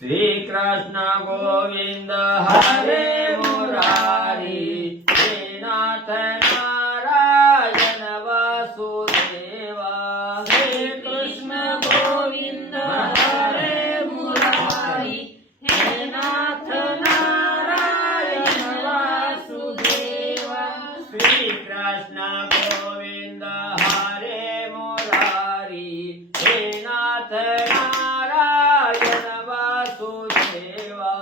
श्री कृष्ण गोविंद हरे मुरारी हे नाथ नारायण वासुदेवा श्री कृष्ण गोविंद हरे मुरारी हे नाथ नारायण वासुदेवा श्री कृष्ण गोविंद हरे मुरारी हे नाथ नारायण वासुदेवा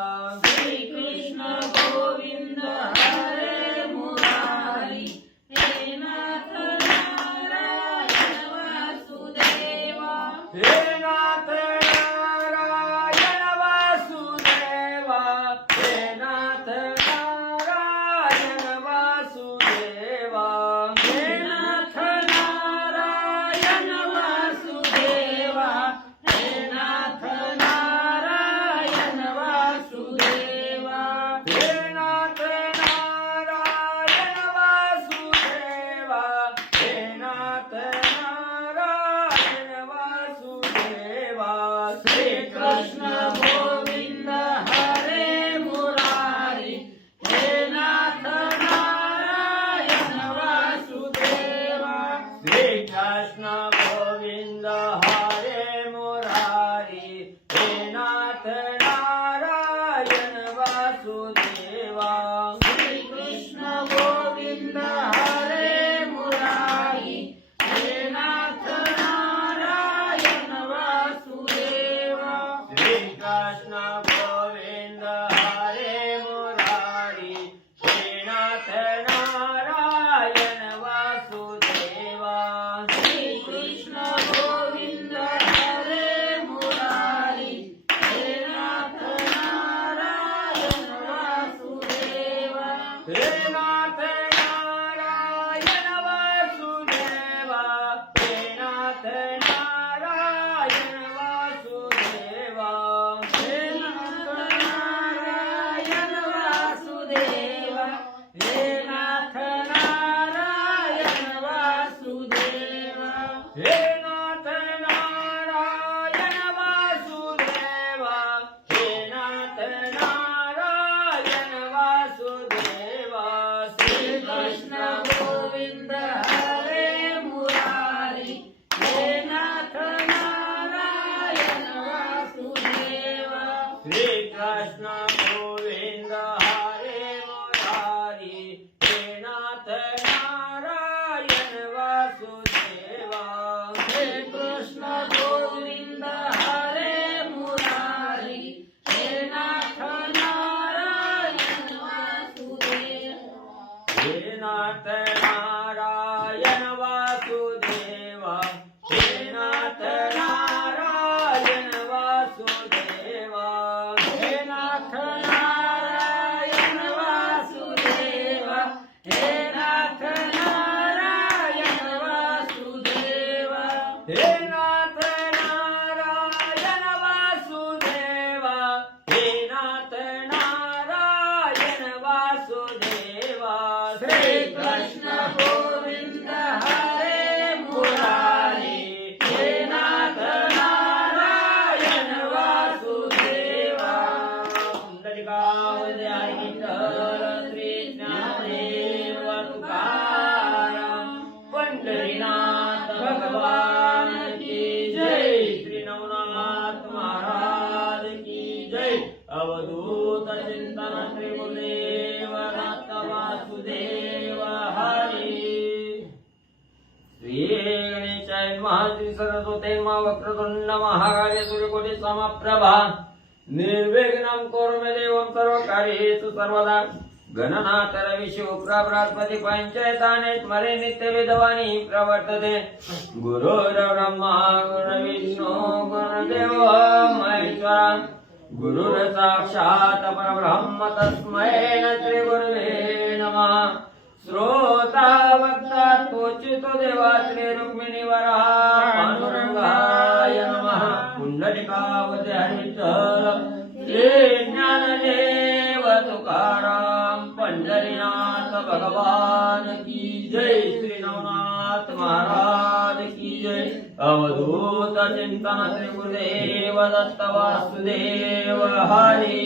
श्री कृष्ण गोविंद हरे मुरारी हे नाथ नारायण वासुदेवा हे नाथ नारायण वासुदेवा हे नाथ नारायण वासुदेवा हे नाथ नारायण वासुदेवा हे नाथ नारायण वासुदेवा हे नाथ नारायण वासुदेवा हे नाथ नारायण वासुदेवा श्री कृष्ण गोविंद हरे मुरारी हे नाथ नारायण वासुदेवा श्री कृष्ण गोविंद हरे मुरारी हे नाथ नारायण वासुदेवा श्री कृष्ण गोविंद हरे मुरारी हे नाथ नारायण वासुदेवा श्री कृष्ण गोविंद हरे मुरारी हे नाथ नारायण वासुदेवा श्री कृष्ण गोविंद हरे मुरारी हे नाथ नारायण वासुदेवा हे नाथ नारायण वासुदेवा हे नाथ नारायण वासुदेवा हे नाथ नारायण वासुदेवा हे नाथ नारायण वासुदेवा हे नाथ नारायण वासुदेवा हे नाथ नारायण वासुदेवा श्री कृष्ण गोविंद हरे मुरारी हे नाथ नारायण वासुदेवा श्री कृष्ण गोविंद हरे मुरारी हे नाथ नारायण वासुदेवा हे कृष्ण गोविंद हरे मुरारी हे नाथ नारायण वासुदेवा हे नाथ नारायण वासुदेवा हे नाथ नारायण वासुदेवा हे नाथ नारायण वासुदेवा हे नाथ नारायण वासुदेवा हे नाथ नारायण वासुदेवा हे नाथ नारायण वासुदेवा श्री कृष्ण गोविंद हरे मुरारी हे नाथ नारायण वासुदेवा पुंडलिकावद्या विठ्ठल श्री ज्ञानदेव तुकाराम पंढरीनाथ भगवान की जय श्री नवनाथ महाराज की जय अवधूत चिंतन श्री गुरुदेव दत्त वासुदेव हरी श्री गणेशाय नमः श्री सरस्वती नमः वक्रतुंड महाकाय सूर्यकोटि समप्रभा निर्विघ्नं कुरु मे देवं सर्वकार्येषु सर्वदा गणनाथ रवि शुक्र बृहस्पति पंचैताने स्मरे नित्य विद्वानी प्रवर्तते गुरुर्ब्रह्मा गुरुर्विष्णु गुरुर्देवो महेश्वरा गुरुर साक्षात् परब्रह्म तस्मै श्री गुरुवे नमः श्रोता वक्ता तोचितो देवा श्री रुक्मिणी वरः पांडुरंगाय नमः पुंडलिकावते हरिचल श्री ज्ञानदेव तुकाराम पंढरीनाथ भगवान की जय श्री नवनाथ महाराज की जय अवधूत चिंतन त्रिगुरुदेव दत्त वासुदेव हरी.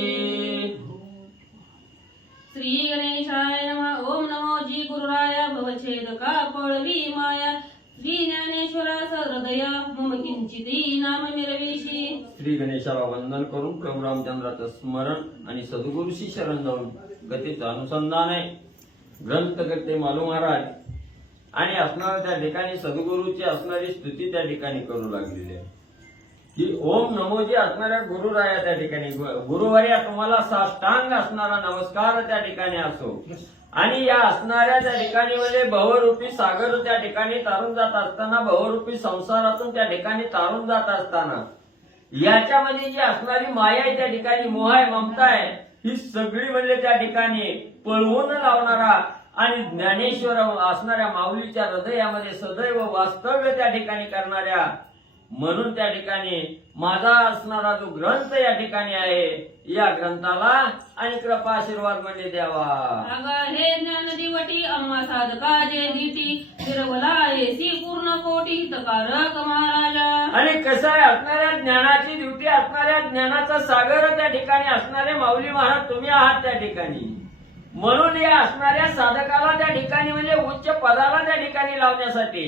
श्री गणेशाय नमः. ओम नमो जी गुरुराया भवछेद का पळवी माया. श्री ज्ञानेश्वरा सहृदय मम किंचिती नाम मिरविशी. श्री गणेशाला वंदन करून प्रभू रामचंद्राचं स्मरण आणि सद्गुरूशी शरण जाऊन गतीचं अनुसंधान आहे. ग्रंथ करते मालू महाराज आणि असणाऱ्या त्या ठिकाणी सद्गुरूची असणारी स्तुती त्या ठिकाणी करू लागलेली आहे की ओम नमोजी असणाऱ्या गुरुराया त्या ठिकाणी गुरुवर्या तुम्हाला साष्टांग असणारा नमस्कार त्या ठिकाणी असो. आणि या असणाऱ्या त्या ठिकाणी म्हणजे भवरूपी सागर त्या ठिकाणी तारून जात असताना भवरूपी संसारातून त्या ठिकाणी तारून जात असताना याच्यामध्ये जी असणारी माया आहे त्या ठिकाणी मोह आहे ममता आहे ही सगळी म्हणजे त्या ठिकाणी पळवून लावणारा आणि ज्ञानेश्वर असणाऱ्या माऊलीच्या हृदयामध्ये सदैव वास्तव्य त्या ठिकाणी करणाऱ्या म्हणून त्या ठिकाणी माझा असणारा जो ग्रंथ या ठिकाणी आहे या ग्रंथाला आणि कृपा आशीर्वाद म्हणजे द्यावा. अगं हे ज्ञान दिवटी अम्मा साधका जे भीती फिरवला येसी पूर्ण कोटी हितकारक महाराजा. आणि कसं आहे असणाऱ्या ज्ञानाची ड्युटी असणाऱ्या ज्ञानाचा सागर त्या ठिकाणी असणारे माऊली महाराज तुम्ही आहात त्या ठिकाणी. म्हणून या असणाऱ्या साधकाला त्या ठिकाणी म्हणजे उच्च पदाला त्या ठिकाणी लावण्यासाठी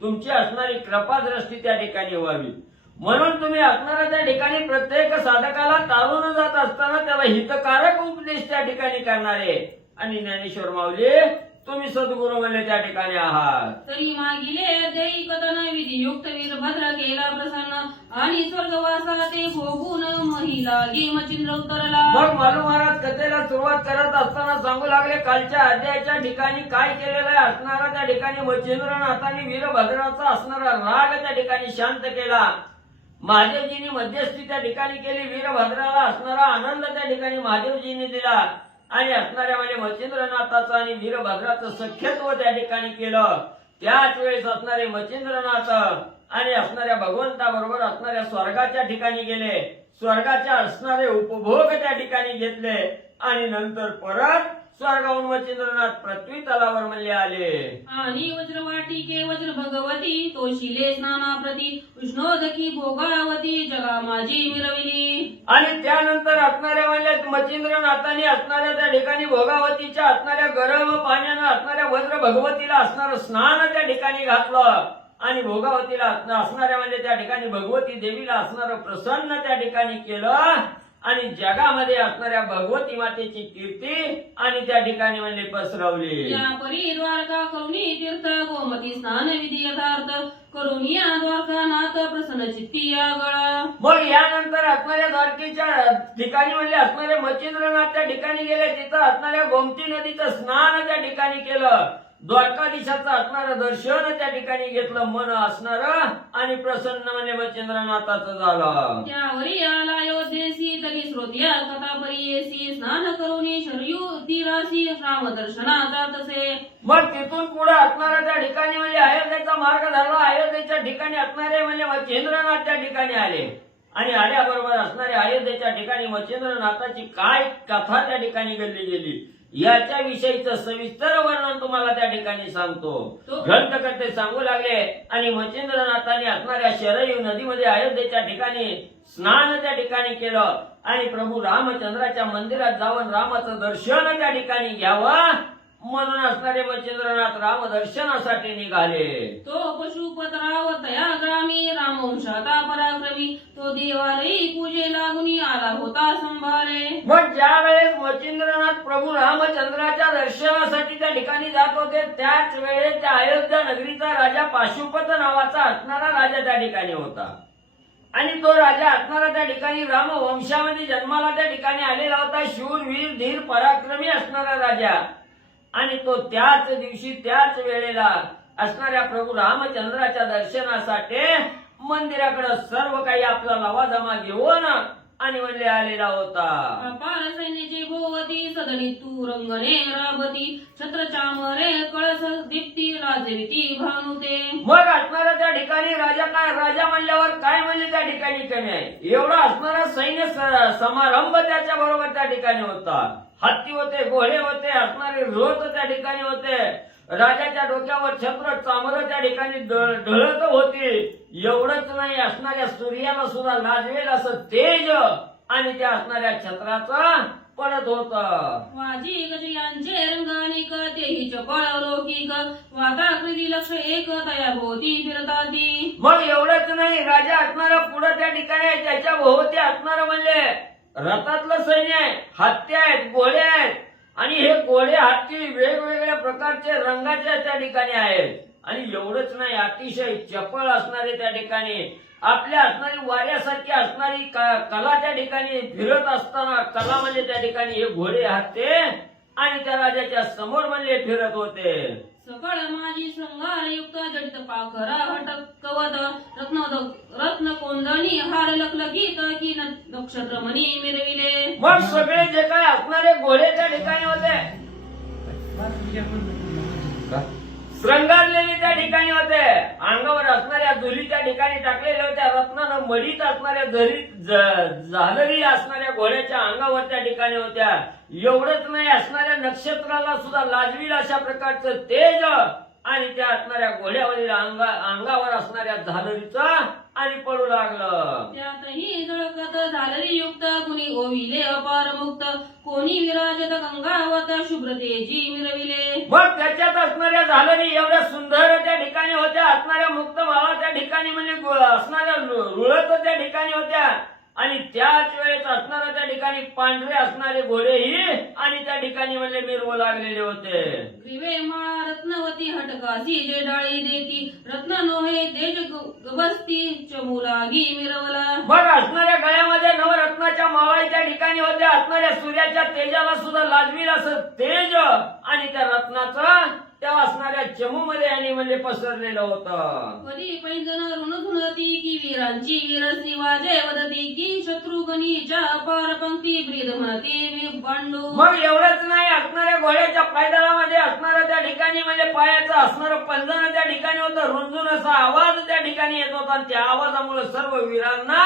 तुमची असणारी कृपा दृष्टी त्या ठिकाणी व्हावी म्हणून तुम्ही असणाऱ्या त्या ठिकाणी प्रत्येक साधकाला तारून जात असताना त्याला हितकारक उपदेश त्या ठिकाणी करणारे आणि ज्ञानेश्वर माऊली तुम्ही सद्गुरू म्हणले त्या ठिकाणी आहात. तरी मागिले देई कथन विधियुक्त वीरभद्र केला प्रसन्न आणि स्वर्गवासा ते भोगून महिला गे मचिंद्र उतरला. मग मालू महाराज कथेला सुरुवात करत असताना सांगू लागले कालच्या अध्यायाच्या ठिकाणी काय केलेलं आहे असणारा त्या ठिकाणी मच्छिंद्रनाथाने वीरभद्राचा असणारा राग त्या ठिकाणी शांत केला. महादेवजींनी मध्यस्थी त्या ठिकाणी केली. वीरभद्राला असणारा आनंद त्या ठिकाणी महादेवजींनी दिला आणि असणाऱ्या म्हणजे मच्छिंद्रनाथाचं आणि वीरभद्राचं सख्यत्व त्या ठिकाणी केलं. त्याच वेळेस असणारे मच्छिंद्रनाथ आणि असणाऱ्या भगवंताबरोबर असणाऱ्या स्वर्गाच्या ठिकाणी गेले. स्वर्गाच्या असणारे उपभोग त्या ठिकाणी घेतले आणि नंतर परत स्वर्गाहून मच्छिंद्रनाथ पृथ्वी तलावर म्हणले आले. आणि वज्रवाटिके वज्र भगवती तोशिले स्नानाप्रती उष्णोदकी भोगावती जगा माझी मिरविली. आणि त्यानंतर असणाऱ्या म्हणजे मच्छिंद्रनाथांनी असणाऱ्या त्या ठिकाणी भोगावतीच्या असणाऱ्या गरम पाण्यानं असणाऱ्या वज्र भगवतीला असणारं स्नान त्या ठिकाणी घातलं आणि भोगावतीला असणाऱ्या म्हणजे त्या ठिकाणी भगवती देवीला असणारं प्रसन्न त्या ठिकाणी केलं आणि जगामध्ये असणाऱ्या भगवती मातेची कीर्ती आणि त्या ठिकाणी म्हणजे पसरवली. या परी द्वारका करुणी तीर्थ गोमती स्नान विधी यथार्थ करुणी या द्वारकानाथ प्रसन्न चित्ती या गळा. मग यानंतर असणाऱ्या द्वारकेच्या ठिकाणी म्हणजे असणारे मच्छिंद्रनाथ त्या ठिकाणी गेले. तिथं असणाऱ्या गोमती नदीचं स्नान त्या ठिकाणी केलं. द्वारकाधीशाचं असणारं दर्शन त्या ठिकाणी घेतलं. मन असणारं आणि प्रसन्न म्हणजे मच्छिंद्रनाथाचं झालं. त्यावरी आला अयोध्येसी तरी श्रोत्या कथा परियेसी स्नान करुणी शरयू तीरासी राम दर्शना जातसे. मग तिथून पुढे असणाऱ्या त्या ठिकाणी म्हणजे अयोध्येचा मार्ग धरला. अयोध्येच्या ठिकाणी असणारे म्हणजे मच्छिंद्रनाथ त्या ठिकाणी आले आणि आल्याबरोबर असणाऱ्या अयोध्येच्या ठिकाणी मच्छिंद्रनाथाची काय कथा त्या ठिकाणी घडली गेली याच्या विषयीचं सविस्तर वर्णन तुम्हाला त्या ठिकाणी सांगतो. ग्रंथकर्ते सांगू लागले आणि मच्छिंद्रनाथाने असणाऱ्या शरयू नदीमध्ये अयोध्येच्या ठिकाणी स्नान त्या ठिकाणी केलं आणि प्रभू रामचंद्राच्या मंदिरात जाऊन रामाचं दर्शन त्या ठिकाणी घ्यावं म्हणून असणारे मच्छिंद्रनाथ रामदर्शनासाठी निघाले. तो पशुपतराव तया ग्रामी रामवंशाता पराक्रमी तो देवालयी पूजे लागुनी आला होता संभारे. मग ज्या वेळेस मच्छिंद्रनाथ प्रभू रामचंद्राच्या दर्शनासाठी त्या ठिकाणी जात होते त्याच वेळेस त्या अयोध्या नगरीचा राजा पाशुपत नावाचा असणारा राजा त्या ठिकाणी होता आणि तो राजा असणारा त्या ठिकाणी रामवंशामध्ये जन्माला त्या ठिकाणी आलेला होता. शूरवीर धीर पराक्रमी असणारा राजा आणि तो त्याच दिवशी त्याच वेळेला असणाऱ्या प्रभू रामचंद्राच्या दर्शनासाठी मंदिराकडे सर्व काही आपला लवाजमा घेऊन आणि म्हणले आलेला होता. अपार सैन्याची भोवती सदनी तू रंगणे राबती छत्र चामरे कळस दीप्ती राजविती भानुते. मग असणारा त्या ठिकाणी राजा म्हणल्यावर काय म्हणले त्या ठिकाणी कमी आहे. एवढा असणारा सैन्य समारंभ त्याच्या बरोबर त्या ठिकाणी होता. हत्ती होते घोडे होते असणारे रथ त्या ठिकाणी होते. राजाच्या डोक्यावर छत्र चामरं त्या ठिकाणी ढळत होते. एवढंच नाही, असणाऱ्या सूर्याला सुद्धा लाजवेल असं तेज आणि त्या असणाऱ्या छत्राचा पडत होत. वाजी गजयांचे रंगानिक तेही चपळ लौकिक वाताकृती लक्ष एक तया भोवती फिरताती. मग एवढंच नाही, राजा असणारा पुढे त्या ठिकाणी आहे, त्याच्या भोवती असणारं म्हणजे रथातलं सैन्य आहे, हत्ती आहेत, घोडे आहेत. आणि हे घोडे हत्ती वेगवेगळ्या प्रकारचे रंगाचे त्या ठिकाणी आहेत. आणि एवढंच नाही, अतिशय चपळ असणारे त्या ठिकाणी आपल्या असणारी वाऱ्यासारखी असणारी कला त्या ठिकाणी फिरत असताना, कला म्हणजे त्या ठिकाणी हे घोडे हत्ते आणि त्या राजाच्या समोर म्हणजे फिरत होते. सकळ माझी शृंगारयुक्त जडित पाखरा हटक कवत रत्न कोंदणी हार लखलखीत की नक्षत्रमणी मिरविले. मग सगळे जे काय असणारे घोडे त्या ठिकाणी होते, श्रंगारलेले त्या ठिकाणी होते, अंगावर असणाऱ्या झुली त्या ठिकाणी टाकलेल्या होत्या, रत्नानं मडीत असणाऱ्या झालरी असणाऱ्या घोड्याच्या अंगावर त्या ठिकाणी होत्या. एवढंच नाही, असणाऱ्या नक्षत्राला सुद्धा लाजवील अशा प्रकारचं तेज आणि त्या असणाऱ्या घोड्यावरील अंगावर असणाऱ्या झालरीचा आणि पडू लागलं. त्यातही झळकत झालरी युक्त कुणी ओविले अपार मुक्त कोणी विराजत गंगावत शुभ्र तेजी मिरविले. मग त्याच्यात असणाऱ्या झालरी एवढ्या सुंदर त्या ठिकाणी होत्या, असणाऱ्या मुक्त माळा त्या ठिकाणी म्हणजे असणाऱ्या रुळत त्या ठिकाणी होत्या. आणि त्याच वेळेस असणाऱ्या त्या ठिकाणी पांढरे असणारे घोडेही आणि त्या ठिकाणी म्हणजे मिरवू लागलेले होते. ग्रीवे माळा रत्नवती हटकासी जे डाळी देती रत्न नोहे तेज गबस्ती चमुलागी मिरवला. मग असणाऱ्या गळ्यामध्ये नवरत्नाच्या माळा त्या ठिकाणी होत्या, असणाऱ्या सूर्याच्या तेजाला सुद्धा लाजवील असं तेज आणि त्या रत्नाचं त्या असणाऱ्या चमूमध्ये आणि म्हणजे पसरलेलं होतं. परी पैंजन ऋणधुनती की वीरांची वीरसी वाजे वदती की शत्रुघ्नीच्या अपार पंक्ती ब्रीद म्हणती पांडू. मग एवढंच नाही, असणाऱ्या घोड्याच्या पायदळामध्ये असणारं त्या ठिकाणी म्हणजे पायाचं असणारं पंजन त्या ठिकाणी होतं, रुंजून असा आवाज त्या ठिकाणी येत होता. आणि त्या आवाजामुळे सर्व वीरांना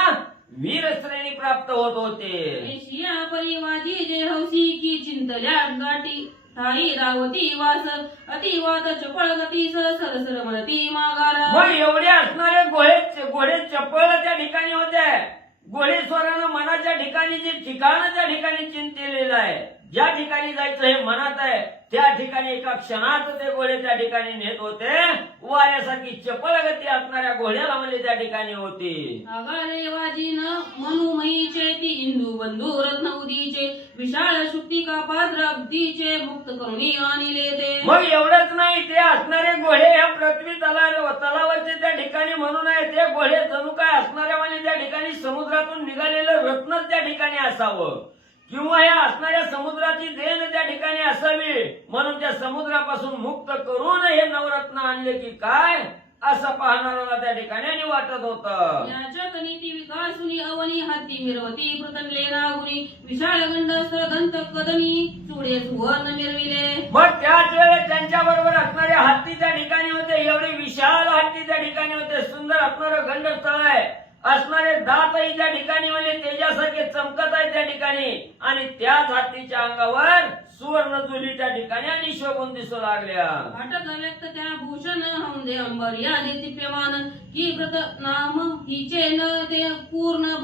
वीर श्रेणी प्राप्त होत होते. एशिया परिवाजी जे हौसी की चिंतल्या गाठी ठाई रावती वास अतिवात चपळ गतीस सरसर म्हणती मागारा. मग एवढे असणारे घोडे चपळ त्या ठिकाणी होते. घोडेस्वारानं मनाच्या ठिकाणी जे ठिकाण त्या ठिकाणी चिंतलेलं आहे, ज्या ठिकाणी जायचं हे मनात आहे, त्या ठिकाणी एका क्षणात ते घोडे त्या ठिकाणी नेत होते. वाऱ्यासारखी चपळ गती असणाऱ्या घोड्याला म्हणजे त्या ठिकाणी होती. आगारे वाजीन मनुमयीचे ती इंदू बंधू रत्न उदीचे विशाळ शुक्तिका पात्र अब्दीचे मुक्त करुणी आणले ते. मग एवढंच नाही, ते असणारे घोडे या पृथ्वी तलावाचे त्या ठिकाणी म्हणून आहे. ते घोडे जणू काय असणाऱ्या म्हणजे त्या ठिकाणी समुद्रातून निघालेलं रत्नच त्या ठिकाणी असावं, किंवा या असणाऱ्या समुद्राची देण त्या ठिकाणी असावी. म्हणून त्या समुद्रापासून मुक्त करून हे नवरत्न आणले की काय असं पाहणाऱ्याला त्या ठिकाणी वाटत होतं. याच्या कनिती विकासुनी अवनी हाती मिरवती पृथ्वीले नागुनी विशाळ गंडस्थ दंत कदमी चुडे सुवर्ण मिरविले. मग त्याच वेळेस त्यांच्या बरोबर असणारे हत्ती त्या ठिकाणी होते. एवढे विशाल हत्ती त्या ठिकाणी होते. सुंदर असणारं गंडस्थळ आहे, असणारे दातही त्या ठिकाणी म्हणजे तेजासारखे चमकत आहे त्या ठिकाणी. आणि त्याच हत्तीच्या अंगावर सुवर्ण जुली त्या ठिकाणी आणि शोभून दिसू लागल्या. अटक व्यक्त त्या भूषण हौंदे अंबर्या दिप्यमान की व्रत नाम हिचे न ते पूर्ण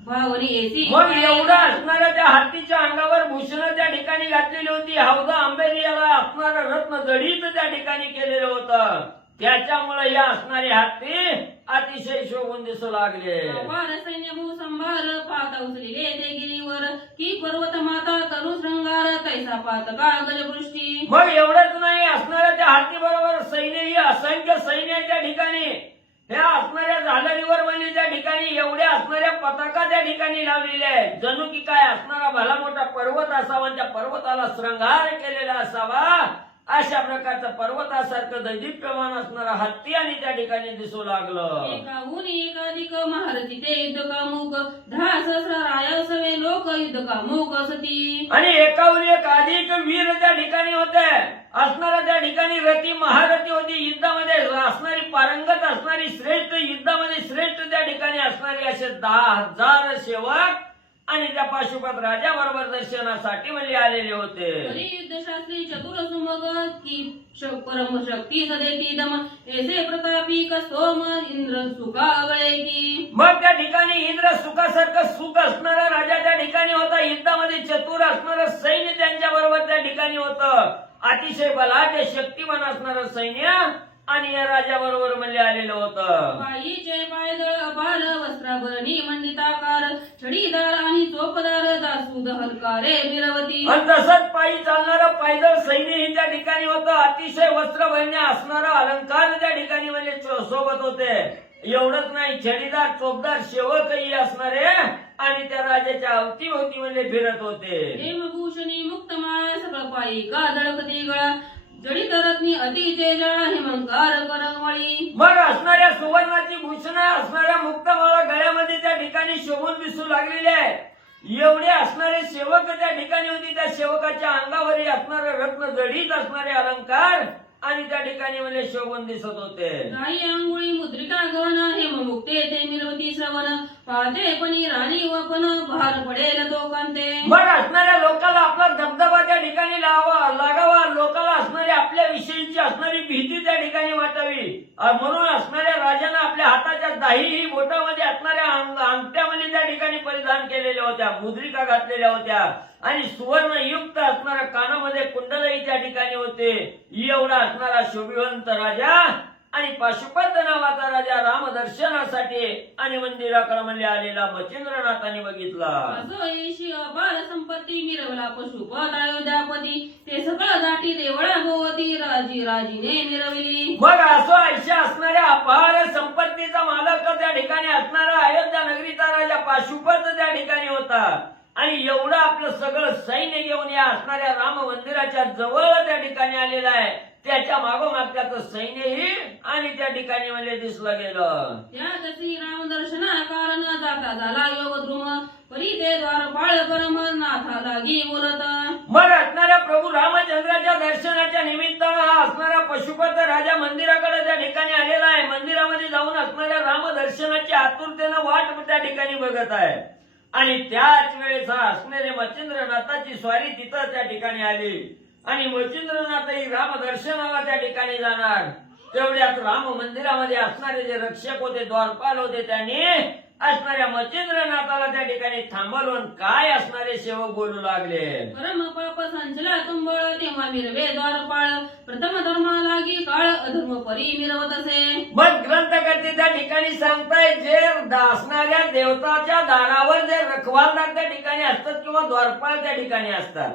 भावनी येसी. मग एवढं असणाऱ्या त्या हत्तीच्या अंगावर भूषण त्या ठिकाणी घातलेली होती. हौदा अंबेरियाला असणारं रत्न जडीत त्या ठिकाणी केलेलं होतं. त्याच्यामुळे या असणारे हत्ती अतिशय शोभून दिसू लागले. अपार सैन्य भूसंभार पाता उचलिले ते गिरीवर की पर्वत माता तरू शृंगार कैसा पातका गजवृष्टी. मग एवढंच नाही, असणाऱ्या त्या हत्ती बरोबर सैन्यही असंख्य सैन्य आहे त्या ठिकाणी. ह्या असणाऱ्या झालरीवर म्हणजे त्या ठिकाणी एवढ्या असणाऱ्या पताका त्या ठिकाणी लावलेल्या आहेत, जणू की काय असणारा भला मोठा पर्वत असावा, त्या पर्वताला श्रंगार केलेला असावा. अशा प्रकारचं पर्वतासारखं दैदिप्यमान असणारा हत्ती आणि त्या ठिकाणी दिसू लागलं. एकाहून एकाधिक महारथी ते युद्ध कामुक 10 सहस्र राय सवे लोक युद्ध कामुक असती. आणि एकाहून एक अधिक वीर त्या ठिकाणी होते. असणाऱ्या त्या ठिकाणी रथी महारथी होती. युद्धामध्ये असणारी पारंगत असणारी श्रेष्ठ, युद्धामध्ये श्रेष्ठ त्या ठिकाणी असणारी असे 10,000 सेवक आणि त्या पाशुपत राजाबरोबर दर्शनासाठी म्हणजे आलेले होते. युद्धशास्त्री चतुर सुमग की परम शक्ती सदेती दम ऐसे प्रतापी कसोम इंद्र सुखा गळे की. मग त्या ठिकाणी इंद्र सुखासारखं सुख असणारा राजा त्या ठिकाणी होता. युद्धामध्ये चतुर असणारं सैन्य त्यांच्या बरोबर त्या ठिकाणी होतं. अतिशय बलाढ्य शक्तिमान असणारं सैन्य आणि या राजाबरोबर म्हणजे आलेलं होतं. पायीचे पायदळ अपार वस्त्राभरणी मंडिताकार छडीदार आणि चोपदार जासूद हलकारे मिरवती. आणि तसंच पायी चालणारं पायदळ सैन्य ही त्या ठिकाणी होतं. अतिशय वस्त्रभरण्य असणारा अलंकार त्या ठिकाणी म्हणजे सोबत होते. एवढंच नाही, छडीदार चोपदार सेवकही असणारे आणि त्या राजाच्या अवतीभोवती म्हणजे फिरत होते. हेमभूषणी मुक्तमाळा सगळं पायी का दळकती गळा जडित रत्नी अतिचे जळा हिमंकार करंगवळी. मग असणाऱ्या सुवर्णाची भूषणं असणाऱ्या मुक्तमाळा गळ्यामध्ये त्या ठिकाणी शोभून दिसू लागलेले आहे. एवढे असणारे सेवक त्या ठिकाणी होते. त्या सेवकाच्या अंगावरही असणारे रत्न जडित असणारे अलंकार आणि त्या ठिकाणी म्हणजे शोभून दिसत होते. काही अंगुळी मुद्रिका गहन हेम मुक्ते ते मिरवती श्रवण पाहते पणी राणी वपन भार पडेल तो कांते. मग असणाऱ्या लोकांना आपला दबदबा त्या ठिकाणी लागावा. लोकांना असणारी आपल्या विषयीची असणारी भीती त्या ठिकाणी वाटावी. म्हणून असणाऱ्या राजाने आपल्या हाताच्या दाही बोटामध्ये असणाऱ्या अंगठ्यामध्ये त्या ठिकाणी परिधान केलेल्या होत्या, मुद्रिका घातलेल्या होत्या आणि सुवर्णयुक्त असणाऱ्या कानामध्ये कुंडलही त्या ठिकाणी होते. एवढा असणारा शोभिवंत राजा आणि पाशुपत नावाचा राजा रामदर्शनासाठी आणि मंदिराकडे म्हणजे आलेला मच्छिंद्रनाथाने बघितला. असो येशी अपार संपत्ती मिरवला पशुपत अयोध्यापती ते सगळं दाटी देवळा भोवती राजीने मिरवली. मग असो आयुष्य असणाऱ्या अपार संपत्तीचा मालक त्या ठिकाणी असणारा अयोध्या नगरीचा राजा पाशुपत त्या ठिकाणी होता आणि एवढं आपलं सगळं सैन्य घेऊन या असणाऱ्या राम मंदिराच्या जवळ त्या ठिकाणी आलेला आहे. त्याच्या मागोमाग त्याचं सैन्यही आणि त्या ठिकाणी म्हणजे दिसलं गेलं. त्या तशी रामदर्शना कारण जाता झाला योगद्रुम परी ते द्वारपाळ परम नाथा लागी बोलत. मग असणाऱ्या प्रभू रामचंद्राच्या दर्शनाच्या निमित्तानं हा असणारा पशुपत राजा मंदिराकडे त्या ठिकाणी आलेला आहे. मंदिरामध्ये जाऊन असणाऱ्या रामदर्शनाची आतुरतेनं वाट त्या ठिकाणी बघत आहे आणि त्याच वेळेस हा असणारे मच्छिंद्रनाथाची स्वारी तिथं त्या ठिकाणी आली आणि मच्छिंद्रनाथही रामदर्शनाला त्या ठिकाणी जाणार. तेवढ्यात राम मंदिरामध्ये असणारे जे रक्षक होते, द्वारपाल होते, त्यांनी असणाऱ्या मच्छिंद्रनाथाला त्या ठिकाणी थांबवून काय असणारे सेवक बोलू लागले. परम पाप संचला तुंबळ तेव्हा मिरवे द्वारपाळ प्रथम धर्मा लागी काळ अधर्म परी मिरवत असे. मग ग्रंथकर्ते त्या ठिकाणी सांगताय जे असणाऱ्या देवताच्या दारावर जे रखवालदार त्या ठिकाणी असतात किंवा द्वारपाळ त्या ठिकाणी असतात,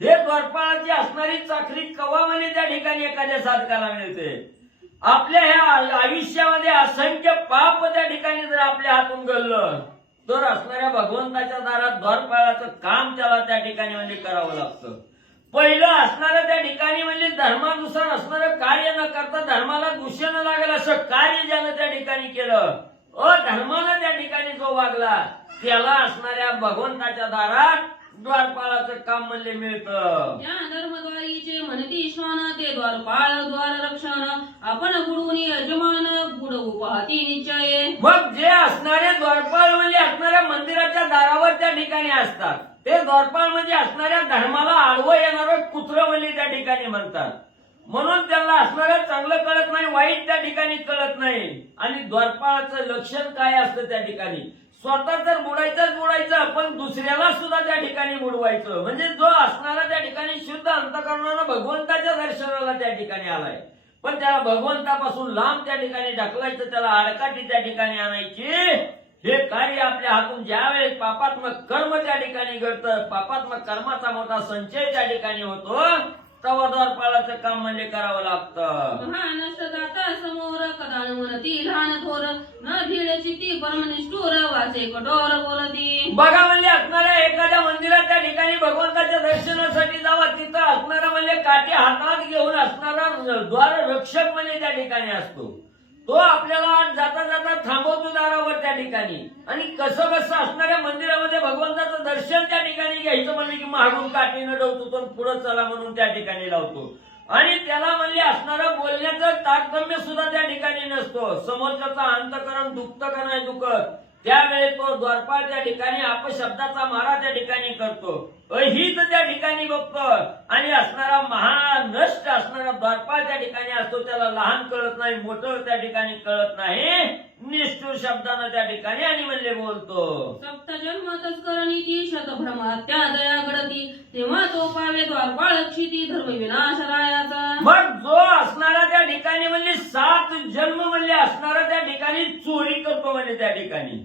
हे द्वारपाळाची असणारी चाकरी कवामध्ये त्या ठिकाणी एखाद्या साधकाला मिळते. आपल्या ह्या आयुष्यामध्ये असंख्य पाप त्या ठिकाणी जर आपल्या हातून घडलं तर असणाऱ्या भगवंताच्या दारात द्वारपाळाचं काम त्याला त्या ठिकाणी म्हणजे करावं लागतं. पहिलं असणारं त्या ठिकाणी म्हणजे धर्मानुसार असणारं कार्य न करता धर्माला दूषण लागेल असं कार्य ज्यानं त्या ठिकाणी केलं, अधर्मानं त्या ठिकाणी जो वागला त्याला असणाऱ्या भगवंताच्या दारात द्वारपाळाचं काम म्हणजे मिळतं. या धर्मद्वारीचे म्हणती श्वान ते द्वारपाळ द्वार रक्षण आपण बुडवून यजमान बुडवू पाहती निश्चय. मग जे असणारे द्वारपाळ म्हणजे असणाऱ्या मंदिराच्या दारावर त्या ठिकाणी असतात, ते द्वारपाळ म्हणजे असणाऱ्या धर्माला आडवं येणारं कुत्रं म्हणजे त्या ठिकाणी म्हणतात. म्हणून त्यांना असणारं चांगलं कळत नाही, वाईट त्या ठिकाणी कळत नाही. आणि द्वारपाळाचं लक्षण काय असतं त्या ठिकाणी, स्वतः तर बुडायचं पण दुसऱ्याला सुद्धा त्या ठिकाणी बुडवायचं. म्हणजे जो असणारा त्या ठिकाणी शुद्ध अंतःकरणानं भगवंताच्या दर्शनाला त्या ठिकाणी आलाय पण त्याला भगवंतापासून लांब त्या ठिकाणी ढकलायचं, त्याला आडकाठी त्या ठिकाणी आणायची, हे कार्य आपल्या हातून ज्यावेळेस पापात्मक कर्म त्या ठिकाणी घडतं, पापात्मक कर्माचा मोठा संचय त्या ठिकाणी होतो, तेव्हा द्वारपाळाचं काम म्हणजे करावं लागतं. महानष्ट जाता समोर कदा म्हणती लहान थोर न भिडेची ती परमनिष्ठूर वाचे कठोर बोलती. बघा म्हणजे असणाऱ्या एखाद्या मंदिरात त्या ठिकाणी भगवंताच्या दर्शनासाठी जावा, तिथं असणारा म्हणजे काठी हातात घेऊन असणारा द्वार रक्षक म्हणजे त्या ठिकाणी असतो. तो आपल्याला जाता जाता थांबवतो दारावर त्या ठिकाणी आणि कसं असणाऱ्या मंदिरामध्ये भगवंताचं दर्शन त्या ठिकाणी घ्यायचं म्हणजे की मागून काठीनं डवतो तो पुढे चला म्हणून त्या ठिकाणी लावतो आणि त्याला म्हणजे असणारं बोलण्याचं तारतम्य सुद्धा त्या ठिकाणी नसतो. समोरच्याचं अंतकरण दुखतं का नाही दुखत त्यावेळेस तो द्वारपाळ त्या ठिकाणी अपशब्दाचा मारा त्या ठिकाणी करतो, अहित त्या ठिकाणी बघतो आणि असणारा महानष्ट असणारा द्वारपाळ त्या ठिकाणी असतो. त्याला लहान कळत नाही, मोठं त्या ठिकाणी कळत नाही, निष्ठुर शब्दानं त्या ठिकाणी आणि म्हणले बोलतो. सप्त जन्म तस्कर नीती शतभ्रमा त्या दया घडती तेव्हा तो पावे द्वारपाळ क्षिती धर्म विनाश रायाचा. मग जो असणारा त्या ठिकाणी म्हणजे 7 जन्म म्हणजे असणारा त्या ठिकाणी चोरी करतो म्हणजे त्या ठिकाणी,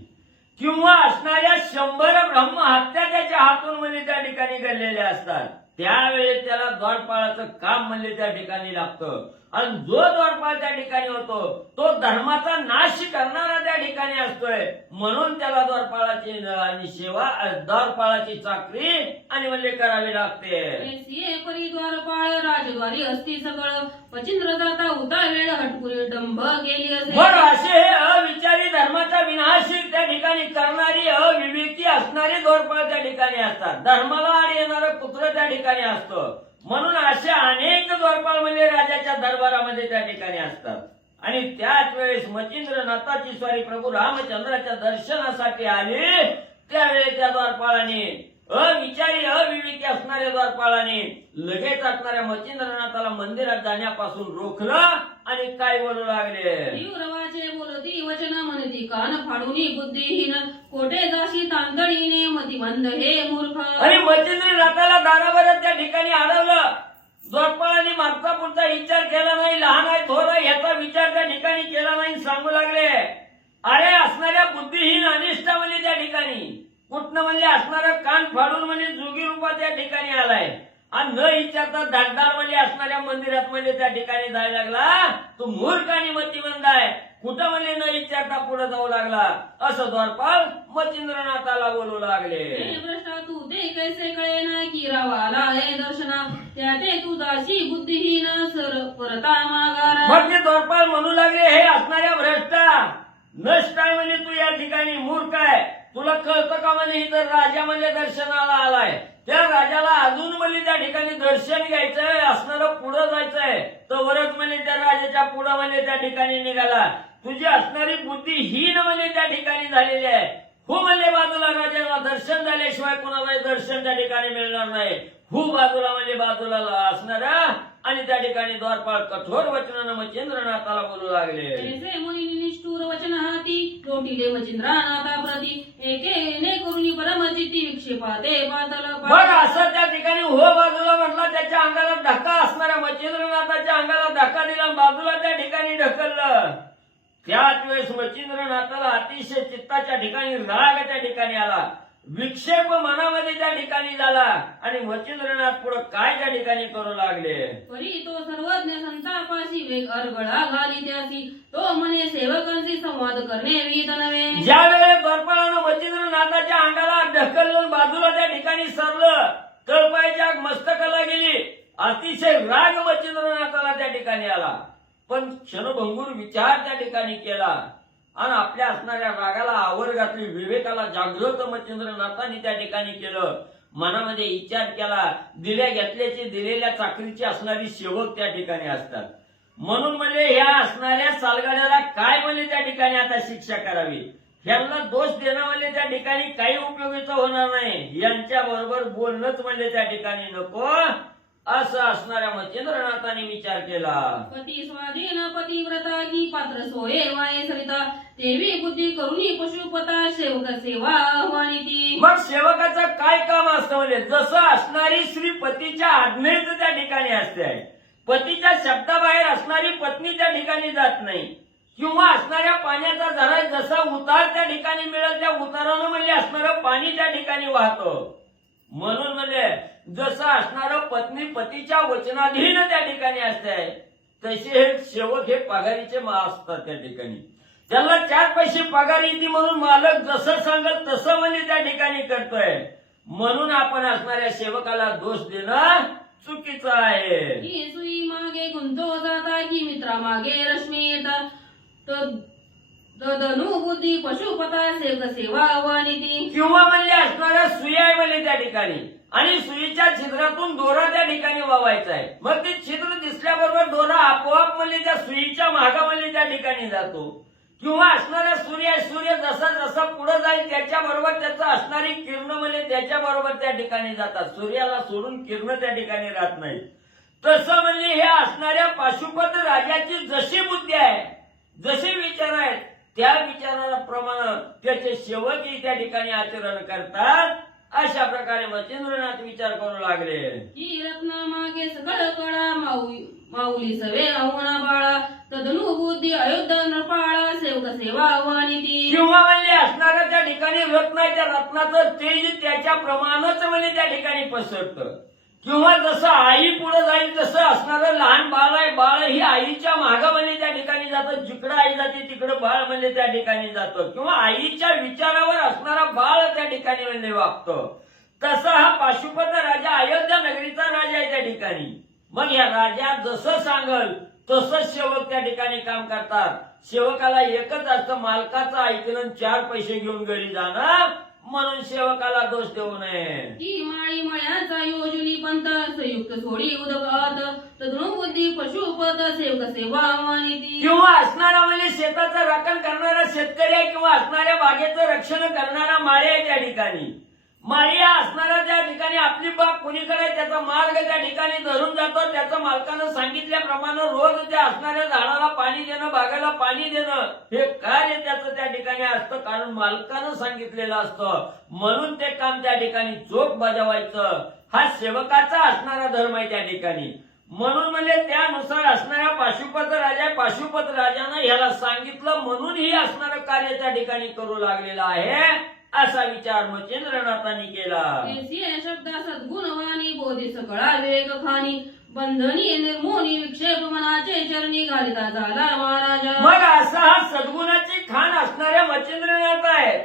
किंवा असणाऱ्या 100 ब्रह्महत्या त्याच्या हातून म्हणजे त्या ठिकाणी घडलेल्या असतात, त्यावेळेस त्याला द्वारपाळाचं काम म्हणजे त्या ठिकाणी लागतं. आणि जो द्वारपाळ त्या ठिकाणी होतो तो धर्माचा नाश करणारा त्या ठिकाणी असतोय, म्हणून त्याला द्वारपाळाची आणि सेवा द्वारपाळाची चाकरी आणि म्हणजे करावी लागते. परी द्वारपाळ राजद्वारी असती सगळं पचिंद्र जाता उता वेळ हटपुरी डंभ गेली असे. बरं, असे हे अविचारी धर्माचा विनाश त्या ठिकाणी करणारी अविवेकी असणारी द्वारपाळ त्या ठिकाणी असतात. धर्माला आड येणारं पुत्र त्या ठिकाणी असतं, म्हणून असे अनेक द्वारपाळ म्हणजे राजाच्या दरबारामध्ये त्या ठिकाणी असतात. आणि त्याच वेळेस मचिंद्रनाथाची स्वारी प्रभू रामचंद्राच्या दर्शनासाठी आली, त्यावेळेस त्या द्वारपाळाने अविचारी अविवेकी असणाऱ्या द्वारपाळाने लगेच असणाऱ्या मचिंद्रनाथाला मंदिरात जाण्यापासून रोखलं आणि काय बोलू लागले. तीव्रवाचे बोलती वचन म्हणती कान फाडूनी बुद्धिहीन कोठे जाशी तांदळीने मतिमंद हे मूर्ख. आणि मचिंद्रनाथाला दारावर त्या ठिकाणी अडवलं. द्वारपाळाने मागचा पुढचा विचार केला नाही, लहान आहे थोर आहे याचा विचार त्या ठिकाणी केला नाही. सांगू लागले, अरे असणाऱ्या बुद्धिहीन अनिष्ट म्हणजे त्या ठिकाणी कुठनं म्हणजे असणारं कान फाडून म्हणजे जोगी रूपात त्या ठिकाणी आलाय आणि न विचारता धाकदार म्हणजे असणाऱ्या मंदिरात म्हणजे त्या ठिकाणी जायला लागला. तो मूर्ख आणि मतिमंद आहे, कुठं म्हणजे न विचारता पुढे जाऊ लागला, असं द्वारपाल मचिंद्रनाथाला बोलू लागले. भ्रष्टा तू ते कैसे कळे ना की रावाला हे दर्शना त्या ते तू दाशी बुद्धिहीन सर परता मागारा. मग ते द्वारपाल म्हणू लागले, हे असणाऱ्या भ्रष्टा नष्ट आहे म्हणजे तू या ठिकाणी मूर्ख आहे, तुला कळतं का म्हणजे इतर राजा म्हणजे दर्शनाला आलाय, त्या राजाला अजून म्हणजे त्या ठिकाणी दर्शन घ्यायचंय, असणारं पुढं जायचंय, तर वरच म्हणजे त्या राजाच्या पुढं म्हणजे त्या ठिकाणी निघाला. तुझी असणारी बुद्धी हीन म्हणजे त्या ठिकाणी झालेली आहे. हो म्हणजे बाजूला राजाला दर्शन झाल्याशिवाय कोणालाही दर्शन त्या ठिकाणी मिळणार नाही. हो बाजूला म्हणजे बाजूला असणारा आणि त्या ठिकाणी द्वारपाळ कठोर वचनानं मचिंद्रनाथाला बोलू लागले. कैसे मुनी निष्ठुर वचन हाती लोटिले मचिंद्रनाथा प्रती एकेने करुणी परमचिती विक्षेपाते पातल. बरं, असं त्या ठिकाणी हो बाजूला म्हटला, त्याच्या अंगाला धक्का असणाऱ्या मचिंद्रनाथाच्या अंगाला धक्का दिला, बाजूला त्या ठिकाणी ढकललं. त्याच वेळेस मचिंद्रनाथाला अतिशय चित्ताच्या ठिकाणी राग त्या ठिकाणी आला, विक्षेप मनामध्ये त्या ठिकाणी झाला आणि मचिंद्रनाथ पुढे काय त्या ठिकाणी करू लागले. परी तो सर्वज्ञ संतापाशी वेग अरगळा घाली त्यासी तो म्हणे सेवकांशी संवाद करणे विहित नव्हे. ज्या वेळेस द्वारपाळानं मचिंद्रनाथाच्या अंगाला ढकलून बाजूला त्या ठिकाणी सरलं, तळपायच्या मस्तकाला गेली, अतिशय राग मचिंद्रनाथाला त्या ठिकाणी आला. पण क्षणभंगूर विचार त्या ठिकाणी केला आणि आपल्या असणाऱ्या रागाला आवर घातली, विवेकाला जागृत मचिंद्रनाथांनी त्या ठिकाणी केलं. मनामध्ये विचार केला, दिल्या घेतल्याची दिलेल्या चाकरीची असणारी सेवक त्या ठिकाणी असतात, म्हणून म्हणजे ह्या असणाऱ्या सालगाड्याला काय म्हणजे त्या ठिकाणी आता शिक्षा करावी, ह्यांना दोष देणं म्हणजे त्या ठिकाणी काही उपयोगीचं होणार नाही, यांच्या बरोबर बोलणंच म्हणजे त्या ठिकाणी नको, असं असणाऱ्या मचिंद्रनाथांनी विचार केला. पती स्वाधीन पतिव्रता की पात्र सोये वाये सरिता देवी बुद्धी करुणी पशुपता सेवक सेवा आव्हानी ती. मग सेवकाचं काय काम असतं म्हणजे जसं असणारी स्त्री पतीच्या आज्ञेत त्या ठिकाणी असते, पतीच्या शब्दाबाहेर असणारी पत्नी त्या ठिकाणी जात नाही, किंवा असणाऱ्या पाण्याचा झरा जसा उतार त्या ठिकाणी मिळेल त्या उतारानं म्हणजे असणारं पाणी त्या ठिकाणी वाहतं. म्हणून म्हणजे जसं असणारं पत्नी पतीच्या वचनाधीन त्या ठिकाणी असते, तसे हे सेवक हे पगारीचे असतात त्या ठिकाणी, त्यांना 4 पैसे पगार येते म्हणून मालक जसं सांगत तसं म्हणजे त्या ठिकाणी करतोय. म्हणून आपण असणाऱ्या सेवकाला दोष देणं चुकीचं आहे. की सुई मागे गुंतो जाता की मित्रा मागे रश्मी येता धनु बुद्धी पशुपता सेवक सेवा आव्हानी ती. किंवा म्हणजे असणाऱ्या सुई आहे म्हणजे त्या ठिकाणी आणि सुईच्या छिद्रातून दोरा त्या ठिकाणी वावायचा आहे, मग ते छिद्र दिसल्याबरोबर दोरा आपोआप म्हणजे त्या सुईच्या मागामध्ये त्या ठिकाणी जातो, किंवा असणारा सूर्य जसा जसा पुढे जाईल त्याच्याबरोबर त्याचं असणारी किरण म्हणजे त्याच्याबरोबर त्या ठिकाणी जातात. सूर्याला सोडून किरण त्या ठिकाणी राहत नाही. तसं म्हणजे हे असणाऱ्या पाशुपत राजाची जशी बुद्धी आहे, जसे विचार आहेत, त्या विचाराप्रमाणे त्याचे सेवकही त्या ठिकाणी आचरण करतात. अशा प्रकारे मच्छिंद्रनाथ विचार करू लागले की रत्ना मागे सकळ कडा माऊली सवे राहुणा बाळा तदनु बुद्धी अयोध्या नृपाळा सेवक सेवा आव्हानी ती. किंवा म्हणजे असणाऱ्या त्या ठिकाणी रत्न आहे, त्या रत्नाचं तेज त्याच्याप्रमाणेच म्हणजे त्या ठिकाणी पसरतं. किंवा जसं आई पुढे जाईल तसं असणारं लहान बाळ आहे, बाळ ही आईच्या मागं म्हणजे त्या ठिकाणी जातं. जिकडं आई जाते तिकडं बाळ म्हणजे त्या ठिकाणी जातं. किंवा आईच्या विचारावर असणारा बाळ त्या ठिकाणी म्हणजे वागतो. तसा हा पाशुपत राजा अयोध्या नगरीचा राजा आहे त्या ठिकाणी. मग या राजा जसं सांगल तसं सेवक त्या ठिकाणी काम करतात. सेवकाला एकच असतं, मालकाचं ऐकलं 4 पैसे घेऊन घरी जाणं, म्हणून सेवकाला दोष देऊ नये. की माळी मळ्याचा योजनी पंत संयुक्त सोडी उदकात तदनु बुद्धी पशुपत सेवक सेवा आव्हानी ती. किंवा असणारा म्हणजे शेताचं राखण करणारा शेतकरी आहे, किंवा असणाऱ्या बागेचं रक्षण करणारा माळी आहे त्या ठिकाणी. माळी असणारा त्या ठिकाणी आपली बाग कुणीकडे त्याचा मार्ग त्या ठिकाणी धरून जातो. त्याचं मालकानं सांगितल्याप्रमाणे रोज त्या असणाऱ्या झाडाला पाणी देणं, बागेला पाणी देणं हे कार्य त्याचं त्या ठिकाणी असतं. कारण मालकानं सांगितलेलं असतं, म्हणून ते काम त्या ठिकाणी चोख बजावायचं. हा सेवकाचा असणारा धर्म आहे त्या ठिकाणी. म्हणून म्हणजे त्यानुसार असणाऱ्या पाशुपत राजानं ह्याला सांगितलं, म्हणून ही असणारं कार्य त्या ठिकाणी करू लागलेलं आहे. असा विचार मच्छिंद्रनाथांनी केला. शब्दा सद्गुणवाणी बोधी सकळा वेग खानी बंधनी निर्मोनी विक्षेप मनाचे चरणी घालिता झाला महाराजा. मग असा हा सद्गुणाची खाण असणाऱ्या मच्छिंद्रनाथ आहे.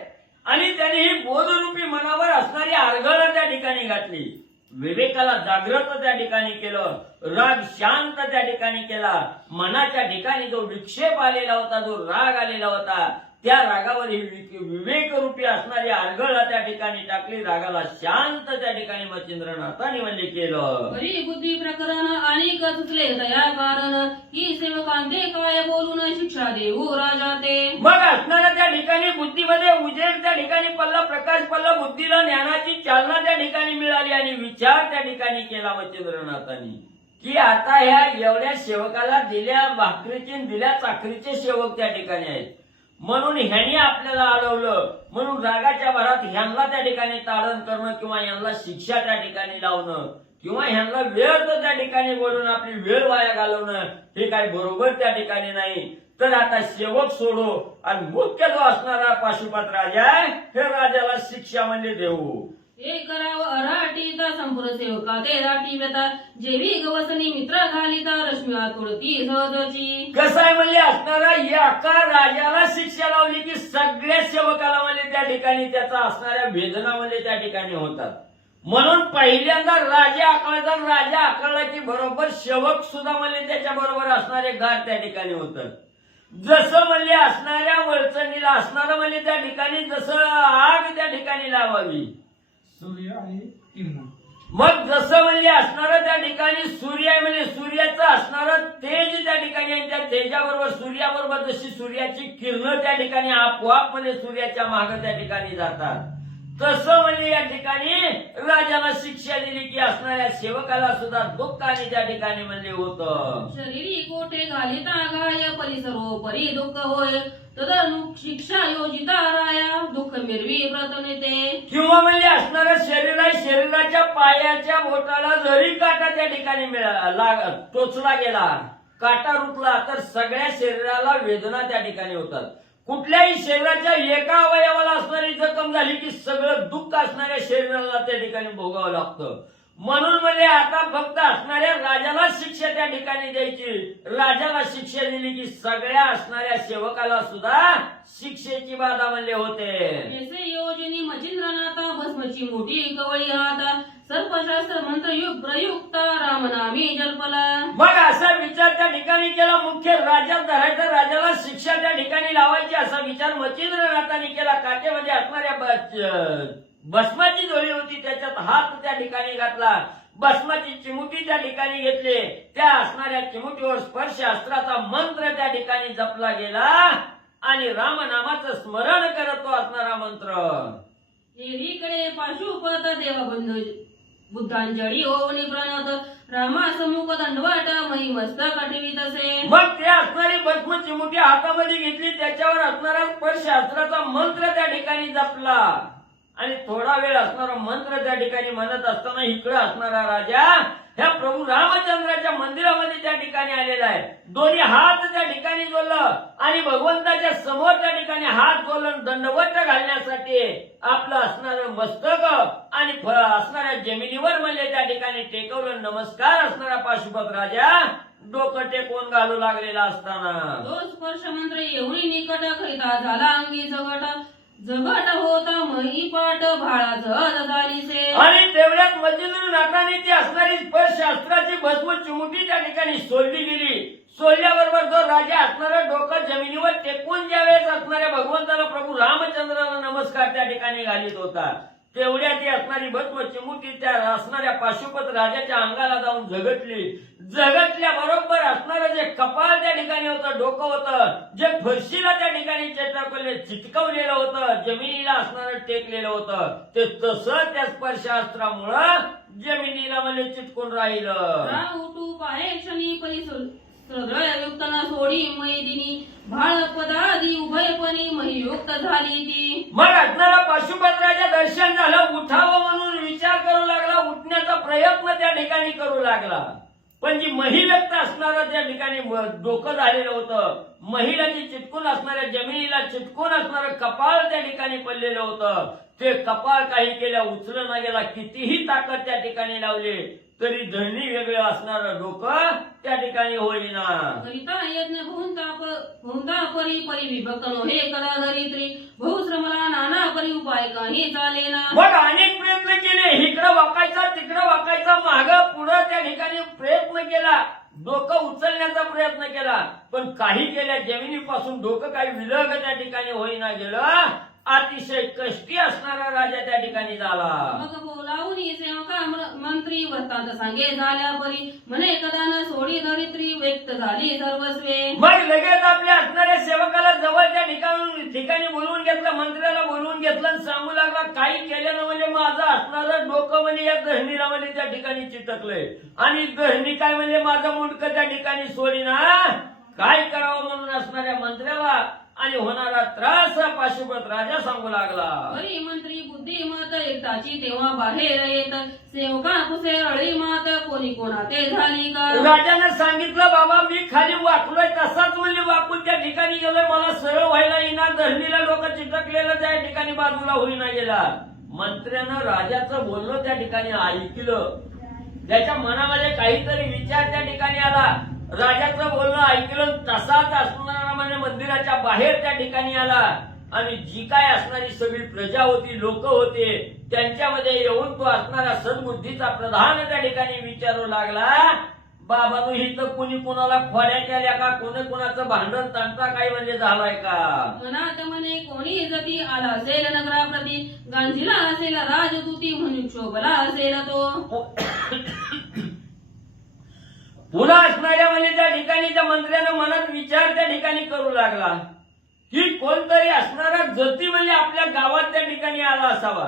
आणि त्याने ही बोधरूपी मनावर असणारी आरगळ त्या ठिकाणी घातली. विवेकाला जागृत त्या ठिकाणी केलं, राग शांत त्या ठिकाणी केला. मनाच्या ठिकाणी जो विक्षेप आलेला होता, जो राग आलेला होता, त्या रागावर ही विवेकरूपी असणारी आरगळ त्या ठिकाणी टाकली. रागाला शांत त्या ठिकाणी मच्छिंद्रनाथांनी म्हणजे केलं. बरी बुद्धी प्रकरण आणि सुचले दया कारण ही सेवकांते काय बोलून शिक्षा देऊ राजा ते. मग असणाऱ्या त्या ठिकाणी बुद्धीमध्ये उजेड त्या ठिकाणी पडला, प्रकाश पडला. बुद्धीला ज्ञानाची चालना त्या ठिकाणी मिळाली आणि विचार त्या ठिकाणी केला मच्छिंद्रनाथांनी की आता ह्या एवढ्या सेवकाला दिल्या भाकरीचे दिल्या चाकरीचे सेवक त्या ठिकाणी आहेत. म्हणून ह्यांनी आपल्याला अडवलं, म्हणून रागाच्या भरात ह्यांना त्या ठिकाणी ताडण करणं किंवा ह्यांना शिक्षा त्या ठिकाणी लावणं किंवा ह्यांना वेळ तर त्या ठिकाणी बोलून आपली वेळ वाया घालवणं हे काही बरोबर त्या ठिकाणी नाही. तर आता सेवक सोडो आणि मुख्य जो असणारा पाशुपत राजा आहे, हे राजाला शिक्षा म्हणजे देऊ. हे करावं अराटीता संपूर्ण सेवका ते राटी व्यथा जेवी गवसनी मित्र घालिता रश्मी तोडती सहजची. कसं आहे म्हणजे असणारा एका राजाला शिक्षा लावली की सगळ्या सेवकाला म्हणजे त्या ठिकाणी त्याचा असणाऱ्या वेदना म्हणजे त्या ठिकाणी होतात. म्हणून पहिल्यांदा राजा आकळला की बरोबर सेवक सुद्धा म्हणजे त्याच्या बरोबर असणारे गार त्या ठिकाणी होतात. जसं म्हणजे असणाऱ्या वळचणीला असणारं म्हणजे त्या ठिकाणी जसं आग त्या ठिकाणी लावावी सूर्य आणि किरण. मग जसं म्हणजे असणारं त्या ठिकाणी सूर्य आहे म्हणजे सूर्याचं असणारं तेज त्या ठिकाणी आहे. त्या तेजाबरोबर सूर्याबरोबर जशी सूर्याची किरण त्या ठिकाणी आपोआप म्हणजे सूर्याच्या मागे त्या ठिकाणी जातात, तसं म्हणजे या ठिकाणी राजाला शिक्षा दिली की असणाऱ्या सेवकाला सुद्धा दुःख आणि त्या ठिकाणी म्हणजे होतं. शरीरी कोठे घालिता गाय परिसरोपरी दुःख होय तदनु शिक्षा योजिता राया दुःख मिरवी व्रत नेते. किंवा म्हणजे असणारं शरीर आहे, शरीराच्या पायाच्या बोटाला जरी काटा त्या ठिकाणी टोचला गेला, काटा रुतला तर सगळ्या शरीराला वेदना त्या ठिकाणी होतात. कुठल्याही शरीराच्या एका अवयवाला असणारी जखम झाली की सगळं दुःख असणाऱ्या शरीराला त्या ठिकाणी भोगावं लागतं. म्हणून म्हणजे आता फक्त असणाऱ्या राजाला शिक्षा त्या ठिकाणी द्यायची. राजाला शिक्षा दिली की सगळ्या असणाऱ्या सेवकाला सुद्धा शिक्षेची बाधा म्हणजे होते. ऐसे योजनी मच्छिंद्रनाथा भस्मची मोठी कवळी हाता सर्पशास्त्र मंत्र प्रयुक्त रामनामी जल्पला. मग असा विचार त्या ठिकाणी केला. मुख्य राजा धरायचा, राजाला शिक्षा त्या ठिकाणी लावायची असा विचार मच्छिंद्रनाथांनी केला. काटेमध्ये असणाऱ्या भस्माची झोळी होती, त्याच्यात हात त्या ठिकाणी घातला. भस्माची चिमुटी त्या ठिकाणी घेतली. त्या असणाऱ्या चिमुटीवर स्पर्श अस्त्राचा मंत्र त्या ठिकाणी जपला गेला आणि रामनामाचं स्मरण करत तो असणारा मंत्र. एकीकडे पाशुपत देवबंधू बुद्धांजली ओवनी प्रणत रामासमुख दंडवाट मही मस्तक ठेवीतसे. मग ते असणारी भस्म चिमुटी हातामध्ये घेतली, त्याच्यावर असणारा स्पर्शास्त्राचा मंत्र त्या ठिकाणी जपला आणि थोडा वेळ असणारा मंत्र त्या ठिकाणी म्हणत असताना इकडे असणारा राजा ह्या प्रभू रामचंद्राच्या मंदिरामध्ये त्या ठिकाणी आलेला आहे. दोन्ही हात त्या ठिकाणी जोडलं आणि भगवंताच्या समोर त्या ठिकाणी हात जोडून दंडवत घालण्यासाठी आपलं असणारं मस्तक आणि असणाऱ्या जमिनीवर म्हणजे त्या ठिकाणी टेकवलं. नमस्कार असणारा पाशुपत राजा डोकं टेकवून घालू लागलेला असताना तो स्पर्श मंत्र एवढी निकट करिता झाला अंगी जगट होता मही पाट भाळा जड झालीसे. आणि तेवढ्यात मध्यंतरी नाकाने ती असणारी स्पर्शास्त्राची भस्म चिमुटी त्या ठिकाणी सोडली गेली. सोडल्याबरोबर जो राजा असणारा डोकं जमिनीवर टेकून ज्यावेळेस असणाऱ्या भगवंताला प्रभू रामचंद्राला नमस्कार त्या ठिकाणी घालीत होता, तेवढ्या ती असणारी भस्म चिमुटी त्या असणाऱ्या पाशुपत राजाच्या अंगाला जाऊन झगटली. झगटल्या बरोबर असणारं जे कपाळ त्या ठिकाणी होतं, डोकं होतं, जे फरशीला त्या ठिकाणी चिटकवलेलं होतं, जमिनीला असणारं टेकलेलं होतं, ते तसं त्या स्पर्शास्त्रामुळं जमिनीला म्हणजे चिटकून राहिलं. उठू पाहे क्षणी युक्त न सोडी मैदिनी भाळ पदादी उभयपणी महियुक्त झाली ती. मग असणारा पाशुपत राजा दर्शन झालं, उठावं म्हणून विचार करू लागला, उठण्याचा प्रयत्न त्या ठिकाणी करू लागला. पण जी मही व्यक्त असणारं त्या ठिकाणी डोकं झालेलं होतं, महिलाची चिटकून असणाऱ्या जमिनीला चिटकून असणारं कपाळ त्या ठिकाणी पडलेलं होतं, ते कपाळ काही केल्या उचललं ना गेला. कितीही ताकद त्या ठिकाणी लावली तरी धरणी वेगळं असणारं डोकं त्या ठिकाणी होईना. करिता यज्ञ भूंता परी परी विभक्त हे कदा धरित्री बहुश्रमला नाना परी उपाय काही चालेना. मग अनेक प्रयत्न केले, इकडं वाकायचा तिकडं वाकायचा, मागं पुढं त्या ठिकाणी प्रयत्न केला, डोकं उचलण्याचा प्रयत्न केला, पण काही केल्या जमिनीपासून डोकं काही विलग त्या ठिकाणी होईना गेलं. अतिशय कष्टी असणारा राजा त्या ठिकाणी झाला. मग बोलावून सेवका मंत्री वृत्तांत सांगे झाल्या परी म्हणे कदा न सोडी धरित्री व्यक्त झाली सर्वस्वे. मग लगेच आपल्या असणाऱ्या सेवकाला जवळ त्या ठिकाणी बोलवून घेतलं, मंत्र्याला बोलवून घेतलं आणि सांगू लागला, काही केल्यानं म्हणजे माझं असणारं डोकं म्हणजे या गहणीला म्हणजे त्या ठिकाणी चिटकलंय आणि गहणी काय म्हणजे माझं मुंडकं त्या ठिकाणी सोडीना. काय करावं म्हणून असणाऱ्या मंत्र्याला आणि होणारा त्रास पाशुपत राजा सांगू लागला. हरी मंत्री बुद्धिमत एकदाची तेव्हा बाहेर येत सेवका कुसे रळी मात कोणी कोणा ते झाली का. राजाने सांगितलं, बाबा मी खाली वाकलोय तसाच म्हणजे वाकून त्या ठिकाणी गेलोय, मला सरळ व्हायला येईना, धरणीला डोकं चिटकलेलं त्या ठिकाणी बाजूला होईना गेला. मंत्र्यानं राजाचं बोलणं त्या ठिकाणी ऐकलं, त्याच्या मनामध्ये काहीतरी विचार त्या ठिकाणी आला. राजाचं बोलणं ऐकलं, तसाच असणारा म्हणजे मंदिराच्या बाहेर त्या ठिकाणी आला आणि जी काय असणारी सगळी प्रजा होती, लोक होते, त्यांच्यामध्ये येऊन तो असणारा सद्बुद्धीचा प्रधान त्या ठिकाणी विचारू लागला, बाबा तू इथं कुणी कुणाला खोऱ्या केल्या का, कोणी कुणाचं भांडण तंटा काही म्हणजे झालाय का. मनात म्हणे कोणी जती आला असेल नगराप्रती गांधीला असेल राजदूती म्हणून शोभला असेल तो. पुन्हा असणाऱ्या म्हणजे त्या ठिकाणी त्या मंत्र्यानं मनात विचार त्या ठिकाणी करू लागला की कोणतरी असणारा जती म्हणजे आपल्या गावात त्या ठिकाणी आला असावा.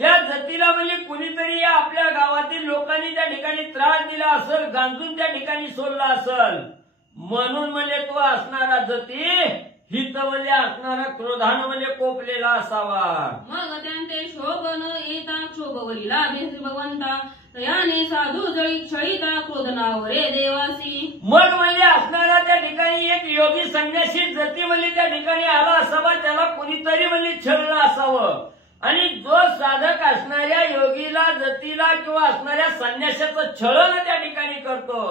त्या जतीला म्हणजे कुणीतरी या आपल्या गावातील लोकांनी त्या ठिकाणी त्रास दिला असेल, गांजून त्या ठिकाणी सोडला असेल, म्हणून म्हणजे तो असणारा जती हित म्हणजे असणारा क्रोधानं म्हणजे कोपलेला असावा. मग त्यांचे शोभ न येता क्षोभवरीला भेस भगवंता तयाने साधू जळी क्षळीता क्रोधनावरे देवासी. मग म्हणजे असणारा त्या ठिकाणी एक योगी संन्यासी जती म्हणजे त्या ठिकाणी आला असावा, त्याला कुणीतरी म्हणजे छळलं असावं आणि जो साधक असणाऱ्या योगीला जतीला किंवा असणाऱ्या संन्यासाचं छळण त्या ठिकाणी करतो,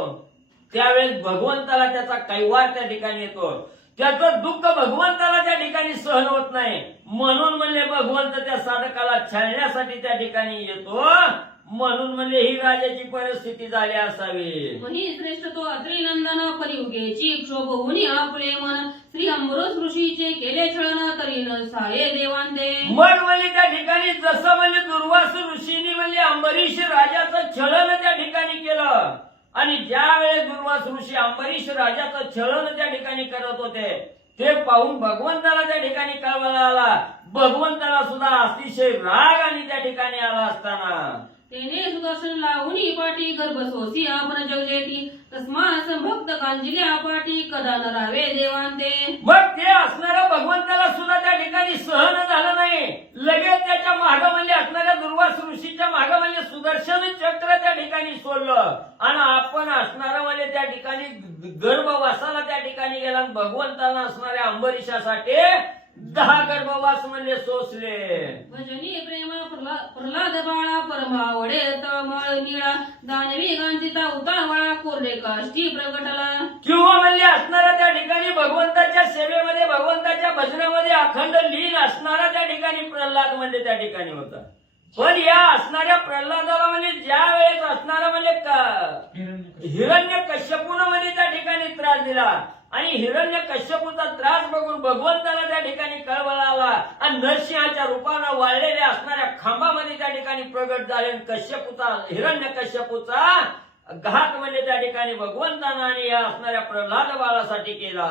त्यावेळेस भगवंताला त्याचा कैवार त्या ठिकाणी येतो, त्याचं दुःख भगवंताला त्या ठिकाणी सहन होत नाही, म्हणून म्हणजे भगवंत त्या साधकाला छळण्यासाठी त्या ठिकाणी येतो. म्हणून म्हणजे ही राजाची परिस्थिती झाली असावी. मही श्रेष्ठ तो अत्रिनंदन परियुगेची क्षोभ होनी आपले मन श्री अंबरोस ऋषीचे केले छळण तरी न साये देवांते. मग म्हणजे त्या ठिकाणी जसं म्हणजे दुर्वास ऋषींनी म्हणजे अंबरीश राजाचं छळण त्या ठिकाणी केलं आणि ज्या वेळेस दुर्वास ऋषी अंबरीश राजाचं छळण त्या ठिकाणी करत होते, ते पाहून भगवंताला त्या ठिकाणी कळवळा आला. भगवंताला सुद्धा अतिशय राग आणि त्या ठिकाणी आला असताना तेने सुदर्शन लावूनी पाठी गर्भसोसी आपण जगजेती तस्मा भक्त कांजिल्या पाठी कदा न रावे देवांते. मग ते असणाऱ्या भगवंताला सुद्धा त्या ठिकाणी सहन झालं नाही. लगेच त्याच्या मागामध्ये असणाऱ्या दुर्वास ऋषीच्या मागामध्ये सुदर्शन चक्र त्या ठिकाणी सोडलं आणि आपण असणारा म्हणजे त्या ठिकाणी गर्भवासाला त्या ठिकाणी गेला आणि भगवंताला असणाऱ्या अंबरीशासाठी 10 गर्भवास म्हणजे सोसले. भजनी प्रेमा प्रल्हाद बाळा परमावडे तळमळ निळा दानवी गांजिता उतावळा कोरडे काष्टी प्रगटला. किंवा म्हणजे असणारा त्या ठिकाणी भगवंताच्या सेवेमध्ये भगवंताच्या भजनामध्ये अखंड लीन असणारा त्या ठिकाणी प्रल्हाद म्हणजे त्या ठिकाणी होता. पण या असणाऱ्या प्रल्हादाला म्हणजे ज्या वेळेस असणारा म्हणजे हिरण्य कश्यपून म्हणजे त्या ठिकाणी त्रास दिला आणि हिरण्य कश्यपूचा त्रास बघून भगवंताला त्या ठिकाणी कळवळा आला आणि नरसिंहाच्या रूपानं वाळलेल्या असणाऱ्या खांबामध्ये त्या ठिकाणी प्रगट झाले. कश्यपूचा हिरण्य कश्यपूचा घात म्हणजे त्या ठिकाणी भगवंतानं आणि या असणाऱ्या प्रल्हाद बाळासाठी केला.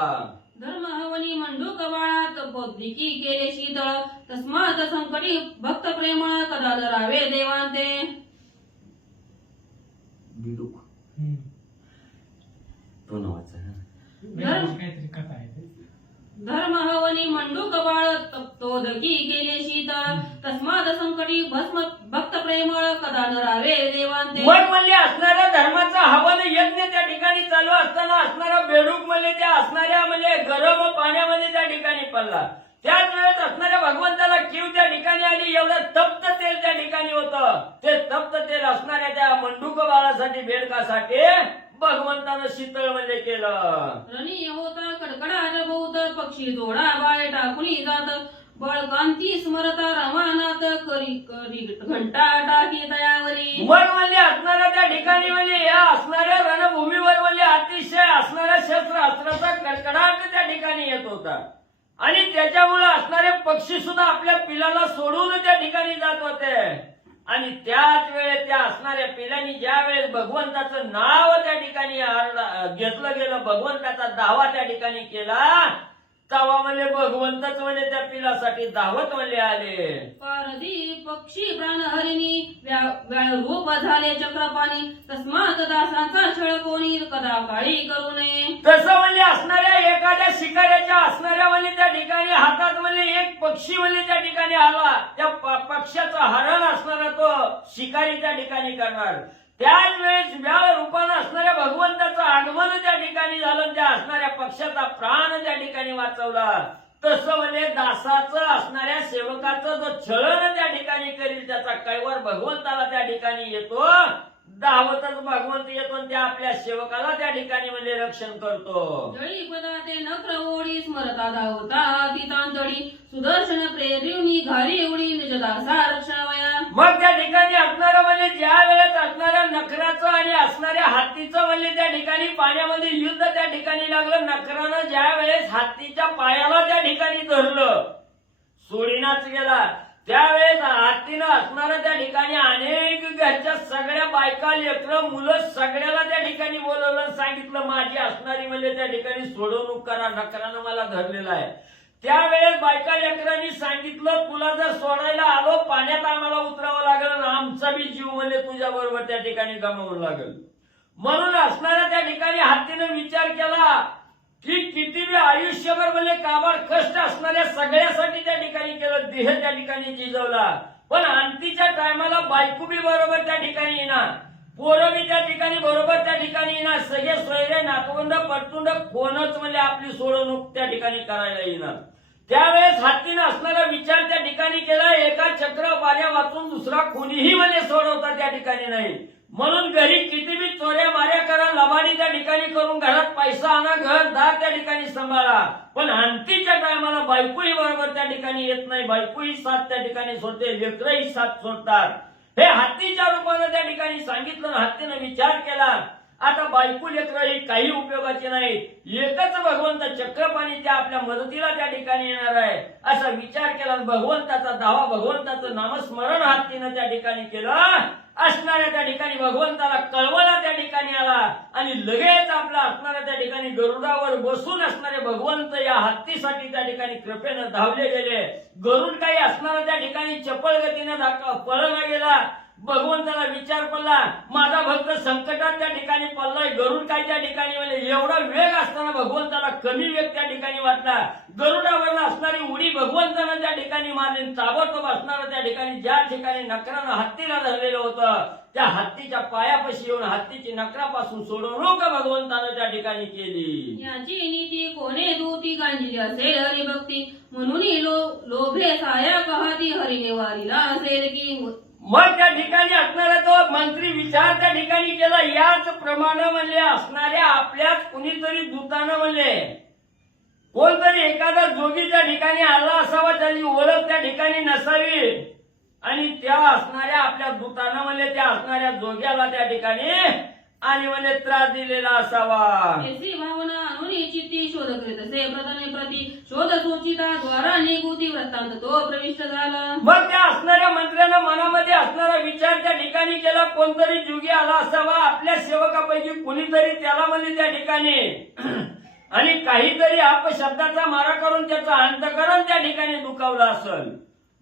धर्म हवनी मंडूक बाळात बौद्धिकी केले शीतळ तस्मात संकटी भक्त प्रेमळ कदा न रावे देवांते. बिडूक तो नावाचा काहीतरी कथा आहे ते. धर्म हवनी मंडूक बाळ तप्तोदकी केले शीतळ तस्मात संकटी भस्म भक्त प्रेमळ कदा न रावे देवांते. मग म्हणजे असणाऱ्या धर्माचा हवन यज्ञ त्या ठिकाणी चालू असताना असणारा बेडूक म्हणजे त्या असणाऱ्या म्हणजे गरम पाण्यामध्ये त्या ठिकाणी पडला. त्याच वेळेस असणाऱ्या भगवंताला कीव त्या ठिकाणी आली. एवढं तप्त तेल त्या ठिकाणी होतं. ते तप्त तेल असणाऱ्या त्या मंडूक बाळासाठी बेडकासाठी भगवंतानं शीतळ म्हणजे केलं. रणी होता कडकडाट बहुत पक्षी जोडा बाळ टाकुनी जात बळकांती स्मरता रमानात करी करी घंटा टाकी तयावरी. मग म्हणजे असणाऱ्या त्या ठिकाणी म्हणजे या असणाऱ्या रणभूमीवर म्हणजे अतिशय असणाऱ्या शस्त्रास्त्राचा कडकडाट त्या ठिकाणी येत होता आणि त्याच्यामुळे असणारे पक्षी सुद्धा आपल्या पिलाला सोडून त्या ठिकाणी जात होते. आणि त्याच वेळेस त्या असणाऱ्या पिलांनी ज्या वेळेस भगवंताचं नाव त्या ठिकाणी घेतलं गेलं, भगवंताचा दावा त्या ठिकाणी केला, तवा म्हणजे भगवंतच म्हणजे त्या पिलासाठी दावत म्हणजे आले. पारधी पक्षी प्राणहरिणी व्याळ रूप झाले चक्रपाणी तस्मात दासांचा छळ कोणी कदा काळी करू नये. तसं म्हणजे असणाऱ्या एखाद्या शिकाऱ्याच्या असणाऱ्या म्हणजे त्या ठिकाणी हातात म्हणजे एक पक्षी म्हणजे त्या ठिकाणी आला. त्या पक्षाचं हरण असणारा तो शिकारी त्या ठिकाणी करणार. त्याच वेळेस व्याळ रूपानं असणाऱ्या भगवंताचं आगमन त्या ठिकाणी झालं. त्या असणाऱ्या पक्षाचा प्राण त्या ठिकाणी वाचवला. तसं म्हणजे दासाचं असणाऱ्या सेवकाचं जो छळण त्या ठिकाणी करील त्याचा कैवार भगवंताला त्या ठिकाणी येतो. दावतच भगवंत येतो आणि त्या आपल्या सेवकाला त्या ठिकाणी म्हणजे रक्षण करतो. जळी पदाते नक्र ओढी स्मरता धावता पितांजळी सुदर्शन प्रेरिवनी घाली उडी निज दासा रक्षावया. मग त्या ठिकाणी असणारं म्हणजे ज्या वेळेस असणाऱ्या नखराचं आणि असणाऱ्या हत्तीचं म्हणजे त्या ठिकाणी पाण्यामध्ये युद्ध त्या ठिकाणी लागलं. नखरानं ज्या वेळेस हत्तीच्या पायाला त्या ठिकाणी धरलं, सोडीनाच गेला, त्यावेळेस हत्तीनं असणारं त्या ठिकाणी अनेक घरच्या सगळ्या बायका लेकरं मुलं सगळ्याला त्या ठिकाणी बोलवलं, सांगितलं माझी असणारी म्हणजे त्या ठिकाणी सोडवणूक करा, नखरानं मला धरलेला आहे. त्यावेळेस बायका लेकरांनी सांगितलं तुला जर सोडायला आलो पाण्यात आम्हाला उतरावं लागेल आणि आमचा बी जीव म्हणजे तुझ्या बरोबर त्या ठिकाणी गमावून लागेल. म्हणून असणाऱ्या त्या ठिकाणी हत्तीनं विचार केला की किती बी आयुष्यभर म्हणजे काबाड कष्ट असणाऱ्या सगळ्यासाठी त्या ठिकाणी केलं, देह त्या ठिकाणी जिजवला, पण अंतीच्या टायमाला बायको बी बरोबर त्या ठिकाणी येणार, पोरं बी त्या ठिकाणी बरोबर त्या ठिकाणी येणार, सगळे सोयरे नातवंड परतुंड कोणच म्हणजे आपली सोडवणूक त्या ठिकाणी करायला येणार. त्यावेळेस हत्तीनं असणारा विचार त्या ठिकाणी केला, एका चक्र पाऱ्या वाचून दुसरा कोणीही म्हणजे सोडवता त्या ठिकाणी नाही. म्हणून घरी किती बी चोऱ्या माऱ्या करा, लबाडी त्या ठिकाणी करून घरात पैसा आणा, घरदार त्या ठिकाणी सांभाळा, पण अंतीच्या टायमाला बायकोही बरोबर त्या ठिकाणी येत नाही, बायकोही साथ त्या ठिकाणी सोडते, लेकरही साथ सोडतात. हे हत्तीच्या रूपानं त्या ठिकाणी सांगितलं. हत्तीनं विचार केला आता बायको लेकरं ही काही उपयोगाची नाही, एकच भगवंत चक्रपाणी त्या आपल्या मदतीला त्या ठिकाणी येणार आहे असा विचार केला. भगवंताचा धावा, भगवंताचं नामस्मरण हत्तीनं त्या ठिकाणी केलं असणाऱ्या त्या ठिकाणी भगवंताला कळवला त्या ठिकाणी आला आणि लगेच आपला असणाऱ्या त्या ठिकाणी गरुडावर बसून असणारे भगवंत या हत्तीसाठी त्या ठिकाणी कृपेनं धावले गेले. गरुड काही असणारा त्या ठिकाणी चपळ गतीनं पळला गेला. भगवंताला विचार पडला, माझा भक्त संकटात त्या ठिकाणी पडलाय, गरुड काय त्या ठिकाणी म्हणजे एवढा वेग असताना भगवंताला कमी वेग त्या ठिकाणी वाटला. गरुडावर असणारी उडी भगवंतानं त्या ठिकाणी मारली. ताबडतोब असणारा त्या ठिकाणी ज्या ठिकाणी नकरानं हत्तीला धरलेलं होतं त्या हत्तीच्या पायापाशी येऊन हत्तीची नकरापासून सोडवणूक भगवंतानं त्या ठिकाणी केली. याची नीती कोणे दूती गांजली असेल हरिभक्ती, म्हणून लोभे साया कहाती हरिने वारीला असेल की. मग त्या ठिकाणी असणारा तो मंत्री विचार त्या ठिकाणी केला. याच प्रमाणे म्हणले असणाऱ्या आपल्याच कुणीतरी दूतानं म्हणले कोणतरी एखादा जोगी त्या ठिकाणी आला असावा, त्याची ओळख त्या ठिकाणी नसावी आणि त्या असणाऱ्या आपल्या दूतानं म्हणले त्या असणाऱ्या जोग्याला त्या ठिकाणी आणि म्हणे त्रास दिलेला असावा. ऐसी भावना अनुनी चित्ती शोध करीत असे प्रधाने प्रती शोध सूचिता द्वारा निगुती वृत्तांत तो प्रविष्ट झाला. मग त्या असणाऱ्या मंत्र्यानं मनामध्ये असणारा विचार त्या ठिकाणी केला, कोणतरी जोगी आला असावा आपल्या सेवकापैकी कुणीतरी त्याला म्हणजे त्या ठिकाणी आणि काहीतरी अपशब्दाचा मारा करून त्याचा अंतकरण त्या ठिकाणी दुखावला असेल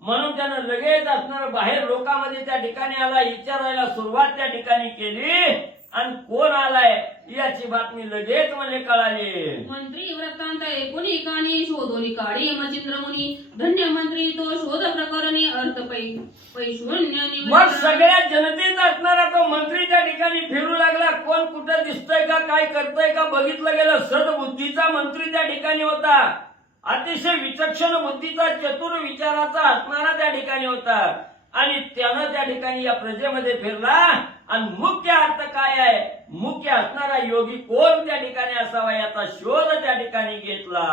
म्हणून त्यानं लगेच असणार बाहेर लोकांमध्ये त्या ठिकाणी आला, विचारायला सुरुवात त्या ठिकाणी केली आणि कोण आलाय याची बातमी लगेच म्हणजे कळाली. मंत्री वृत्तांत एकुणी काणी शोधोली काळी मचिंद्र मुनी धन्य मंत्री तो शोध प्रकरणी अर्थ पैशून्य. मग सगळ्या जनतेत असणारा तो मंत्री त्या ठिकाणी फिरू लागला, कोण कुठं दिसतंय का, काय करतंय का बघितलं गेलं. सद्बुद्धीचा मंत्री त्या ठिकाणी होता, अतिशय विचक्षण बुद्धीचा, चतुर विचाराचा असणारा त्या ठिकाणी होता आणि त्यानं त्या ठिकाणी या प्रजेमध्ये फिरला आणि मुख्य अर्थ काय आहे, मुख्य असणारा योगी कोण त्या ठिकाणी असावा याचा शोध त्या ठिकाणी घेतला.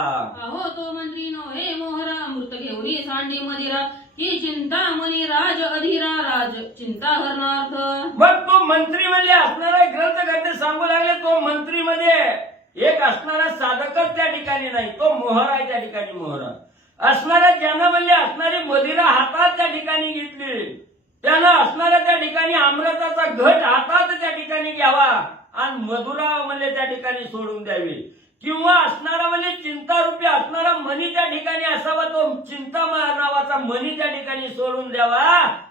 अहो तो मंत्री नो हे मोहरा अमृत घेऊनी सांडी मदिरा ही चिंता मनी राज अधिरा राज चिंता हरणार्थ. मग तो मंत्री म्हणजे असणारा ग्रंथकर्ते सांगू लागले, तो मंत्री मध्ये एक असणारा साधकच त्या ठिकाणी नाही, तो मोहरा आहे त्या ठिकाणी. मोहरा असणारा ज्यानं म्हणजे असणारी मदिरा हातात त्या ठिकाणी घेतली त्यानं असणाऱ्या त्या ठिकाणी अमृताचा घट हातात त्या ठिकाणी घ्यावा आणि मधुरा म्हणजे त्या ठिकाणी सोडून द्यावी, किंवा असणारा म्हणजे चिंतारूपी असणारा मनी त्या ठिकाणी असावा, तो चिंता नावाचा मनी त्या ठिकाणी सोडून द्यावा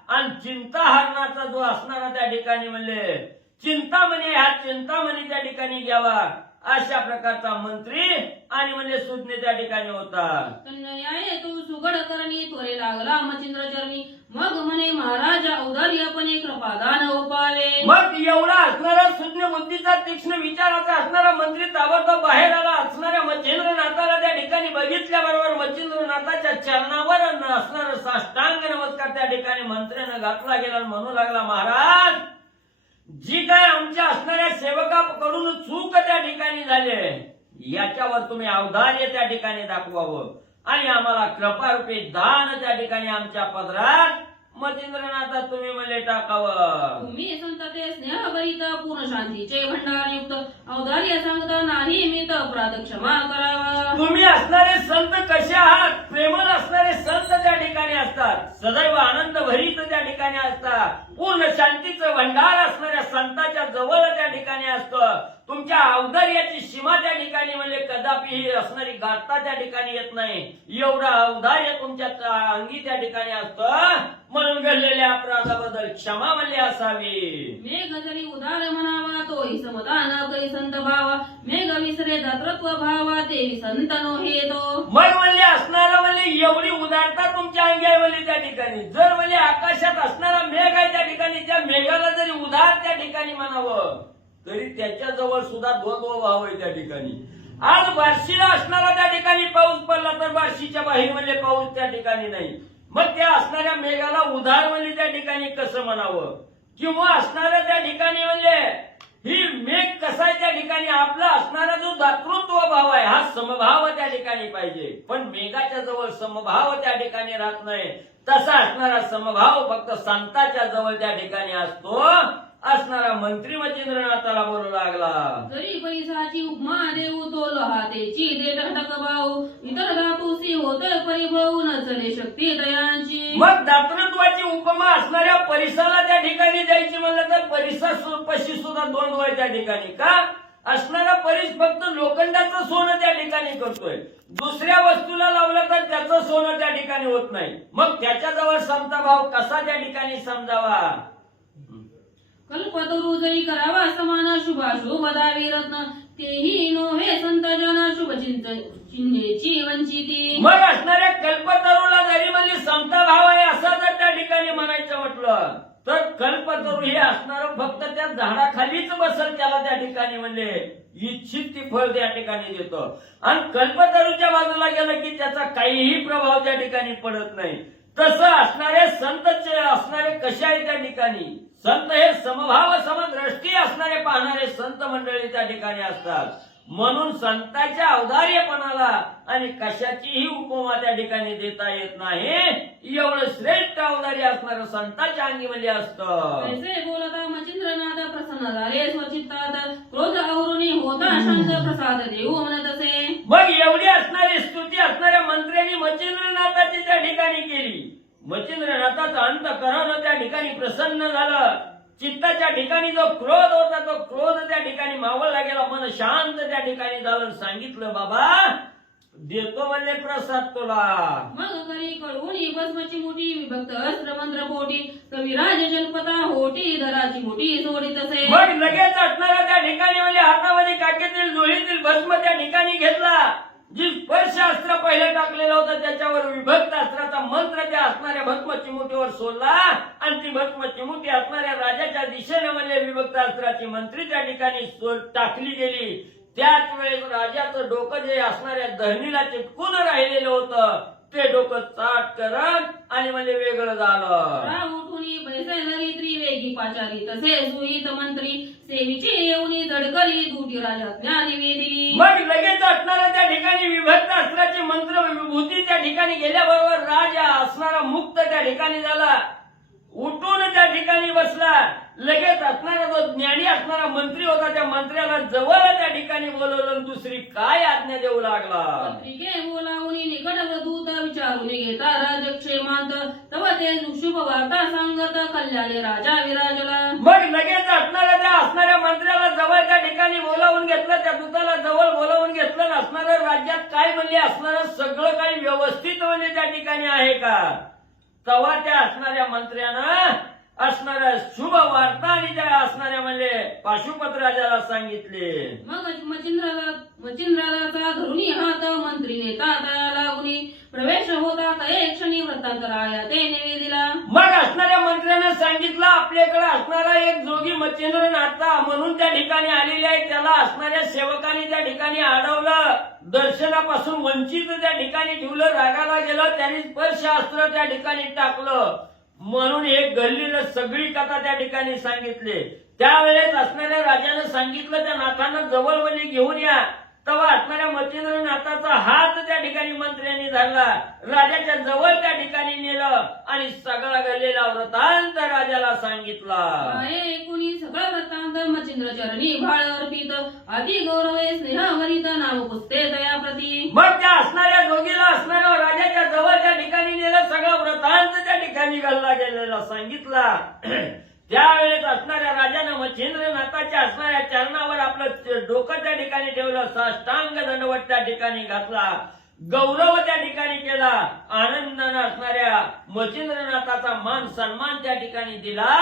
आणि चिंता हरणाचा जो असणारा त्या ठिकाणी म्हणजे चिंतामणी ह्या चिंतामणी त्या ठिकाणी घ्यावा अशा प्रकारचा मंत्री आणि म्हणजे सुज्ञ त्या ठिकाणी होता. कन्याये तू सुगड करणी त्वरे लागला मचिंद्र चरणी मग म्हणे महाराज औदार्यपणे कृपादान उपावे. मग एवढा असणारा सुज्ञ बुद्धीचा तीक्ष्ण विचाराचा असणारा मंत्री ताबडतोब बाहेर आला. असणाऱ्या मच्छिंद्रनाथाला त्या ठिकाणी बघितल्याबरोबर मच्छिंद्रनाथाच्या चरणावर असणारा साष्टांग नमस्कार त्या ठिकाणी मंत्र्यानं घातला गेला आणि म्हणू लागला, महाराज जी काय आमच्या असणाऱ्या सेवकाकडून चूक त्या ठिकाणी झाली याच्यावर तुम्ही औदार्य त्या ठिकाणी दाखवावं आणि आम्हाला कृपारूपी दान त्या ठिकाणी आमच्या पदरात मच्छिंद्रनाथा तुम्ही मला टाकावं. तुम्ही संतते स्नेहभरित पूर्ण शांतीचे भंडारयुक्त औदार्य सांगता नाही मी तर अपराध क्षमा करावा. तुम्ही असणारे संत कसे आहात, प्रेमळ असणारे संत त्या ठिकाणी असतात, सदैव आनंद भरीत त्या ठिकाणी असतात, पूर्ण शांतीचं भंडार असणाऱ्या संताच्या जवळ त्या ठिकाणी असतं. तुमच्या औदार्याची सीमा त्या ठिकाणी म्हणजे कदापि ही असणारी गाठता त्या ठिकाणी येत नाही, एवढं औदार्य तुमच्या अंगी त्या ठिकाणी असतं. म्हणून घडलेल्या अपराधाबद्दल क्षमा म्हणली असावी. मेघ जरी उदार म्हणावा तोही समता न करी संत भावा मेघ विसरे दातृत्व भावा ते संत नो हे तो. मग म्हणजे असणारा म्हणजे एवढी उदारता तुमच्या अंगी आहे म्हणजे त्या ठिकाणी. जर म्हणजे आकाशात असणारा मेघ आहे त्या ठिकाणी, त्या मेघाला जरी उदार त्या ठिकाणी म्हणावं तरी त्याच्याजवळ सुद्धा द्वंद्व भाव आहे त्या ठिकाणी. आज बार्शीला असणारा त्या ठिकाणी पाऊस पडला तर बार्शीच्या बाहेर म्हणजे पाऊस त्या ठिकाणी नाही. मग त्या असणाऱ्या मेघाला उधार म्हणजे त्या ठिकाणी कसं म्हणावं, किंवा असणाऱ्या त्या ठिकाणी म्हणजे ही मेघ कसा आहे त्या ठिकाणी आपला असणारा जो दातृत्व भाव आहे हा समभाव त्या ठिकाणी पाहिजे, पण मेघाच्या जवळ समभाव त्या ठिकाणी राहत नाही. तसा असणारा समभाव फक्त संताच्या जवळ त्या ठिकाणी असतो असणारा मंत्री मच्छिंद्रनाथाला बोलू लागला. जरी पैसाची उपमा देऊ तो लहातेची देत टकबाऊ इतर धातूसी होतोय परिभव न चले शक्ती दयांची. मग दातृत्वाची उपमा असणाऱ्या परिसाला त्या ठिकाणी द्यायची म्हणलं तर परिसापाशी सुद्धा द्वंद्व आहे त्या ठिकाणी. का असणारा परिस फक्त लोखंडाचं सोनं त्या ठिकाणी करतोय, दुसऱ्या वस्तूला लावलं तर त्याचं सोनं त्या ठिकाणी होत नाही. मग त्याच्याजवळ समता भाव कसा त्या ठिकाणी समजावा. कल्पतरू जरी करावा समान शुभाशुभ दावी रत्न तेही नोहे संत जन शुभ चिन्हेची वंचिती. मग असणाऱ्या कल्पतरूला जरी म्हणजे समता भाव आहे असं जर त्या ठिकाणी म्हणायचं म्हटलं तर कल्पतरू हे असणारं फक्त त्या झाडाखालीच बसल, त्याला त्या ठिकाणी म्हणजे इच्छित ती फळ त्या ठिकाणी देतो. आणि कल्पतरूच्या बाजूला गेलं की त्याचा काहीही प्रभाव त्या ठिकाणी पडत नाही. तसं असणारे संत असणारे कसे आहे त्या ठिकाणी. संत हे समभाव समदृष्टी असणारे पाहणारे संत मंडळी त्या ठिकाणी असतात. म्हणून संतांच्या औदार्यपणाला आणि कशाचीही उपमा त्या ठिकाणी देता येत नाही. एवढं श्रेष्ठ औदार्य असणारं संतांच्या अंगीमध्ये असतं. ऐसे बोलता मच्छिंद्रनाथ प्रसन्न झाले स्वचित्तात क्रोध आवरुनी होता शांत प्रसाद देऊ म्हणत असे. मग एवढी असणारी स्तुती असणाऱ्या मंत्र्यांनी मच्छिंद्रनाथाची त्या ठिकाणी केली. मच्छिंद्रनाथाचं अंतःकरण त्या ठिकाणी प्रसन्न झालं. चित्ताच्या ठिकाणी जो क्रोध होता तो क्रोध त्या ठिकाणी मावळला गेला. मन शांत त्या ठिकाणी झालं. सांगितलं बाबा देतो म्हणले प्रसाद तुला. मग करी कळवून भस्मची मोठी विभक्त अस्त्र मंत्र पोटी कविराज जलपता होटी दराची मोठी सोडीत असे. मग लगेच असणारा त्या ठिकाणी म्हणजे हातामध्ये काकेतील जुळीतील भस्म त्या ठिकाणी घेतला. जी स्पर्श अस्त्र पहिले टाकलेलं होतं त्याच्यावर विभक्त अस्त्राचा मंत्र त्या असणाऱ्या भस्मची मुठीवर सोडला आणि ती भस्मची मुठी असणाऱ्या राजाच्या दिशेने म्हणजे विभक्त अस्त्राची मंत्री त्या ठिकाणी टाकली गेली. त्याच वेळेस राजाचं डोकं जे असणाऱ्या धरणीला चिटकून राहिलेलं होतं ते डोकं चाट करत आणि म्हणजे वेगळं झालं. राम उठुनी पैसे नरी त्रिवेगी पाचारी तसे सुहित मंत्री सेवीची येऊनी जडकली दुटी राजा ज्ञानी वेदिली. मग लगेच असणारा त्या ठिकाणी विभक्त अस्त्राची मंत्र विभूती त्या ठिकाणी गेल्याबरोबर राजा असणारा मुक्त त्या ठिकाणी झाला. उठून त्या ठिकाणी बसला. लगेच असणारा जो ज्ञानी असणारा मंत्री होता त्या मंत्र्याला जवळ त्या ठिकाणी बोलवलं. दुसरी काय आज्ञा देऊ लागला. पत्रिके बोलावून निकट दूत विचारून घेता राजक्षेमांत तव ते शुभ वार्ता सांगत कल्याणे राजा विराजला. मग लगेच असणाऱ्या मंत्र्याला जवळ त्या ठिकाणी बोलावून घेतलं. त्या दूताला जवळ बोलावून घेतलं. असणाऱ्या राज्यात काय म्हणले असणारं सगळं काही व्यवस्थित म्हणजे त्या ठिकाणी आहे का. तेव्हा त्या असणाऱ्या मंत्र्यानं असणाऱ्या शुभ वार्ता आणि त्या असणाऱ्या म्हणजे पाशुपत राजाला सांगितले. मग मच्छिंद्राचा धरुणी हात मंत्री नेता तया लागुनी प्रवेश होता तये क्षणी वृत्तांतराया ते निवेदिला. मग असणाऱ्या मंत्र्यानं सांगितलं आपल्याकडे असणारा एक जोगी मच्छिंद्रनाथ म्हणून त्या ठिकाणी आलेले आहे. त्याला असणाऱ्या सेवकांनी त्या ठिकाणी अडवलं. दर्शनापासून वंचित त्या ठिकाणी ठेवलं. रागाला गेलं. त्यांनी स्पर्शास्त्र त्या ठिकाणी टाकलं. म्हणून हे गल्लीला सगळी कथा त्या ठिकाणी सांगितले. त्यावेळेस असणाऱ्या राजानं सांगितलं त्या नाथांना जवळ म्हणजे घेऊन या. तेव्हा असणाऱ्या मच्छिंद्रनाथाचा हात त्या ठिकाणी मंत्र्यांनी धरला. राजाच्या जवळ त्या ठिकाणी नेलं आणि सगळा घडलेला वृत्तांत राजाला सांगितला. एकूणी सगळा वृत्तांत मच्छिंद्र चरणी भाळ अर्पित आधी गौरवे स्नेहावरित नाम पुसते दयाप्रती. मग त्या असणाऱ्या जोगीला असणाऱ्या राजाच्या जवळ त्या ठिकाणी नेलं. सगळा वृत्तांत त्या ठिकाणी घालला गेलेला सांगितला. त्यावेळेस असणाऱ्या राजानं मच्छिंद्रनाथाच्या असणाऱ्या चरणावर आपलं डोकं त्या ठिकाणी ठेवलं. साष्टांग दंडवत त्या ठिकाणी घातला. गौरव त्या ठिकाणी केला. आनंदानं असणाऱ्या मच्छिंद्रनाथाचा मान सन्मान त्या ठिकाणी दिला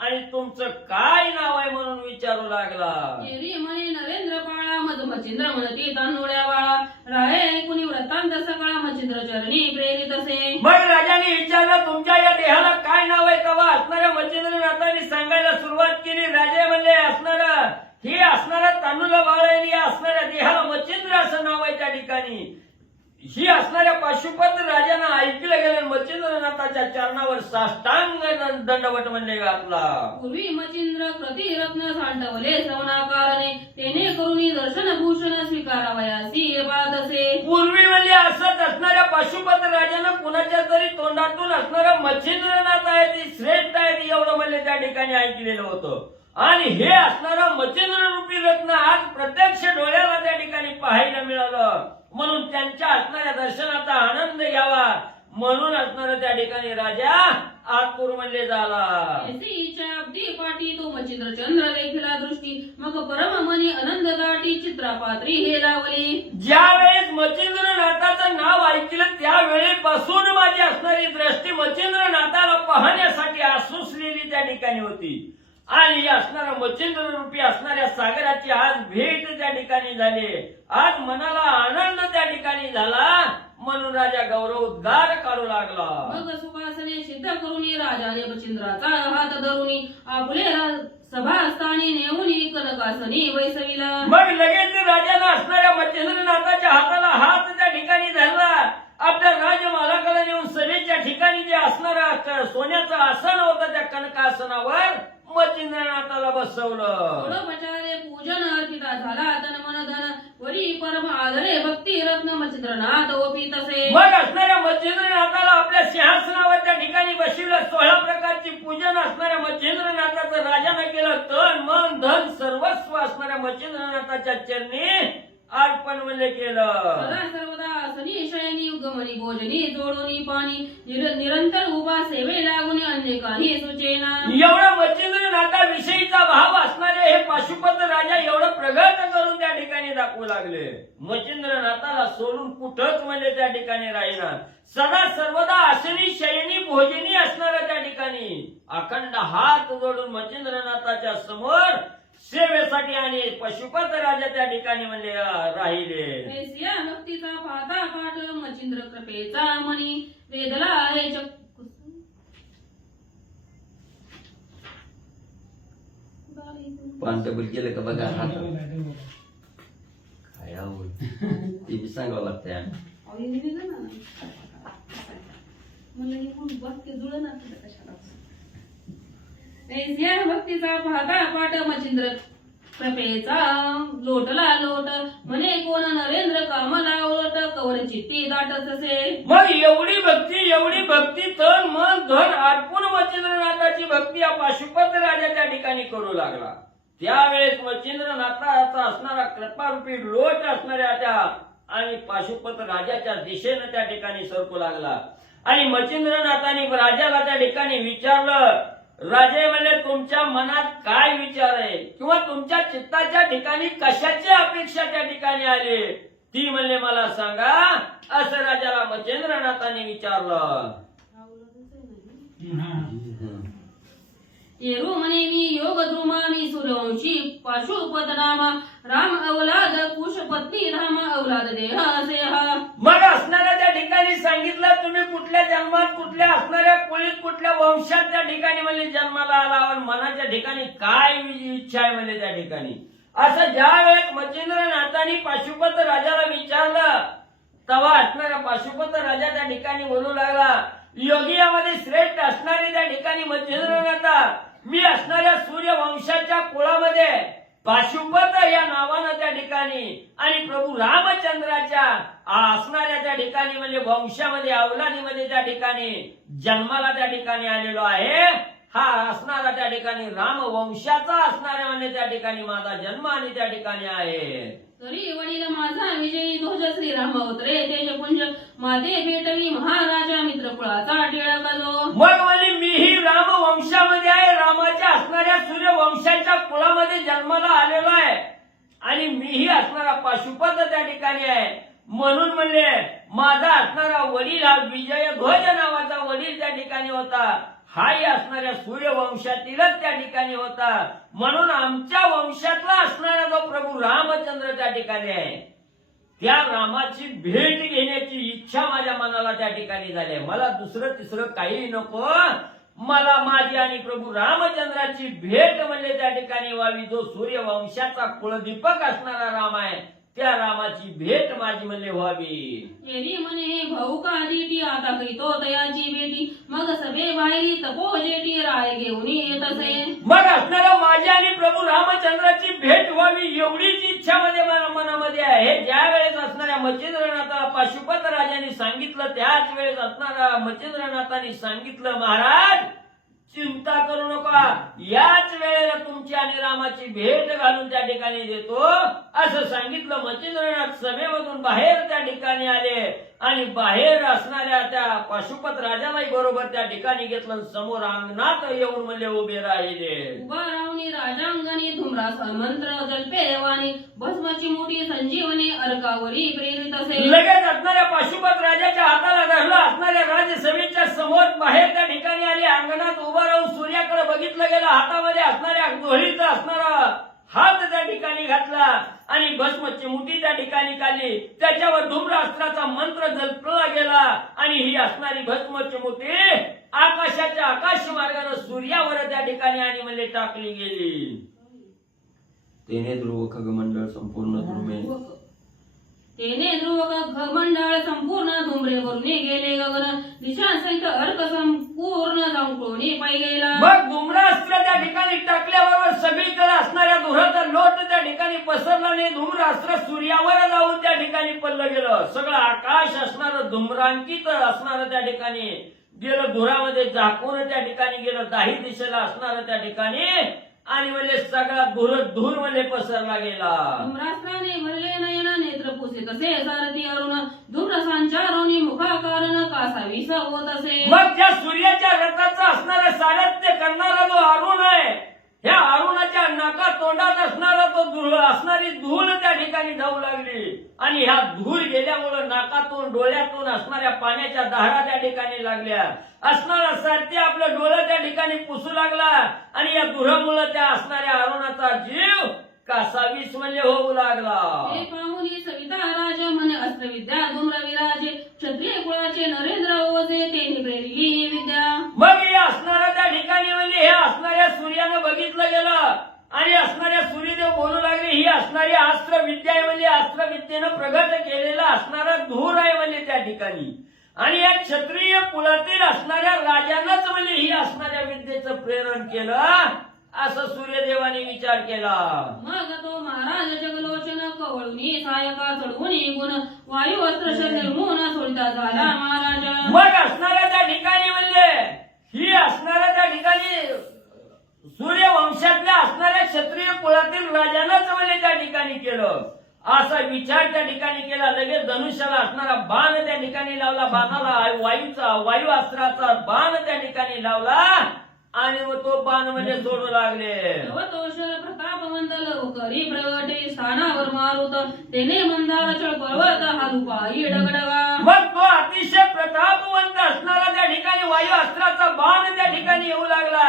आणि तुमचं काय नाव आहे म्हणून विचारू लागला. म्हणे नरेंद्र पाळा मध मच्छिंद्र म्हणती तांदुळ्या बाळा राहे कुणी वृत्तांत सगळा मच्छिंद्र चरणी प्रेरित असे. मग राजाने विचारलं तुमच्या या देहाला काय नाव आहे. तेव्हा असणाऱ्या मच्छिंद्रनाथांनी सांगायला सुरुवात केली. राजा म्हणले असणारं हे असणारं तांदूळ बाळ आहे. या असणाऱ्या देहाला मच्छिंद्र असं नाव आहे त्या ठिकाणी. ही असणाऱ्या पाशुपत राजानं ऐकलं गेलं. मच्छिंद्रनाथाच्या चरणावर साष्टांग दंडवट म्हणले घातला. पूर्वी मच्छिंद्र प्रतिरत्न सांडवले सवनाकारणे तेने करुणी दर्शन भूषण स्वीकारावयासी बाद असे. पूर्वी म्हणजे असंच असणाऱ्या पाशुपत राजानं कुणाच्या तरी तोंडातून असणारं मच्छिंद्रनाथ आहे ती श्रेष्ठ आहे ती एवढं म्हणजे त्या ठिकाणी ऐकलेलं होतं. आणि हे असणारं मच्छिंद्र रूपी रत्न आज प्रत्यक्ष डोळ्याला त्या ठिकाणी पाहायला मिळालं. म्हणून त्यांच्या असणाऱ्या दर्शनाचा आनंद घ्यावा म्हणून असणारं त्या ठिकाणी राजा आतुर म्हणले झाला. ऐसीच्या अब्दी पाटी तो मच्छिंद्र चंद्र देखिला दृष्टी मग परम मनी आनंद दाटी चित्रापात्री हे लावली. ज्या वेळेस मच्छिंद्रनाथाचं नाव ऐकलं त्यावेळेपासून माझी असणारी दृष्टी मच्छिंद्रनाथाला पाहण्यासाठी आसुसलेली त्या ठिकाणी होती. आणि असणाऱ्या मच्छिंद्र रूपी असणाऱ्या सागराची आज भेट त्या ठिकाणी झाली. आज मनाला आनंद त्या ठिकाणी झाला म्हणून राजा गौरव उद्गार काढू लागला. मग सुखासने सिद्ध करून राजाने मच्छिंद्राचा हात धरून आपले सभास्थानी नेऊन कनकासनी वैसविला. मग लगेच राजाला असणाऱ्या मच्छिंद्रनाथाच्या हाताला हात त्या ठिकाणी धरला. आपल्या राजमालाकडे नेऊन सभेच्या ठिकाणी जे असणारं सोन्याचं आसन होतं त्या कनकासनावर मच्छिंद्रनाथाला बसवलं. थोडोपचारे पूजन अर्पिता झाला तन मन धन वरी परम आदरे भक्ती रत्न मच्छिंद्रनाथ ओपी तसे. मग असणाऱ्या मच्छिंद्रनाथाला आपल्या सिंहासनावर त्या ठिकाणी बसविलं. 16 प्रकारची पूजन असणाऱ्या मच्छिंद्रनाथाचं राजानं केलं. तन मन धन सर्वस्व असणाऱ्या मच्छिंद्रनाथाच्या चरणी अर्पण म्हणजे केलं. सदा सर्वदा सनी शयनी गमनी भोजनी जोडोनी पाणी निरंतर उभा सेवे लागून अन्य काही सुचेना. एवढा मच्छिंद्रनाथाविषयीचा भाव असणारे हे पाशुपत राजा एवढं प्रगट करून त्या ठिकाणी दाखवू लागले. मच्छिंद्रनाथाला सोडून कुठंच म्हणजे त्या ठिकाणी राहिना. सदा सर्वदा आसनी शयनी भोजनी असणाऱ्या त्या ठिकाणी अखंड हात जोडून मच्छिंद्रनाथाच्या समोर सेवेसाठी आणि पशुपत राजा त्या ठिकाणी म्हणजे राहिले. ऐसिया भक्तीचा पाता पाठ मच्छिंद्र कृपेचा मनी वेदला आहे पानटबल केलं का बघा हात काय आवड ते बी सांगावं लागतंय. ऐसिया भक्तीचा पाहता पाठ मच्छिंद्र कृपेचा लोटला लोट म्हणे कोण नरेंद्र कामला ओळट कवर चित्ती दाटत असे. मग एवढी भक्ती तन मन धन अर्पून मच्छिंद्रनाथाची भक्ती या पाशुपत राजा त्या ठिकाणी करू लागला. त्यावेळेस मच्छिंद्रनाथाचा असणारा कृपारूपी लोट असणाऱ्या त्या आणि पाशुपत राजाच्या दिशेनं त्या ठिकाणी सरकू लागला. आणि मच्छिंद्रनाथाने राजाला त्या ठिकाणी विचारलं. राजे म्हणले तुमच्या मनात काय विचार आहे किंवा तुमच्या चित्ताच्या ठिकाणी कशाची अपेक्षा त्या ठिकाणी आली ती म्हणले मला सांगा असं राजाला मच्छिंद्रनाथाने विचारलं. येरू म्हणे मी योग द्रुमा मी सूर्यवंशी पाशुपत नामा राम अवलाद कुश पत्नी राम अवलाद देह असे हा. मग असणाऱ्या त्या ठिकाणी सांगितलं तुम्ही कुठल्या जन्मात कुठल्या असणाऱ्या कुळीत कुठल्या वंशात त्या ठिकाणी म्हणजे जन्माला आला आणि मनाच्या ठिकाणी काय इच्छा आहे म्हणजे त्या ठिकाणी असं ज्या वेळेस मच्छिंद्रनाथाने पाशुपत राजाला विचारलं तेव्हा असणारा पाशुपत राजा त्या ठिकाणी बोलू लागला. योगियामध्ये श्रेष्ठ असणारे त्या ठिकाणी मच्छिंद्रनाथा मी असणाऱ्या सूर्यवंशाच्या कुळामध्ये पाशुपत या नावानं त्या ठिकाणी आणि प्रभू रामचंद्राच्या असणाऱ्या त्या ठिकाणी म्हणजे वंशामध्ये अवलादीमध्ये त्या ठिकाणी जन्माला त्या ठिकाणी आलेलो आहे. हा असणारा त्या ठिकाणी राम वंशाचा असणाऱ्या म्हणजे त्या ठिकाणी माझा जन्म आणि त्या ठिकाणी आहे. तरी वडील माझा विजयी ध्वज श्रीराम अवतरे तेजपुंज माते भेटवी महाराजा मित्र कुळाचा टिळक जो. मग म्हणजे मीही राम वंशामध्ये आहे. रामाच्या असणाऱ्या सूर्यवंशाच्या कुळामध्ये जन्माला आलेलो आहे आणि मीही असणारा पाशुपत त्या ठिकाणी आहे. म्हणून म्हणले माझा असणारा वडील हा विजय ध्वज नावाचा वडील त्या ठिकाणी होता. हाही असणाऱ्या सूर्यवंशातीलच त्या ठिकाणी होता. म्हणून आमच्या वंशातला असणारा जो प्रभू रामचंद्र त्या ठिकाणी आहे त्या रामाची भेट घेण्याची इच्छा माझ्या मनाला त्या ठिकाणी झाली. मला दुसरं तिसरं काही नको. मला माझी आणि प्रभू रामचंद्राची भेट म्हणजे त्या ठिकाणी व्हावी. जो सूर्यवंशाचा कुलदीपक असणारा राम आहे त्या रामाची भेट माझी म्हणजे व्हावी. एरी म्हणे भाऊ कादीटी आता करीतो तयाची बेटी मग सभे बाहेरी तपो जेटी राय घेऊन येत असे. मग असणारा माझी आणि प्रभू रामचंद्राची भेट व्हावी एवढीच इच्छा मध्ये मनामध्ये आहे. ज्या वेळेस असणाऱ्या मच्छिंद्रनाथाला पाशुपत राजाने सांगितलं त्याच वेळेस असणारा मच्छिंद्रनाथाने सांगितलं महाराज चिंता करू नका, याच वेळेला तुमची आणि रामाची भेट घालून त्या ठिकाणी देतो असं सांगितलं. मच्छिंद्रनाथ सभेमधून बाहेर त्या ठिकाणी आले आणि बाहेर असणाऱ्या त्या पाशुपत राजालाही बरोबर त्या ठिकाणी घेतलं. समोर अंगणात येऊन म्हणले उभे राहिले. उभा राहुनी राजांगणी धुम्राचा मंत्र जल्पे देवानी भस्माची मोठी संजीवनी अर्कावरी प्रेरित असे. लगेच असणाऱ्या पाशुपत राजाच्या हाताला धरलं. असणाऱ्या राजसभेच्या समोर बाहेर त्या ठिकाणी आले. अंगणात उभा राहून सूर्याकडे बघितलं गेलं. हातामध्ये असणाऱ्या दोरीचा असणारा हात त्या ठिकाणी घातला आणि भस्मची मुठी त्या ठिकाणी काढली. त्याच्यावर धूम्रास्त्राचा मंत्र जपला गेला आणि ही असणारी भस्मची मुठी आकाशाच्या आकाश मार्गाने सूर्यावर त्या ठिकाणी आणि म्हणजे टाकली गेली. तेने ध्रुव खगमंडळ संपूर्ण ध्रुवे तेने ध्रुव खगमंडळ संपूर्ण धुमरे वरुनी गेले गगन दिशांसहित अर्क संपूर्ण जांकोणी पाय गेला. मग धूम्रास्त्र त्या ठिकाणी टाकल्याबरोबर सगळीकडे असणाऱ्या धुराचा लोट त्या ठिकाणी पसरला नाही. धूम्रास्त्र सूर्यावर जाऊन त्या ठिकाणी पडलं गेलं. सगळं आकाश असणारं धूम्रांकित असणारं त्या ठिकाणी गेलं. धुरामध्ये झाकून त्या ठिकाणी गेलं. दाही दिशेला असणारं त्या ठिकाणी आणि म्हणजे सगळा धूर मध्ये पसरला गेला. धूम्रास्त्राने भरले नयन नेत्र पुसे तसे सारथी अरुण धूम्र संचारोनी मुखाकारण कासावीस होत असे. मग त्या सूर्याच्या रथाचं असणारं सारथ्य करणारा जो अरुण आहे, ह्या अरुणाच्या नाका तोंडात असणारा तो असणारी धूळ त्या ठिकाणी जाऊ लागली आणि ह्या धूळ गेल्यामुळे नाकातून डोळ्यातून असणाऱ्या पाण्याच्या धारा त्या ठिकाणी लागल्या. असणारा सारथी आपलं डोळं त्या ठिकाणी पुसू लागला आणि या धुरामुळे त्या असणाऱ्या अरुणाचा जीव कासावीस म्हणजे होऊ लागला. हे पाहुनी सविता राज म्हणे अस्त्रविद्या धूम्र विराजे क्षत्रिय कुळाचे नरेंद्र ओझे तेने प्रेरिली ही विद्या. मग हे असणाऱ्या त्या ठिकाणी म्हणजे हे असणाऱ्या सूर्यानं बघितलं गेलं आणि असणाऱ्या सूर्यदेव बोलू लागले. ही असणारी अस्त्र विद्या आहे म्हणजे अस्त्रविद्येनं प्रगट केलेला असणारा धूर आहे म्हणजे त्या ठिकाणी आणि या क्षत्रिय कुळातील असणाऱ्या राजांनाच म्हणजे ही असणाऱ्या विद्येचं प्रेरण केलं असं सूर्यदेवाने विचार केला. मग तो महाराज जगलोचन कवळुनी सायका चढवून गुण वायू अस्त्र निर्मून सोडिता झाला महाराजा. मग असणाऱ्या त्या ठिकाणी म्हणजे ही असणाऱ्या त्या ठिकाणी सूर्यवंशातल्या असणाऱ्या क्षत्रिय कुळातील राजांनाच म्हणजे त्या ठिकाणी केलं असा विचार त्या ठिकाणी केला. लगेच धनुष्याला असणारा बाण त्या ठिकाणी लावला. बाणाला वायू अस्त्राचा बाण त्या ठिकाणी लावला आणि मग तो बाण म्हणजे सोडू लागले. नवतोषर प्रताप मंदल करी प्रगटे स्थानावर मारुत तेने मंदार चळ पर्वत हालुपाई डगडगा. मग तो अतिशय प्रतापवंत असणारा त्या ठिकाणी वायू अस्त्राचा बाण त्या ठिकाणी येऊ लागला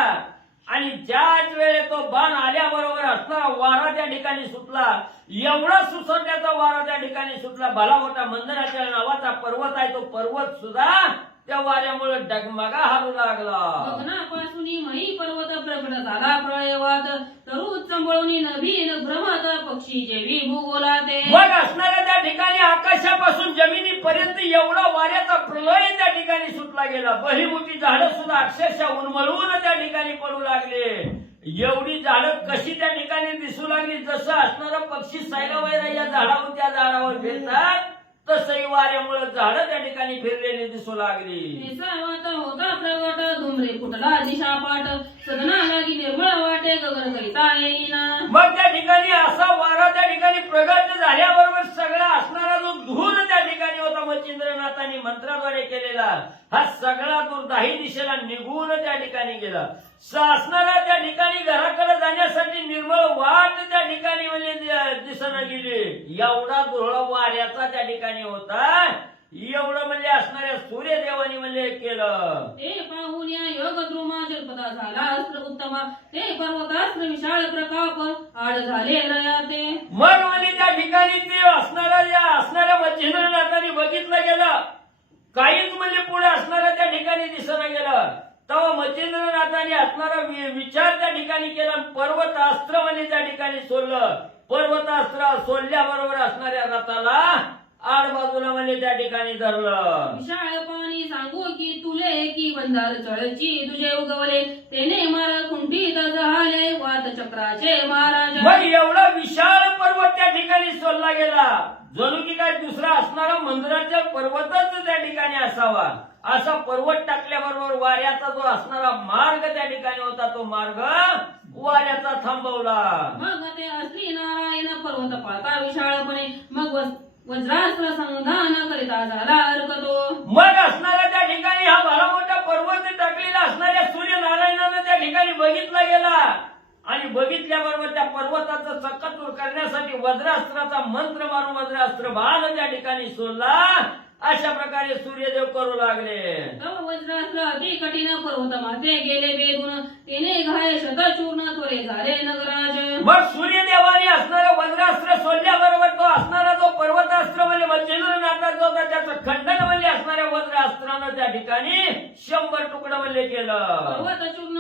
आणि ज्याच वेळे तो बाण आल्याबरोबर असणारा वारा त्या ठिकाणी सुटला. एवढा सुसरण्याचा वारा त्या ठिकाणी सुटला. भला मोठा मंदराच्या नावाचा पर्वत आहे तो पर्वत सुद्धा त्या वाऱ्यामुळे डगमगा हारू लागला. गगनापासून मही पर्वत प्रकट झाला प्रळयवात तरु चंबळून नवीन भ्रमत पक्षी जेवी भूगोलाते. मग असणाऱ्या त्या ठिकाणी आकाशापासून जमिनीपर्यंत एवढा वाऱ्याचा प्रलय त्या ठिकाणी सुटला गेला. बहिमुठी झाडं सुद्धा अक्षरशः उन्मळून त्या ठिकाणी पडू लागले. एवढी झाडं कशी त्या ठिकाणी दिसू लागली जसं असणारा पक्षी सैरावैरा या झाडावर त्या झाडावर फिरतात तसंही वाऱ्यामुळे झाडं त्या ठिकाणी फिरलेली दिसू लागली. होता प्रगट धुमरे फुटला दिशा पाट सदना लागी निर्मळ वाटे गगन करिता येईना. मग त्या ठिकाणी असा वारा त्या ठिकाणी प्रगट झाल्याबरोबर सगळा असणारा जो धूर त्या ठिकाणी होता मच्छिंद्रनाथांनी मंत्राद्वारे केलेला हा सगळा धूर दाही दिशेला निघून त्या ठिकाणी गेला. असणारा त्या ठिकाणी घराकडे जाण्यासाठी निर्मळ वाट त्या ठिकाणी म्हणजे दिसना गेली. एवढा धुळ वाऱ्याचा त्या ठिकाणी होता. एवढं म्हणजे असणाऱ्या सूर्यदेवानी म्हणजे केलं. ते पाहून या योग द्रुमा जल्पता झाला अस्त्र उत्तमा ते पर्वतास्त्र विशाळ प्रकाप आड झाले रयाते. मग म्हणजे त्या ठिकाणी ते असणाऱ्या मच्छिंद्रनाथांनी बघितलं गेलं. काहीच म्हणजे पुढे असणाऱ्या त्या ठिकाणी दिसना गेलं. तेव्हा मच्छिंद्रनाथांनी असणारा विचार त्या ठिकाणी केला. पर्वतास्त्र म्हणजे त्या ठिकाणी सोडलं. पर्वतास्त्र सोडल्याबरोबर असणाऱ्या रथाला आड बाजूला म्हणजे त्या ठिकाणी धरलं. विशाळ पाणी सांगू की तुले की बंधार चळची तुझे उगवले तेने मार कुंठीत झाले वात चक्राचे महाराज. मग एवढा विशाळ पर्वत त्या ठिकाणी सोडला गेला जणू की काय दुसरा असणारा मंदिराचा पर्वतच त्या ठिकाणी असावा असा पर्वत टाकल्याबरोबर वाऱ्याचा जो असणारा मार्ग त्या ठिकाणी होता तो मार्ग वाऱ्याचा थांबवला. मग ते असली नारायण पर्वत पाहता विशाळपणे मग वज्रास्त्र संधान करिता झाला हरकतो. मग असणाऱ्या त्या ठिकाणी हा भला मोठा पर्वत टाकलेला असणाऱ्या सूर्यनारायणानं त्या ठिकाणी बघितला गेला आणि बघितल्याबरोबर त्या पर्वताचं चक्कचूर करण्यासाठी वज्रास्त्राचा मंत्र मारून वज्रास्त्र बाण त्या ठिकाणी सोडला. अशा प्रकारे सूर्यदेव करू लागले. तव वज्रास्त्र अति कठीण पर्वत माते गेले बेदून तिने घाय शतचूर्ण त्वरे झाले नगराज. मग सूर्यदेवाने असणारं वज्रास्त्र सोडल्याबरोबर तो असणारा जो पर्वतास्त्र म्हणजे वज्रनाथाचा होता त्याचं खंडन म्हणजे असणाऱ्या वज्रास्त्रानं त्या ठिकाणी 100 तुकडं म्हणजे केलं. पर्वत चूर्ण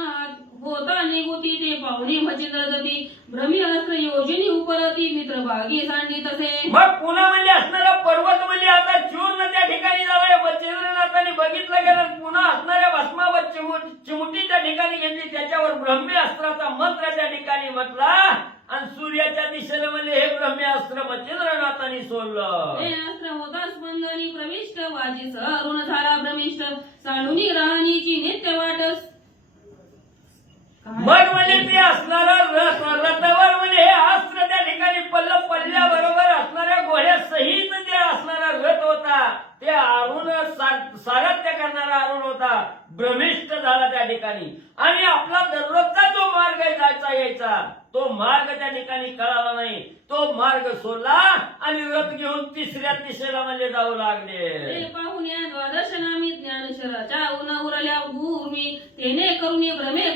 होता निगुती ते पाहुणी मचिंद्र गती भ्रमी अस्त्र योजनी उपरती मित्र भागी सांडी तसे. मग पुन्हा म्हणजे असणारा पर्वत म्हणजे आता चूर्ण त्या ठिकाणी झाला. वज्रनाथाने बघितलं गेलं पुन्हा असणाऱ्या भस्मावर चिमुटी त्या ठिकाणी घेतली त्याच्यावर ब्रह्मी अस्त्राचा मंत्र त्या ठिकाणी म्हटला आणि सूर्याच्या दिशेला म्हणजे हे ब्रह्मी अस्त्र मच्छिंद्रनाथाने सोडलं. हे अस्त्र होता स्पंदनी प्रविष्ट वाजी सरुण झाला भ्रमिष्ट साडूनी राणीची नित्य वाटस. मग म्हणजे ते असणारं रथावर म्हणजे हे अस्त्र त्या ठिकाणी पडल्याबरोबर असणाऱ्या घोड्या सहित ते असणारा रथ होता. ते अरुण सारथ्य करणारा अरुण होता. भ्रमिष्ट झाला त्या ठिकाणी आणि आपला दररोजचा जो मार्ग जायचा यायचा तो मार्ग त्या ठिकाणी कळाला नाही. तो मार्ग सोडला आणि रथ घेऊन तिसऱ्या दिशेला म्हणजे जाऊ लागले. पाहुण्या द्वादश नामी ज्ञानेश्वराच्या उन उरल्या भूमी तेने करुणी भ्रमे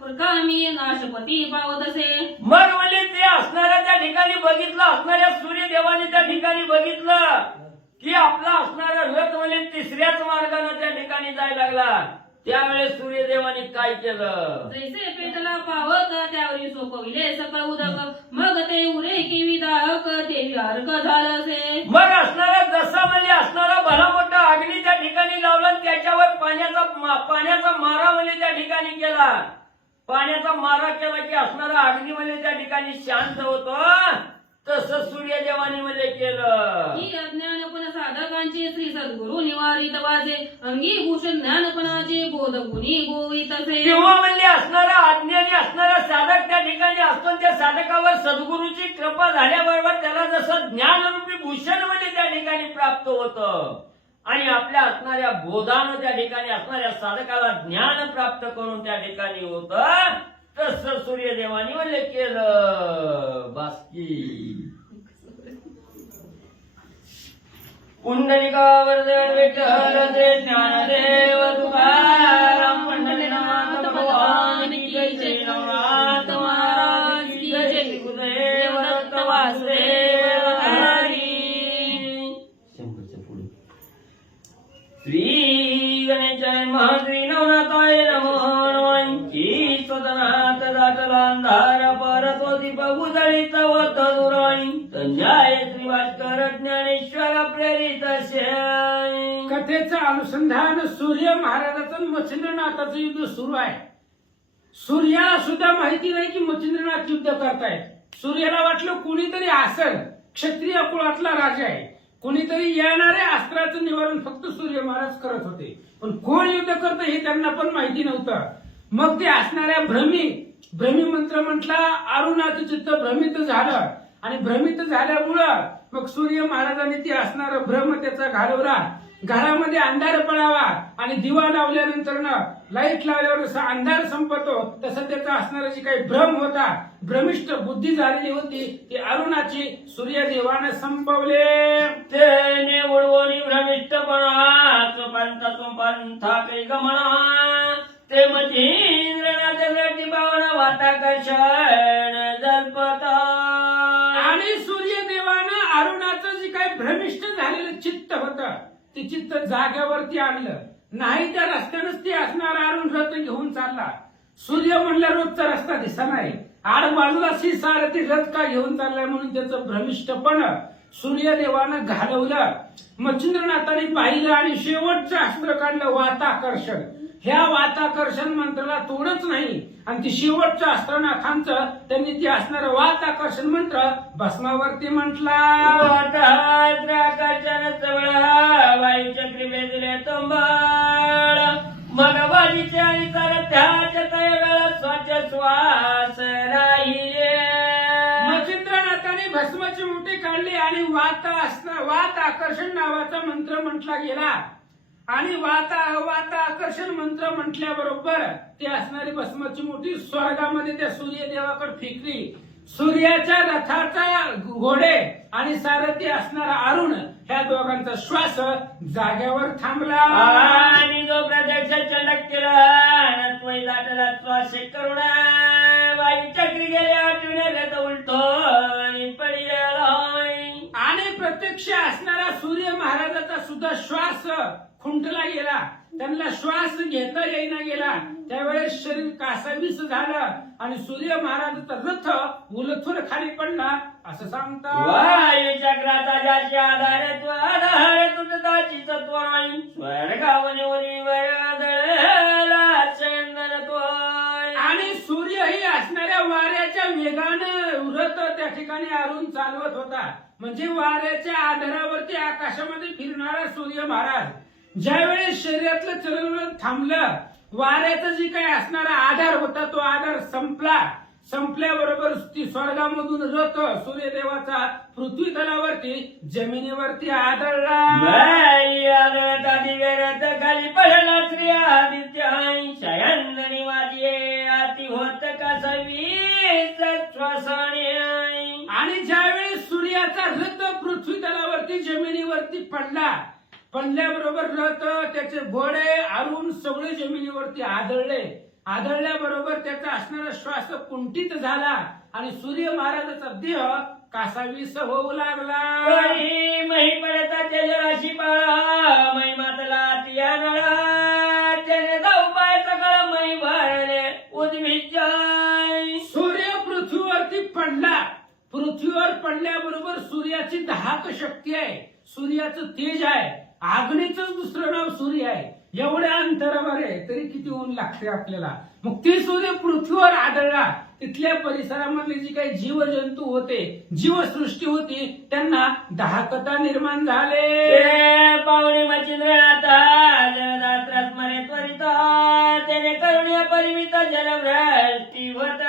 प्रकामी नाशपती पावतसे. मग म्हणजे ते असणाऱ्या त्या ठिकाणी बघितलं असणाऱ्या सूर्यदेवाने त्या ठिकाणी बघितलं की आपला असणारा रथ म्हणजे तिसऱ्याच मार्गाने त्या ठिकाणी जायला लागला. त्यावेळेस सूर्यदेवाने काय केलं? जैसे पेटला पावक त्यावरी सोपविले सकळ उदक मग ते उरे किवी दाहक देवी अर्क झालं से. मग असणारा जसा म्हणजे असणारा भला मोठा अग्नी त्या ठिकाणी लावला त्याच्यावर पाण्याचा मारा म्हणजे त्या ठिकाणी केला. पाण्याचा मारा केला की असणारा अग्नी म्हणजे त्या ठिकाणी शांत होतो. तसं सूर्यदेवानी म्हणजे केलं. ही अज्ञानपण साधकांचे श्री सद्गुरु निवारित वाजे अंगी भूषण ज्ञानपणाचे बोध गुणी गोवित से. किंवा म्हणजे असणारा अज्ञानी असणारा साधक त्या ठिकाणी असतो त्या साधकावर सद्गुरूची कृपा झाल्याबरोबर त्याला जसं ज्ञानरूपी भूषण म्हणजे त्या ठिकाणी प्राप्त होतं आणि आपल्या असणाऱ्या बोधानं त्या ठिकाणी असणाऱ्या साधकाला ज्ञान प्राप्त करून त्या ठिकाणी होतं. तसं सूर्यदेवानी म्हणजे केलं. बास्की पुंडलिकावर विठ्ठल ते ज्ञानदेव तुकाराम पंढरीनाथ भगवान की जय. नवनाथ महाराज की जय. गुरुदेव दत्त वासुदेव हरी. श्री गणेशाय महाश्री नवनाथाय नमः. सदनाथ दाटला अंधार परतो दीप उजळीत वत दुराई संजय श्री भास्कर ज्ञानेश्वर प्रेरित कथेचं अनुसंधान सूर्य महाराजाचं आणि मच्छिंद्रनाथाचं युद्ध सुरू आहे. सूर्याला सुद्धा माहिती नाही की मच्छिंद्रनाथ युद्ध करतायत. सूर्याला वाटलं कुणीतरी असेल क्षत्रिय कुळातला राजा आहे कुणीतरी येणाऱ्या अस्त्राचं निवारण फक्त सूर्य महाराज करत होते पण कोण युद्ध करतं हे त्यांना पण माहिती नव्हतं. मग ते असणाऱ्या भ्रमी मंत्र म्हटला अरुणाचं चित्त भ्रमित झालं आणि भ्रमित झाल्यामुळं मग सूर्य महाराजांनी ते असणारं भ्रम त्याचा घालवला. घरामध्ये अंधार पडावा आणि दिवा लावल्यानंतर लाईट लावल्यावर जसा अंधार संपतो तसं त्याचा असणारा जे काही भ्रम होता भ्रमिष्ठ बुद्धी झालेली होती ती अरुणाची सूर्यदेवाने संपवले. तेने उडवणी भ्रमिष्ठपणा पंथा काही गमना ते मच्छिंद्रनाथासाठी पावन वाताकर्षण जल्पता. आणि सूर्यदेवानं अरुणाचं जे काही भ्रमिष्ठ झालेलं चित्त होतं ते चित्त जाग्यावरती आणलं. नाही त्या रस्त्यानंच ते असणार अरुण रथ घेऊन चालला. सूर्य म्हणलं रोजचा रस्ता दिसा नाही आड बाजूला सारथी रथ का घेऊन चाललाय म्हणून त्याचं भ्रमिष्ठपण सूर्यदेवानं घालवलं. मच्छिंद्रनाथाने पाहिलं आणि शेवटचं अस्त्र काढलं वाताकर्षण. ह्या वाताकर्षण मंत्राला तोडच नाही आणि ती शेवटचं अस्त्र नाखांचं त्यांनी ती असणारं वाताकर्षण मंत्र भस्मावरती म्हटला. आकर्षण चवळ वायूचक्री बेजले तुंबळ मग वाजीचे आणि त्याच्या तळवेळ स्वच्छ श्वास राहिले. मच्छिंद्रनाथाने भस्माची मुठी काढली आणि वात आकर्षण नावाचा मंत्र म्हटला गेला आणि वात आकर्षण मंत्र म्हटल्याबरोबर ती असणारी भस्माची मुठी स्वर्गामध्ये त्या सूर्यदेवाकडे फेकली. सूर्याच्या रथाचा घोडे आणि सारथी असणारा अरुण ह्या दोघांचा श्वास जाग्यावर थांबला आणि जो प्रत्यक्ष चटक केला तोही लाटला श्वास करुण वायू चक्री गेले आठवणे रथ उलटो आणि पडला. आणि प्रत्यक्ष असणारा सूर्य महाराजाचा सुद्धा श्वास खुंटला गेला. त्यांना श्वास घेता येईना गेला. त्यावेळेस शरीर कासावीस झालं आणि सूर्य महाराजाचा रथ उलथून खाली पडला असं सांगतात. वायू चक्राचा ज्याची आधार तुझताची तत्वाई स्वर्गावनी वरदळला चंदन तोय. आणि सूर्य ही असणाऱ्या वाऱ्याच्या वेगानं रथ त्या ठिकाणी अरुण चालवत होता. म्हणजे वाऱ्याच्या आधारावरती आकाशामध्ये फिरणारा सूर्य महाराज ज्यावेळेस शरीरातलं चलनवलन थांबलं, वाऱ्याचा जी काही असणारा आधार होता तो आधार संपल्याबरोबर ती स्वर्गामधून रथ सूर्यदेवाचा पृथ्वी तलावरती जमिनीवरती आदळला. खाली पडला श्री आदित्य शयंदनी वाजे आती होत कसवीस श्वासाने. आणि ज्यावेळेस सूर्याचा रथ पृथ्वी तलावरती जमिनीवरती पडल्याबरोबर रथ त्याचे घोडे अरुण सगळे जमिनीवरती आदळल्याबरोबर त्याचा असणारा श्वास कुंठित झाला आणि सूर्य महाराजाचा देह कासावीस होऊ लागला. मही पडता तेजराशी पाळा मै मातला तिया नळा त्याने जाऊ पाय सगळं मै भरले उद्विचाय. सूर्य पृथ्वीवरती पडला. पृथ्वीवर पडल्याबरोबर सूर्याची दाहक शक्ती आहे, सूर्याचं तेज आहे, अग्नीच दुसरं नाव सूर्य आहे. एवढ्या अंतरावर आहे तरी किती ऊन लागते आपल्याला. मग ते सूर्य पृथ्वीवर आदळला. तिथल्या परिसरामधले जी काही जीवजंतू होते, जीवसृष्टी होती, त्यांना दाहकता निर्माण झाले. पाहुणे मच्छिंद्रनाथा जलदात्रास मरे त्वरित त्याने करुण्या परिमित जलवृष्टी होत.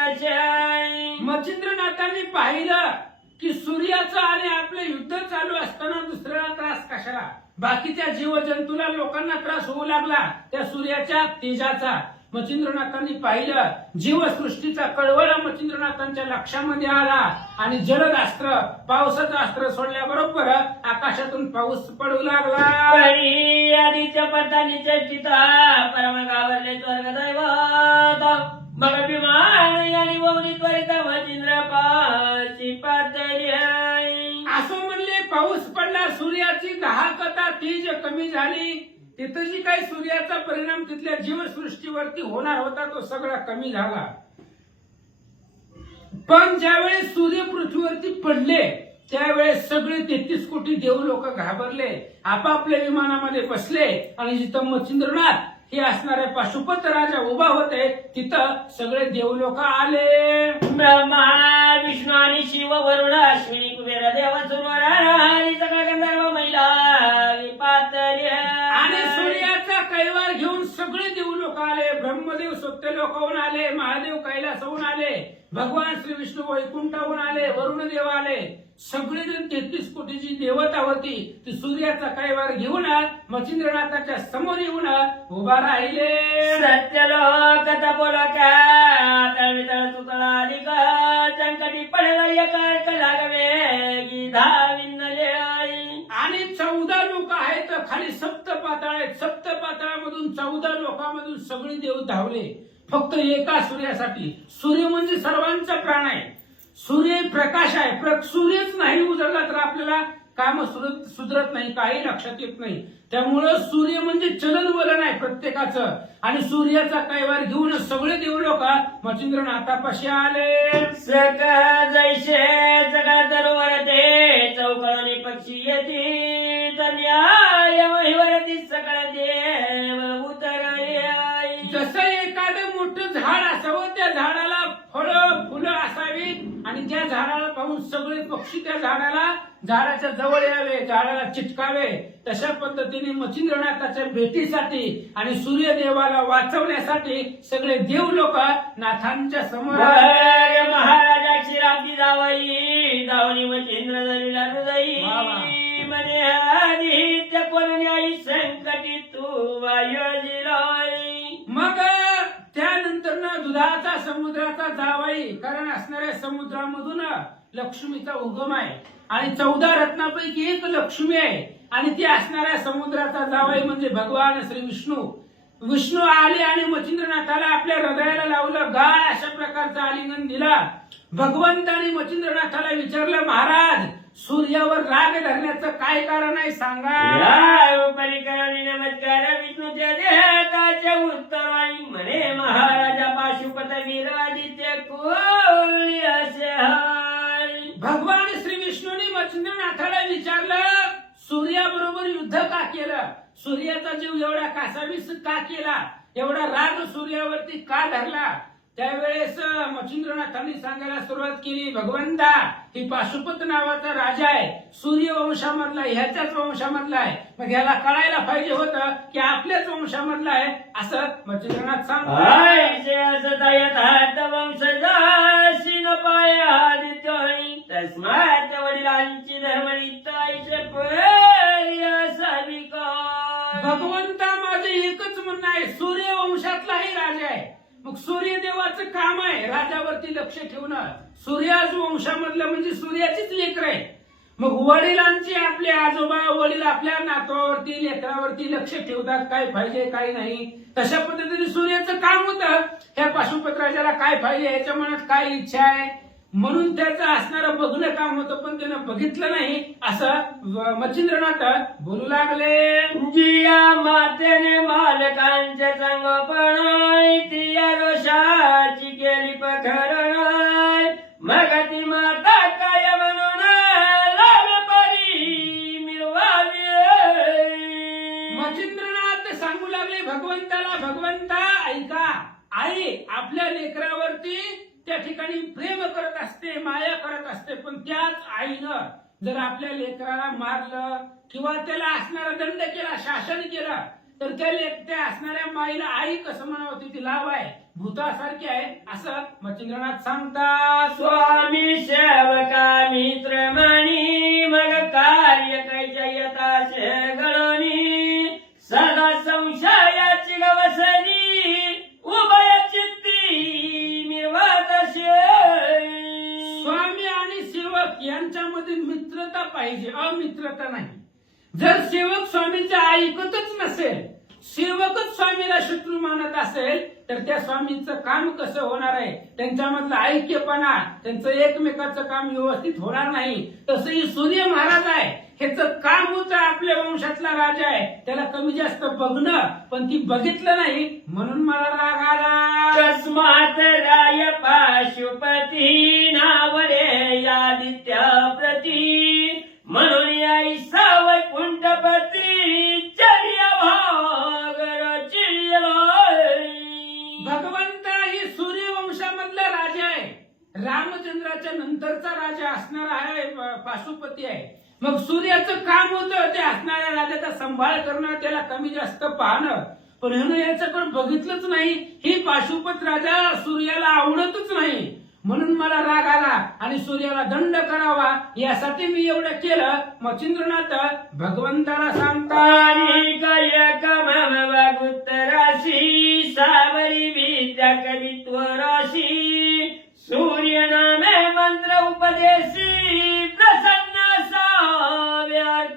मच्छिंद्रनाथांनी पाहिलं की सूर्याचं आणि आपलं युद्ध चालू असताना दुसऱ्याला त्रास कशाला, बाकीच्या जीवजंतूला लोकांना त्रास होऊ लागला त्या सूर्याच्या तेजाचा. मच्छिंद्रनाथांनी पाहिलं, जीवसृष्टीचा कळवळा मच्छिंद्रनाथांच्या लक्षामध्ये आला आणि जलद अस्त्र पावसाचं अस्त्र सोडल्याबरोबर आकाशातून पाऊस पडू लागला. आधीच्या पटानी चर्चिता परम गावरले स्वर्गदैवत मग विमान आणि ववनी त्वरित मच्छिंद्र पाशी पातळी. असं म्हणले पाऊस पडला, सूर्याची दाहकता तेज कमी झाली. तिथं जी काही सूर्याचा परिणाम तिथल्या जीवसृष्टीवरती होणार होता तो सगळा कमी झाला. पण ज्यावेळेस सूर्य पृथ्वीवरती पडले त्यावेळेस सगळे 33 कोटी देव लोक घाबरले, आपापल्या विमानामध्ये बसले आणि जिथं मच्छिंद्रनाथ हे असणारे पाशुपत राजा उभा होते तिथं सगळे देवलोक आले. ब्रह्मा विष्णू आणि शिव वरुण अश्विनी कुबेर देव आणि सगळा गंधर्व महिला पातळी. आणि सूर्याचा कैवार घेऊन सगळे देवलोक आले. ब्रह्मदेव सत्यलोकाहून आले, महादेव कैलासहून आले, भगवान श्री विष्णू वैकुंठाहून आले, वरुण देव आले. सगळेजण 33 कोटीची देवता होती ती सूर्याचा कैवार घेऊन मच्छिंद्रनाथाच्या समोर येऊन उभा राहिले. सत्यलोक तपोलोका तळवितळ सुतळा अधिक चंकटी पडला एका लागवे गीधा विंदले. आणि 14 लोक आहेत खाली, सप्त पाताळ आहेत. सप्त पाताळामधून 14 लोकांमधून सगळे देव धावले फक्त एका सूर्यासाठी. सूर्य म्हणजे सर्वांचा प्राण आहे, सूर्य प्रकाश आहे. सूर्यच नाही उजळला तर आपल्याला काम सुधरत नाही, काही लक्षात येत नाही. त्यामुळं सूर्य म्हणजे चलनवलन आहे प्रत्येकाचं. आणि सूर्याचा कैवार घेऊन सगळे देवलोक मच्छिंद्रनाथापाशी आले. सका जैसे सगळा दरवर ते चौकळणी पक्षी येते न्याय महिवरती सगळा देव उतरले. त्या झाडाला पाहून सगळे पक्षी त्या झाडाच्या जवळ यावे, झाडाला चिटकावे. तशा पद्धतीने मच्छिंद्रनाथाच्या भेटीसाठी आणि सूर्यदेवाला वाचवण्यासाठी सगळे देव लोक नाथांच्या समोर महाराजाची राबती जावाई दावणी मच्छिंद्र धरिला हृदयी वा वा. म्हणे आदित्य कोण न्यायी संकटी तू वायोजिलोय. मग त्यानंतर ना दुधाचा समुद्राचा जावाई, कारण असणाऱ्या समुद्रामधून लक्ष्मीचा उगम आहे आणि 14 रत्नापैकी एक लक्ष्मी आहे आणि ती असणाऱ्या समुद्राचा जावाई म्हणजे भगवान श्री विष्णू आले आणि मच्छिंद्रनाथाला आपल्या हृदयाला लावलं, गाळ अशा प्रकारचं आलिंगन दिला. भगवंताने मच्छिंद्रनाथाला विचारलं, महाराज सूर्यावर राग धरण्याचं काय कारण आहे सांगा. या परिकरणी नमस्कार विष्णूच्या देहाच्या उत्तराई म्हणे महाराजा पाशुपत वीरादित्य कोळी असे हाय. भगवान श्री विष्णूने मच्छिंद्रनाथाला विचारलं, सूर्याबरोबर युद्ध का केलं, सूर्याचा जीव एवढा कासावीस का केला, एवढा राग सूर्यावरती का धरला. त्यावेळेस मच्छिंद्रनाथांनी सांगायला सुरुवात केली, भगवंता ही पाशुपत नावाचा राजा आहे, सूर्यवंशामधला, ह्याच्याच वंशामधला आहे. मग ह्याला कळायला पाहिजे होतं की आपल्याच वंशामधला आहे असं मच्छिंद्रनाथ वंशजाशी न पाय आदित्य तस्मात वडिलांची धर्मनिष्ठाईचे भगवंता माझं एकच म्हणणं आहे, सूर्यवंशातलाही राजा आहे. मग सूर्यदेवाचं काम आहे राजावरती लक्ष ठेवणं. सूर्याच वंशामधलं म्हणजे सूर्याचीच लेकर आहे. मग वडिलांची आपले आजोबा वडील आपल्या नातवावरती लेकरावरती लक्ष ठेवतात, काय पाहिजे काय नाही. तशा पद्धतीने सूर्याचं काम होतं, ह्या पाशुपत राजाला काय पाहिजे, याच्या मनात काय इच्छा आहे, म्हणून त्याचं असणारं बघणं काम होतं, पण त्यानं बघितलं नाही असं मच्छिंद्रनाथ बोलू लागले. जिया मातेने मालकांचे संगोपण तिया रोषाची केली पखरण मग ती माता काय म्हणून लावे परी मिळवावी. मच्छिंद्रनाथ सांगू लागले भगवंताला, भगवंता ऐका, आई आपल्या लेकरावरती त्या ठिकाणी प्रेम करत असते, माया करत असते, पण त्याच आईनं जर आपल्या लेकराला मारलं किंवा त्याला असणारा दंड केला, शासन केलं, तर त्या असणाऱ्या माईला आई कसं म्हणावं, ती लाभ आहे, भूतासारखी आहे असं मच्छिंद्रनाथ सांगतात. स्वामी सेवका मित्र मणी मग कार्य कैच्या यथाशे गणनी सदा संशयाची गवसनी उभय चित्ती मिळवत स्वामी आणि सेवक यांच्यामध्ये मित्रता पाहिजे, अमित्रता नाही. जर सेवक स्वामीचं ऐकतच नसेल, सेवकच स्वामीला शत्रू मानत असेल, तर त्या स्वामीचं काम कसं होणार आहे, त्यांच्यामधलं ऐक्यपणा, त्यांचं एकमेकाचं काम व्यवस्थित होणार नाही. तसंही सूर्य महाराज आहे, ह्याचं काम होतं आपल्या वंशातला राजा आहे, त्याला कमी जास्त बघणं, पण ती बघितलं नाही म्हणून मला राग आला. तस्मात राय पाशुपती नावडे आदित्य प्रती म्हणून ऐसा वैकुंठपती चर्या भागर भगवंता ही सूर्यवंशामधला राजा आहे, रामचंद्राच्या नंतरचा राजा असणारा आहे, पाशुपती आहे. मग सूर्याचं काम होतं ते असणाऱ्या राजाचा सांभाळ करणं, त्याला कमी जास्त पाहणं, पण ह्यानं याच्याकडे बघितलंच नाही. ही पाशुपत राजा सूर्याला आवडतच नाही, म्हणून मला राग आला आणि सूर्याला दंड करावा यासाठी मी एवढं केलं. मच्छिंद्रनाथ भगवंताला सांगतात, राशी सावरी विद्या कवित्व राशी सूर्य नामे मंत्र उपदेशी प्रसन्न साव्यार्काने.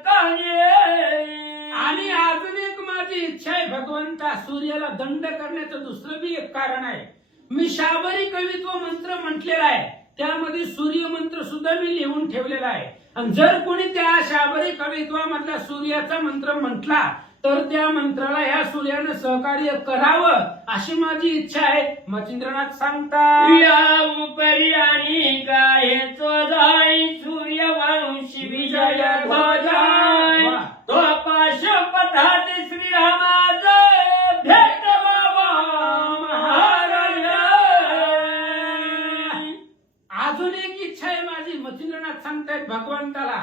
आणि अजून एक माझी इच्छा आहे भगवंता, सूर्याला दंड करण्याचं दुसरं बी एक कारण आहे. मी शाबरी कवित्व मंत्र म्हटलेला आहे, त्यामध्ये सूर्य मंत्र सुद्धा मी लिहून ठेवलेला आहे. आणि जर कोणी त्या शाबरी कवित्वामधला सूर्याचा मंत्र म्हटला तर त्या मंत्राला ह्या सूर्यानं सहकार्य करावं अशी माझी इच्छा आहे. मच्छिंद्रनाथ सांगतात, या उपरी आणि काय चोजाई सूर्यवंशी विजय ध्वजाय तो पाशुपतात श्रीरामाचा भेटवा महाराज. अजून एक इच्छा आहे माझी. मच्छिंद्रनाथ सांगतायत भगवंताला,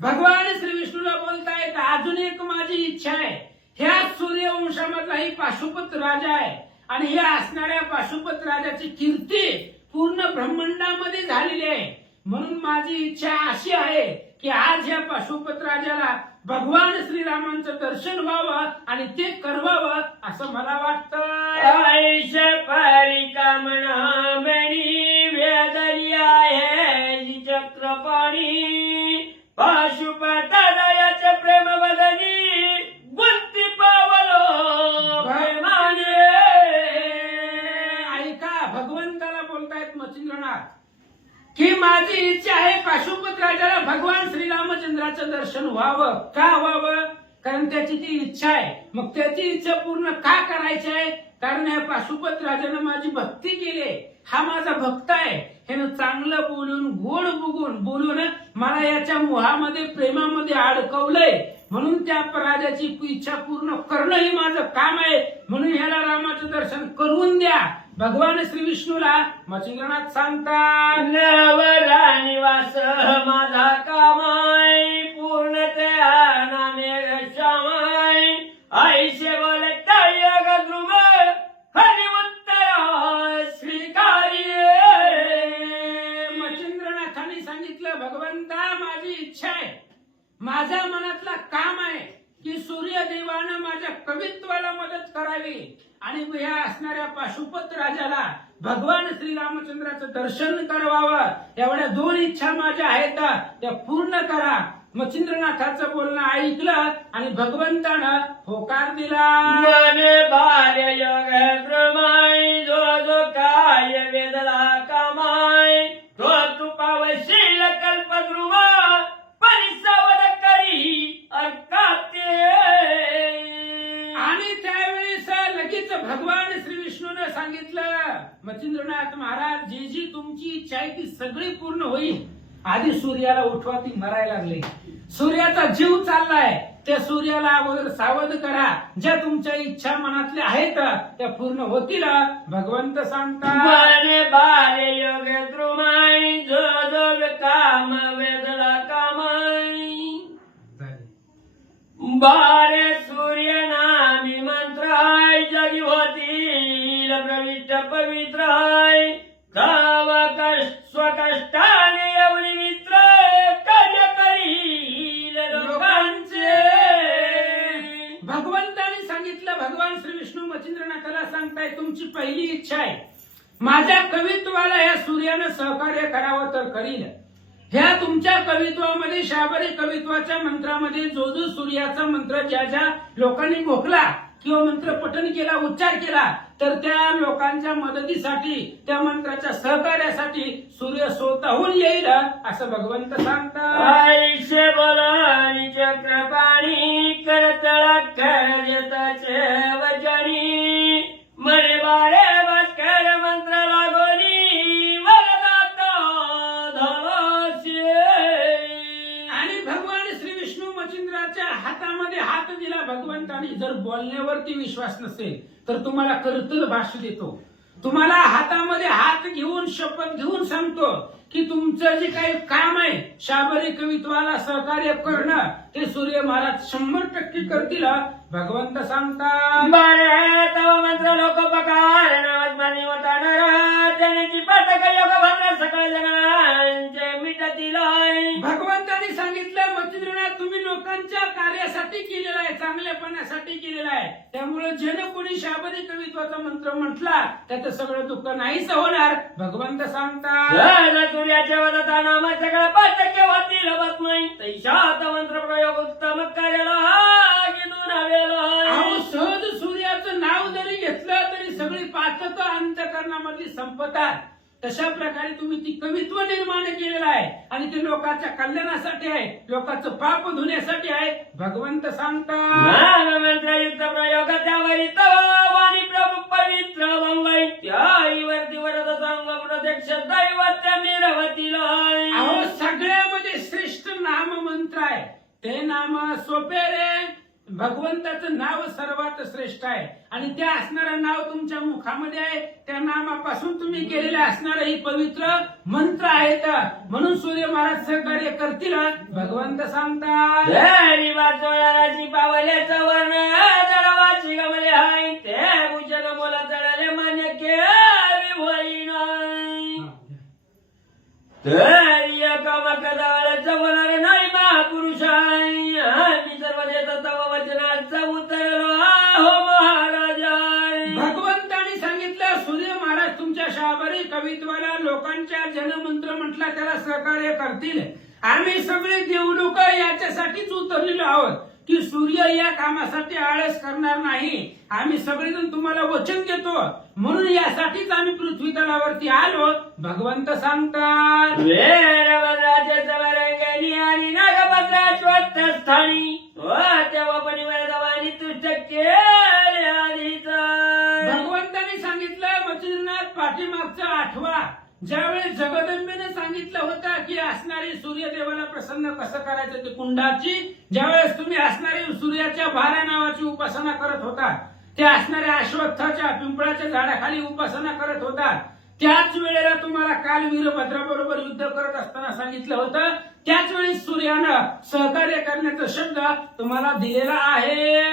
भगवान श्री विष्णूला बोलतायत अजून एक माझी इच्छा आहे. ह्या सूर्यवंशामधला ही पाशुपत राजा आहे आणि ह्या असणाऱ्या पाशुपत राजाची कीर्ती पूर्ण ब्रह्मांडामध्ये झालेली आहे. म्हणून माझी इच्छा अशी आहे की आज ह्या पाशुपत राजाला भगवान श्रीरामांचं दर्शन व्हावं आणि ते करवावं असं मला वाटतं. आयुष परिकामना मणी वेदरिया है चक्रपाणी पाशुपत दयाचे प्रेम बदनी गुंती पावलो प्रेमाने. ऐका, भगवंताला बोलतायत मच्छिंद्रनाथ की माझी इच्छा आहे पाशुपत राजाला भगवान श्रीरामचंद्राचं दर्शन व्हावं. का व्हावं? कारण त्याची ती इच्छा आहे. मग त्याची इच्छा पूर्ण का करायची आहे? कारण या पाशुपत राजानं माझी भक्ती केली. हा माझा भक्त आहे. ह्यानं चांगलं बोलून गोड बोलून मला याच्या मोहामध्ये प्रेमामध्ये अडकवलंय. म्हणून त्या राजाची इच्छा पूर्ण करणं हे माझं काम आहे. म्हणून ह्याला रामाचं दर्शन करून द्या. भगवान श्री विष्णूला मच्छिंद्रनाथ सांगतात नवरा निवास माझा कामाय पूर्णतया नामे श्यामाय आईशे बोले तयोग ध्रुव हरि उत्तर स्वीकारी. मच्छिंद्रनाथांनी सांगितलं भगवंता माझी इच्छा आहे, माझ्या मनातला काम आहे की सूर्यदेवानं माझ्या कवित्वाला मदत करावी आणि ह्या असणाऱ्या पाशुपत राजाला भगवान श्रीरामचंद्राचं दर्शन करवावं. एवढ्या दोन इच्छा माझ्या आहेत त्या पूर्ण करा. मच्छिंद्रनाथाचं बोलणं ऐकलं आणि भगवंतानं होकार दिला. मने भार्य योग ध्रुमाय जो जो काय वेदला कामाय तो कृपावशील कल्पध्रुव परिसवद करी अर्काते. आणि त्यावेळेस लगेच भगवान श्री विष्णूने सांगितलं मच्छिंद्रनाथ महाराज जी जी तुमची इच्छा आहे ती सगळी पूर्ण होईल. आधी सूर्याला उठवा, ती मरायला लागली. सूर्याचा जीव चाललाय. त्या सूर्याला अगोदर सावध करा. ज्या तुमच्या इच्छा मनातल्या आहेत त्या पूर्ण होतील. भगवंत सांगतात मने भार्य योग ध्रुमाय जो जो काम वेदला कामाय बारे सूर्य नामी मंत्राय जगी होतील प्रविष्ट पवित्राय तव स्वकष्टाने एवढी मित्र कार्य करील लोकांचे. भगवंताने सांगितलं, भगवान श्री विष्णू मच्छिंद्रनाथाला सांगताय तुमची पहिली इच्छा आहे माझ्या कवित्वाला या सूर्यानं सहकार्य करावं तर करील. ह्या तुमच्या कवित्वामध्ये शाबरी कवित्वाच्या मंत्रामध्ये जो जो सूर्याचा मंत्र ज्या ज्या लोकांनी घोकला किंवा मंत्र पठण केला, उच्चार केला तर त्या लोकांच्या मदतीसाठी त्या मंत्राच्या सहकार्यासाठी सूर्य स्वतःहून येईल असं भगवंत सांगतात. आईशे बोलानी चक्रपाणी करतळा खरजताचे वचनी मरे बारे भास्कर मंत्र लागोनी वरदाता धवाशे. आणि भगवान श्री विष्णू मच्छिंद्राच्या हातामध्ये हात दिला भगवंतानी. जर बोलण्यावरती विश्वास नसेल तर तुम्हाला करतल भाष्य देतो. तुम्हाला हातामध्ये हात घेऊन शपथ घेऊन सांगतो की तुमचं जे काही काम आहे शाबरी कवित्वाला सहकार्य करणं ते सूर्य महाराज 100% करतील. भगवंत सांगतात बारे तव मंत्र लोकपकार नावात्मानी होता नर जनेची पटक योग भद्र सकळ जनांचे मिटतील. भगवंतानी सांगितलं मच्छिंद्रनाथ तुम्ही लोकांच्या कार्यासाठी केलेला आहे, चांगल्यापणासाठी केलेला आहे. त्यामुळे जन कोणी शाबरी कवित्वाचा मंत्र म्हटला त्याचं सगळं दुःख नाहीच होणार. भगवंत सांगतात सूर्याच्या वदता नामा सगळं 5% होतील बस नाही तैशात मंत्र प्रयोग उत्तम कार्याला अहो सहज सूर्याचं नाव जरी घेतलं तरी सगळी पातक अंतकरणामधली संपतात. तशा प्रकारे तुम्ही ती कवित्व निर्माण केलेलं आहे आणि ते लोकांच्या कल्याणासाठी आहे, लोकांचं पाप धुण्यासाठी आहे. भगवंत सांगतात मंत्रयुक्त प्रयोग त्यावरी तव वाणी प्रभू पवित्र वंगई त्याईवरती वरद सांग प्रत्यक्ष दैवत मिरवतील. अहो सगळ्यामध्ये श्रेष्ठ नाम मंत्र आहे. ते नाम सोपे रे भगवंताचं नाव सर्वात श्रेष्ठ आहे आणि त्या असणारं नाव तुमच्या मुखामध्ये आहे. त्या नामापासून तुम्ही केलेले असणारे ही पवित्र मंत्र आहेत. म्हणून सूर्य महाराज सहकार्य करतील. भगवंत सांगतात जरी वाचवणाराची पावल्याचं वर्ण जडवाची गमले हाय ते भूषण बोला चढाले मान्य केली होई नाही तरी एका कदाळाचं बोलणारे नाही महापुरुष आहे. आम्ही सर्व देत तव वचनाचं उतरलो आहो महाराजा. भगवंताने सांगितलं सूर्य महाराज तुमच्या शाबरी कवित्वाला लोकांच्या जनमंत्र म्हटला त्याला सहकार्य करतील. आम्ही सगळे देवलोक याच्यासाठीच उतरलेलो आहोत की सूर्य या कामासाठी आळस करणार नाही. आम्ही सगळेजण तुम्हाला वचन देतो म्हणून यासाठीच आम्ही पृथ्वी तलावरती आलो. भगवंत सांगतात वीरभद्राचे समरंगणी आणि नागभद्राश्वत्थ स्थानी तेव्हा पण वेळदवानी तुष्ट केले आधीचा. भगवंताने सांगितलं मच्छिंद्रनाथ पाठीमागचा 8वा ज्यावेळेस जगदंबेने सांगितलं होतं की असणारी सूर्यदेवाला प्रसन्न कसं करायचं ते कुंडाची ज्यावेळेस तुम्ही असणारी सूर्याच्या भारा नावाची उपासना करत होता त्या असणाऱ्या अश्वत्थाच्या पिंपळाच्या झाडाखाली उपासना करत होता त्याच वेळेला तुम्हाला काल वीरभद्राबरोबर युद्ध करत असताना सांगितलं होतं. त्याच वेळी सूर्यानं सहकार्य करण्याचा शब्द तुम्हाला दिलेला आहे.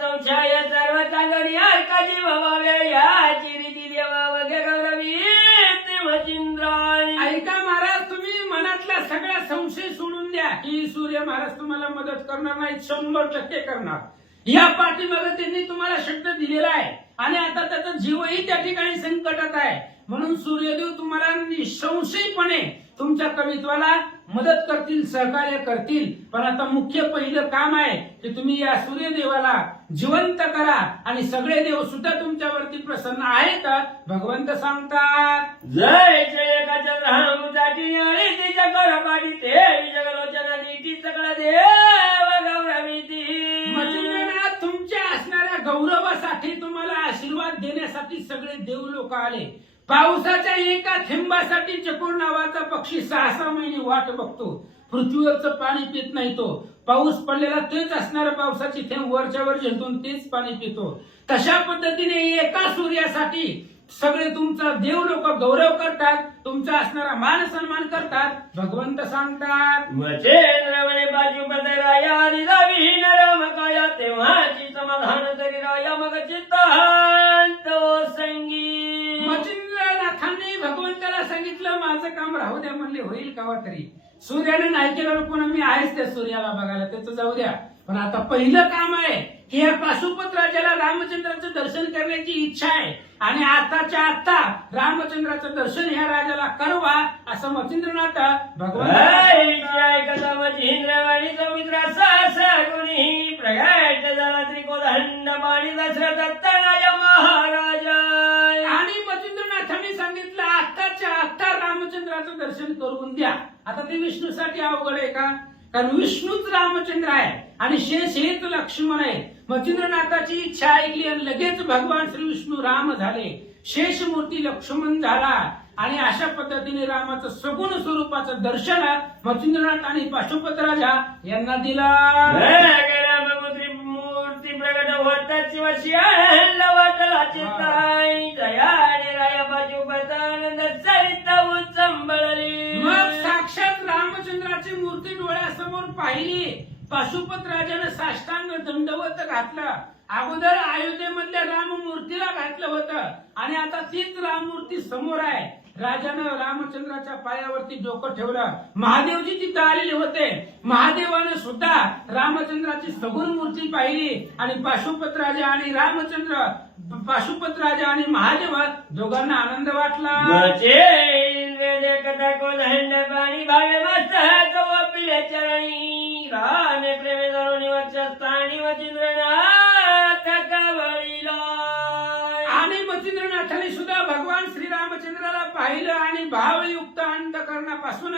चौशाय सर्व चांगली अर्काची भवावे याची रीती देवा वगे गौरवी मचिंद्राणी. ऐका महाराज तुम्ही मनातला सगळा संशय सोडून द्या की सूर्य महाराज तुम्हाला मदत करणार नाही 100% करणार. या पाठीमागे त्यांनी तुम्हाला शब्द दिलेला आहे आणि आता त्याचा जीवही त्या ठिकाणी संकटात आहे. म्हणून सूर्यदेव तुम्हाला निसंशयपणे तुमच्या कवित्वाला मदत करतील सहकार्य करतील. पण आता मुख्य पहिलं काम आहे की तुम्ही या सूर्यदेवाला जिवंत करा आणि सगळे देव सुद्धा तुमच्यावरती प्रसन्न आहेत. भगवंत सांगतात जय जय गजरामुसाठी आणि तिच्या गळपाटी ते जगलोचना नीती सकळ देव गौरविती. मच्छिंद्रनाथ तुमच्या असणाऱ्या गौरवासाठी तुम्हाला आशीर्वाद देण्यासाठी सगळे देव लोक आले. पावसाच्या एका थेंबासाठी चकोर नावाचा पक्षी 6-6 महिने वाट बघतो. पृथ्वीवरचं पाणी पित नाही तो. पाऊस पडलेला तेच असणारं पावसाची थेंब वरच्या वर झेलून तेच पाणी पितो. तशा पद्धतीने एका सूर्यासाठी सगळे तुमचा देव लोक गौरव करतात तुमचा असणारा मान सन्मान करतात. भगवंत सांगतात मचेंद्र म्हणे बाजूपते राया आणि विहीन रमकाया तेव्हाची समाधान तरी राया मग चित्तांत संगी. मच्छिंद्रनाथांनी भगवंताला सांगितलं माझं काम राहू द्या म्हणले होईल कावा तरी. सूर्याने नाही केलं पण मी आहेच त्या सूर्याला बघायला त्याचं जाऊ द्या. पण आता पहिलं काम आहे की या पाशुपत राजाला रामचंद्राचं दर्शन करण्याची इच्छा आहे आणि आताच्या आता रामचंद्राचं दर्शन ह्या राजाला करवा असं मच्छिंद्रनाथ ऐकता मच्छिंद्रवाणी समुद्रा सहसा कोणी प्रगट झाला त्रिकोदंड पाणी दशरथ दत्तराय महाराजा. आणि मच्छिंद्रनाथांनी सांगितलं आताच्या आता रामचंद्राचं दर्शन करून द्या. आता ते विष्णूसाठी अवघड आहे का कारण विष्णूच रामचंद्र आहे आणि शेष हेच लक्ष्मण आहे. मच्छिंद्रनाथाची इच्छा ऐकली आणि लगेच भगवान श्री विष्णू राम झाले. शेष मूर्ती लक्ष्मण झाला आणि अशा पद्धतीने रामाचं सगुण स्वरूपाचं दर्शन मच्छिंद्रनाथ आणि पाशुपत राजा यांना दिला. मूर्ती प्रगट होताची वशी वाटला चित्ताई दयाने राया पाशुपतानंद सरित उचंबळली. मग साक्षात रामचंद्राची मूर्ती डोळ्यासमोर पाहिली. पाशुपत राजाने साष्टांग दंडवत घातलं. अगोदर अयोध्येमधल्या राममूर्तीला घातलं होतं आणि आता तीच राममूर्ती समोर आहे. राजानं रामचंद्राच्या पायावरती डोकं ठेवलं. महादेवजी तिथं आलेले होते. महादेवानं सुद्धा रामचंद्राची सगुण मूर्ती पाहिली आणि पाशुपत राजा आणि रामचंद्र पाशुपत राजा आणि महादेव दोघांना आनंद वाटला. पाणी भावे मस्त कपिले चरणी रामे प्रेमे धरुणी वक्षस्थानी मच्छिंद्रनाथ कवळीला. आणि मच्छिंद्रनाथाने सुद्धा भगवान श्रीरामचंद्राला पाहिलं आणि भावयुक्त अंतकरणापासून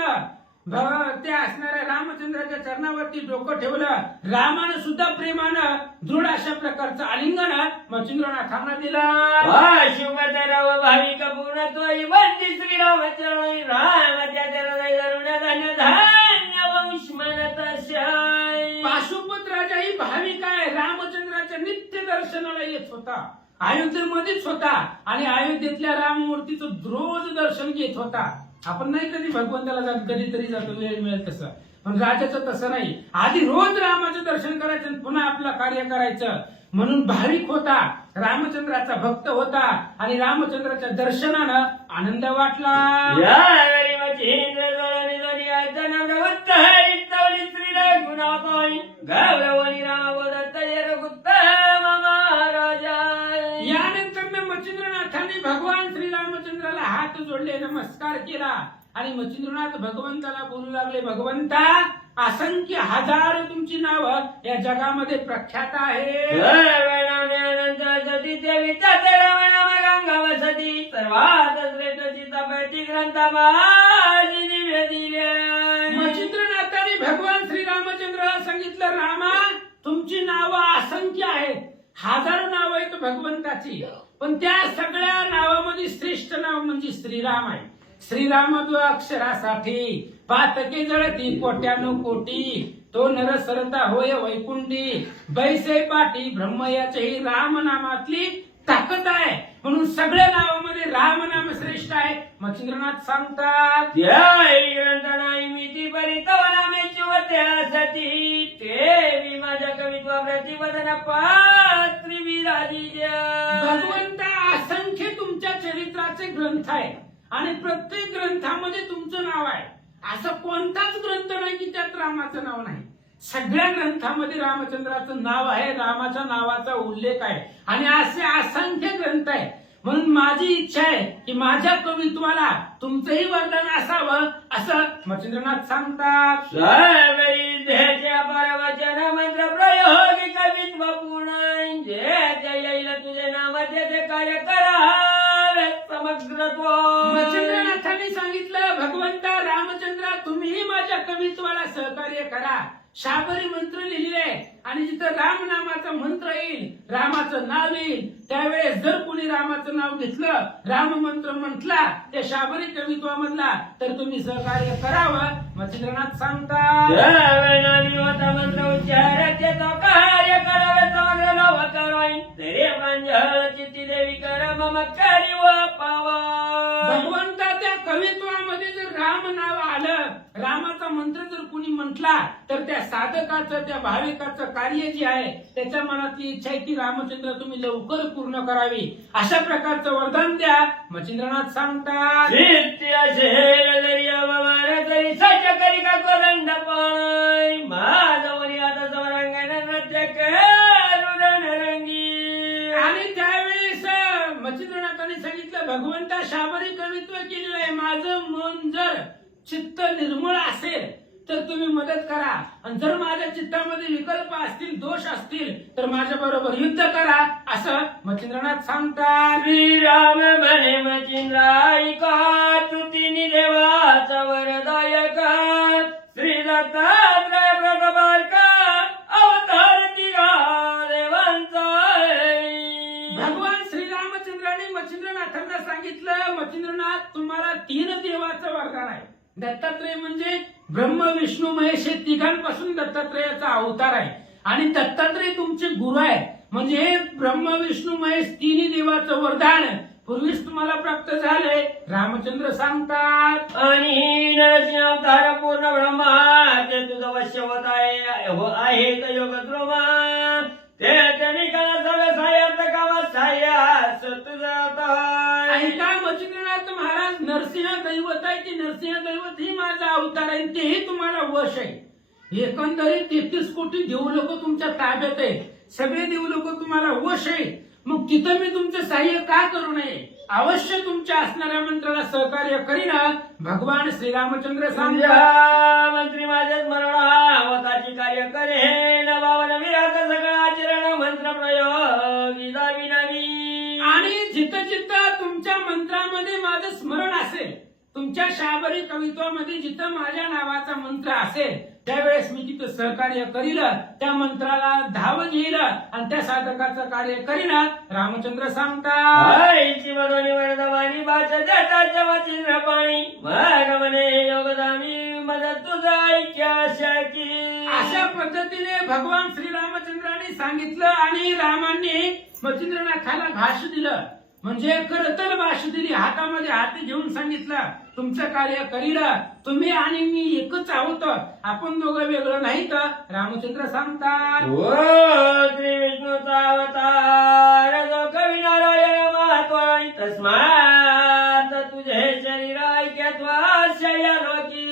त्या असणाऱ्या रामचंद्राच्या चरणावरती डोकं ठेवलं. रामानं सुद्धा प्रेमानं दृढ अशा प्रकारचं आलिंगन मच्छिंद्रनाथांना दिला. शिवराव भाविक पूर्ण तोही बंदी श्रीरामचरणी रामाच्या चरणी धरुण्या धान्य धान्य वंश म्हणत पाशुपत राजा ही होता, अयोध्येमध्येच होता आणि अयोध्येतल्या राममूर्तीचं रोज दर्शन घेत होता. आपण नाही कधी भगवंताला जात, कधीतरी जातो वेळ मिळेल तसं, पण राजाचं तसं नाही. आधी रोज रामाचं दर्शन करायचं आणि पुन्हा आपलं कार्य करायचं. म्हणून भाविक होता, रामचंद्राचा भक्त होता आणि रामचंद्राच्या दर्शनानं आनंद वाटला. यावेळी मच्छिंद्र जोडणी जोडी अर्चना प्रवृत्त हरिस्तवली श्रीराम गुणापाई गौरवणी राम बोधत्त येरगुत्तम महाराजा. यानंतर मच्छिंद्रनाथाने भगवान श्रीरामचंद्राला हात जोडले, नमस्कार केला आणि मच्छिंद्रनाथ भगवंताला बोलू लागले, भगवंता असंख्य हजार तुमची नावं या जगामध्ये प्रख्यात आहे. सर्वात श्रेष्ठ चित्तपैकी ग्रंथ माझी निवेदिले. मच्छिंद्रनाथाने भगवान श्रीरामचंद्राला सांगितलं, रामा तुमची नावं असंख्य आहेत, हजारो नावं आहेत भगवंताची, पण त्या सगळ्या नावामध्ये श्रेष्ठ नाव म्हणजे श्रीराम आहे. श्रीराम अक्षरासाठी पातके जळती कोट्यानो कोटी, तो नर सरता होय वैकुंठी, बैसे पाठी ब्रह्म याच्याही राम नामातली ताकद आहे. म्हणून सगळ्या नावामध्ये राम नाम श्रेष्ठ आहे. मच्छिंद्रनाथ सांगतात, ग्रंथ नाही मिती परितव नामे शिवत्यासाठी, ते मी माझ्या कवित्वा प्रतिपदन पात्री विराजी. भगवंता असंख्य तुमच्या चरित्राचे ग्रंथ आहे आणि प्रत्येक ग्रंथामध्ये तुमचं नाव आहे. असं कोणताच ग्रंथ नाही की त्यात रामाचं नाव नाही. सगळ्या ग्रंथामध्ये रामचंद्राचं नाव आहे, रामाच्या नावाचा उल्लेख आहे आणि असे असंख्य ग्रंथ आहे. म्हणून माझी इच्छा आहे की माझ्या कवित्वाला तुमचंही वरदान असावं, असं मच्छिंद्रनाथ सांगतात. परवचन मंत्र प्रयोग कवित्व पूर्ण, जे येईल तुझे नामाचे ते कार्य करा समग्रत्व. मच्छिंद्रनाथांनी सांगितलं, भगवंता रामचंद्रा तुम्हीही माझ्या कवित्वाला सहकार्य करा. शाबरी मंत्र लिहिले आणि जिथं राम नामाचा मंत्र येईल, रामाचं नाव येईल, त्यावेळेस जर कोणी रामाचं नाव घेतलं, राम मंत्र म्हटला त्या शाबरी कवित्वामधला, तर तुम्ही सहकार्य करावं. मच्छिंद्रनाथ सांगतात, मंत्र उच्चाराचे तो कार्य करावे समग्र नव कराई, तेरे प्रांजळ चित्ती देवी कर मम कार्य व पावा. भगवंता त्या कवित्वामध्ये जर राम नाव आलं, रामाचा मंत्र जर कुणी म्हटला, तर त्या साधकाचं, त्या भाविकाचं कार्य जे आहे त्याच्या मनातली इच्छा आहे की रामचंद्र तुम्ही लवकर पूर्ण करावी, अशा प्रकारचं वरदान द्या. मच्छिंद्रनाथ सांगतात, आणि त्यावेळेस मच्छिंद्रनाथांनी सांगितलं, भगवंता शाबरी कवित्व केलेलं आहे, माझं मन जर चित्त निर्मळ असेल तर तुम्ही मदत करा, आणि जर माझ्या चित्तामध्ये विकल्प असतील, दोष असतील, तर माझ्या बरोबर युद्ध करा, असं मच्छिंद्रनाथ सांगतात. श्रीराम म्हणे मच्छिंद्रायिका, तू तिन्ही देवाचा वरदायक, श्री दत्तात्रय प्रतापार्का अवतार तिघा देवांचा. भगवान श्रीरामचंद्राने मच्छिंद्रनाथांना सांगितलं, मच्छिंद्रनाथ तुम्हाला 3 देवाचं वरदान आहे. दत्तात्रय म्हणजे ब्रह्म विष्णू महेश हे तिघांपासून दत्तात्रयाचा अवतार आहे आणि दत्तात्रय तुमचे गुरु आहे. म्हणजे ब्रह्म विष्णू महेश 3 देवाचं वरदान पूर्वीच तुम्हाला प्राप्त झालंय. रामचंद्र सांगतात, आणि नरसिंह अवतार पूर्ण ब्रह्मा ते तुझं वश्य होत आहे योग द्रोमा, ते त्यांनी करा सगळं साह्यात कामा साह्यास तुझं. ऐका मच्छिंद्रनाथ महाराज, नरसिंह दैवत आहे, की नरसिंह दैवत ही माझा अवतार आहे, तेही तुम्हाला वश आहे. एकंदरीत 33 कोटी देवलोक तुमच्या ताब्यात आहे, सगळे देवलोक तुम्हाला वश आहे. मग तिथं मी तुमचं सहाय्य का करू नये? अवश्य तुमच्या असणाऱ्या मंत्राला सहकार्य करीना. भगवान श्रीरामचंद्र सांगतात, मंत्री माझे स्मरणावताची कार्य करे, नवावन विराट सगळं आचरण मंत्र प्रयोग विनावी. आणि जिथं जिथं तुमच्या मंत्रामध्ये माझं स्मरण असेल, तुमच्या शाबरी कवित्वामध्ये जिथं माझ्या नावाचा मंत्र असेल, त्यावेळेस मी तिथं सहकार्य करील, त्या मंत्राला धाव घेईल आणि त्या साधकाचं कार्य करीन. रामचंद्र सांगतात, अशा पद्धतीने भगवान श्रीरामचंद्रांनी सांगितलं आणि रामांनी मच्छिंद्रनाथाला घास दिलं, म्हणजे करतल भाष दिली, हातामध्ये हात घेऊन सांगितलं तुमचं कार्य करील, तुम्ही आणि मी एकच आहोत, आपण दोघं वेगळं नाही. तर रामचंद्र सांगतात, हो श्री विष्णूचा अवतार जो कवी नारायण महात्वाई, तस्मात तुझे शरीर ऐक्यत्वाशया लोकी.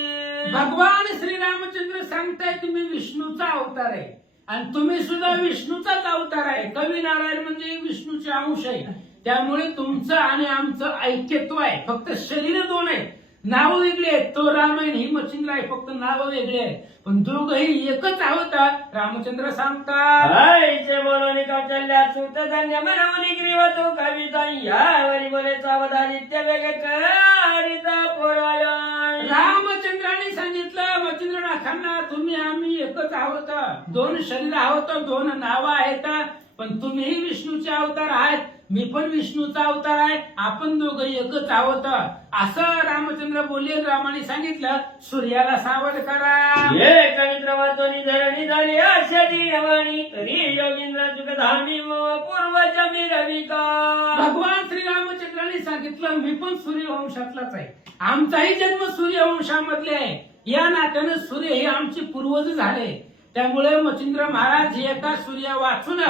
भगवान श्री रामचंद्र सांगताय तुम्ही विष्णूचा अवतार आहे आणि तुम्ही सुद्धा विष्णूचाच अवतार आहे. कवी नारायण म्हणजे विष्णूचे अंश आहे, त्यामुळे तुमचं आणि आमचं ऐक्यत्व आहे. फक्त शरीर दोन आहे, नावं वेगळी आहेत. तो रामायण ही मच्छिंद्र आहे, फक्त नावं वेगळी आहे, पण दोघही एकच आहोत. रामचंद्र सांगतात, आईचे बोलून कौशल्या सुत धन्य मनवनी ग्रीव तो कविता यावरी बोले सावधानित्य वेग करिता पुरायण. रामचंद्राने सांगितलं मच्छिंद्रनाथांना तुम्ही आम्ही एकच आहोत, दोन शरीर आहोत, दोन नावं आहेत, पण तुम्हीही विष्णूचे अवतार आहेत, मी पण विष्णूचा अवतार आहे, आपण दोघं एकच आहोत. असं रामचंद्र बोलले. रामाने सांगितलं सूर्याला सावध करा. एक मित्र वाचोनी धरणी झाली आशाची रवाणी, तरी योगींद्र जुगधामी पूर्वज मी रविका. भगवान श्रीरामचंद्राने सांगितलं मी पण सूर्यवंशातलाच आहे, आमचाही जन्म सूर्यवंशामधले आहे, या नात्यानं सूर्य हे आमचे पूर्वज झाले. त्यामुळे मच्छिंद्र महाराज एका सूर्या वाचून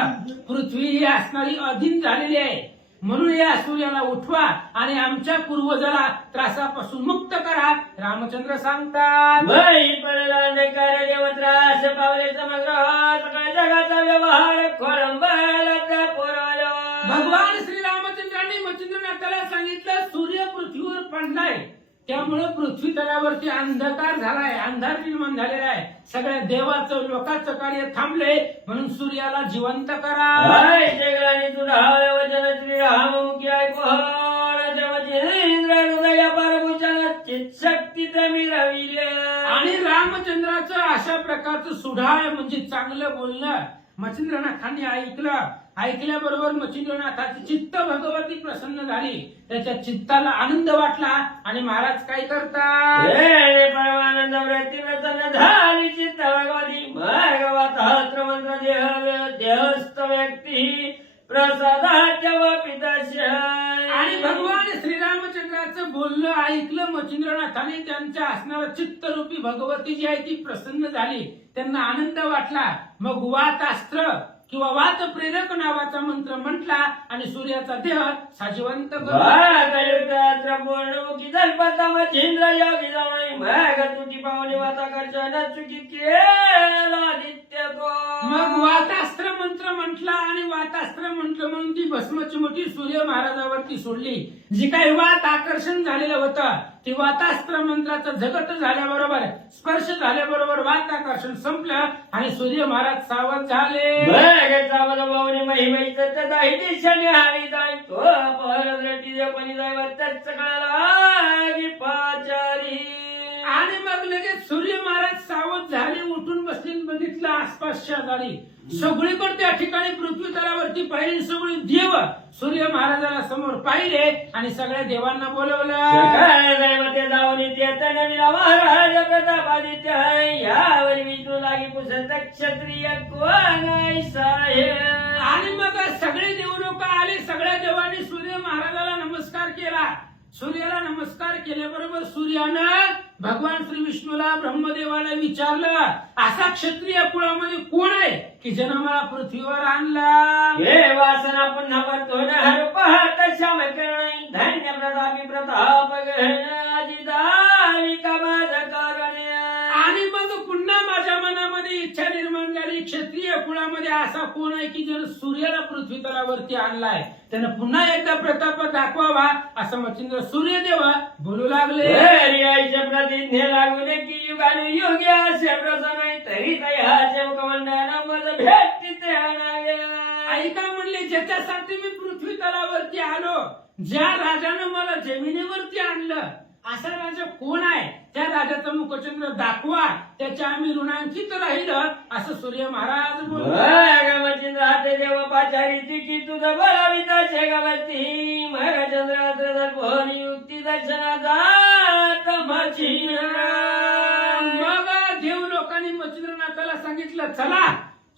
पृथ्वी ही असणारी अधीन झालेली आहे, म्हणून या सूर्याला उठवा आणि आमच्या पूर्वजाला त्रासापासून मुक्त करा. रामचंद्र सांगतात, पडला अंधकार देवत्रास पावले समग्र सगळ्या जगाचा व्यवहार खोळंबला त्या पुराया. भगवान श्रीरामचंद्रांनी मच्छिंद्रनाथाला सांगितलं सूर्य पृथ्वीवर पडलाय, त्यामुळे पृथ्वी तलावरती अंधकार झालाय, अंधार निर्माण झालेला आहे, सगळ्या देवाचं लोकांचं कार्य थांबले, म्हणून सूर्याला जिवंत करा. जगराणी तुझा वचन श्री राममुखी ऐकू देवचेंद्र हृदया परभूषण चित्शक्ती मी रविले. आणि रामचंद्राचं अशा प्रकारचं सुढाळ म्हणजे चांगलं बोलणं मच्छिंद्रनाथांनी ऐकलं. ऐकल्याबरोबर मच्छिंद्रनाथाची चित्त भगवती प्रसन्न झाली, त्याच्या चित्ताला आनंद वाटला आणि महाराज काय करतात, परमानंद वृत्ती प्रसन्न झाली चित्त भगवती भागवत हस्त्र मंत्र देहस्थ व्यक्ती प्रसादाच्या पिताशय. आणि भगवान श्रीरामचंद्राचं बोलणं ऐकलं मच्छिंद्रनाथाने, त्यांच्या असणारं चित्तरूपी भगवती जी आहे ती प्रसन्न झाली, त्यांना आनंद वाटला. मग वातास्त्र किंवा वात प्रेरक नावाचा मंत्र म्हटला आणि सूर्याचा देह साजिवंत पूर्णमुखी जलपता मच्छिंद्र योगी जाऊन मग तुटी पावली वाताकर्षण चुकी केला आदित्य. मग वातास्त्र मंत्र म्हटला आणि वातास्त्र म्हटलं म्हणून ती भस्मची मोठी सूर्य महाराजावरती सोडली. जी काही वात आकर्षण झालेलं होतं ती वातास्त्र मंत्राचं झगट झाल्याबरोबर, स्पर्श झाल्याबरोबर वात आकर्षण संपलं आणि सूर्य महाराज सावध झाले. महिमेची दिशेने हारी जाय तो परद्रटी जपणी जाय त्याच काळाला पाचारी. आणि मग लगेच सूर्य महाराज सावध झाले, उठून बसले, बघितलं आसपास शेजारी सगळीकडे त्या ठिकाणी पृथ्वी तलावरती पाहिली सगळी देव सूर्य महाराजाला समोर पाहिले आणि सगळ्या देवांना बोलवलं. जाऊन महाराज प्रतापादित्य यावर विष्णू लागी पुसत क्षत्रिय कोण साहेब. आणि मग सगळे देव लोक आले, सगळ्या देवांनी सूर्य महाराजाला नमस्कार केला. सूर्याला नमस्कार केल्याबरोबर सूर्यानं भगवान श्री विष्णूला ब्रह्मदेवाला विचारलं, असा क्षत्रिय कुळामध्ये कोण आहे की ज्यानं मला पृथ्वीवर आणला. हे वासना पुन्हा परतो हर पाहत श्याम करण धन्य प्रतापी प्रताप आणि मग पुन्हा माझ्या मनामध्ये इच्छा निर्माण झाली, क्षत्रिय कुळामध्ये असा कोण आहे की ज्यानं सूर्याला पृथ्वी तलावरती आणलाय, त्यानं पुन्हा एकदा प्रताप दाखवावा. असं मच्छिंद्र सूर्यदेव बोलू लागले. प्रतिज्ञे लागून की युगानुयुगी असे प्रसंग तरी तयाचे मुखमंडळ मज भेट ऐका म्हणले, ज्याच्यासाठी मी पृथ्वी तलावरती आलो, ज्या राजानं मला जमिनीवरती आणलं, असा राजा कोण आहे, त्या राजाचं मुखचंद्र दाखवा, त्याच्या आम्ही ऋणांकित राहिलं. असं सूर्य महाराज बोलले. हाते देव पाचारी की तुझं बोलाविता शेगावती मग चंद्रात्र युक्ती दर्शनाचा. मग देव लोकांनी मच्छिंद्रनाथाला सांगितलं, चला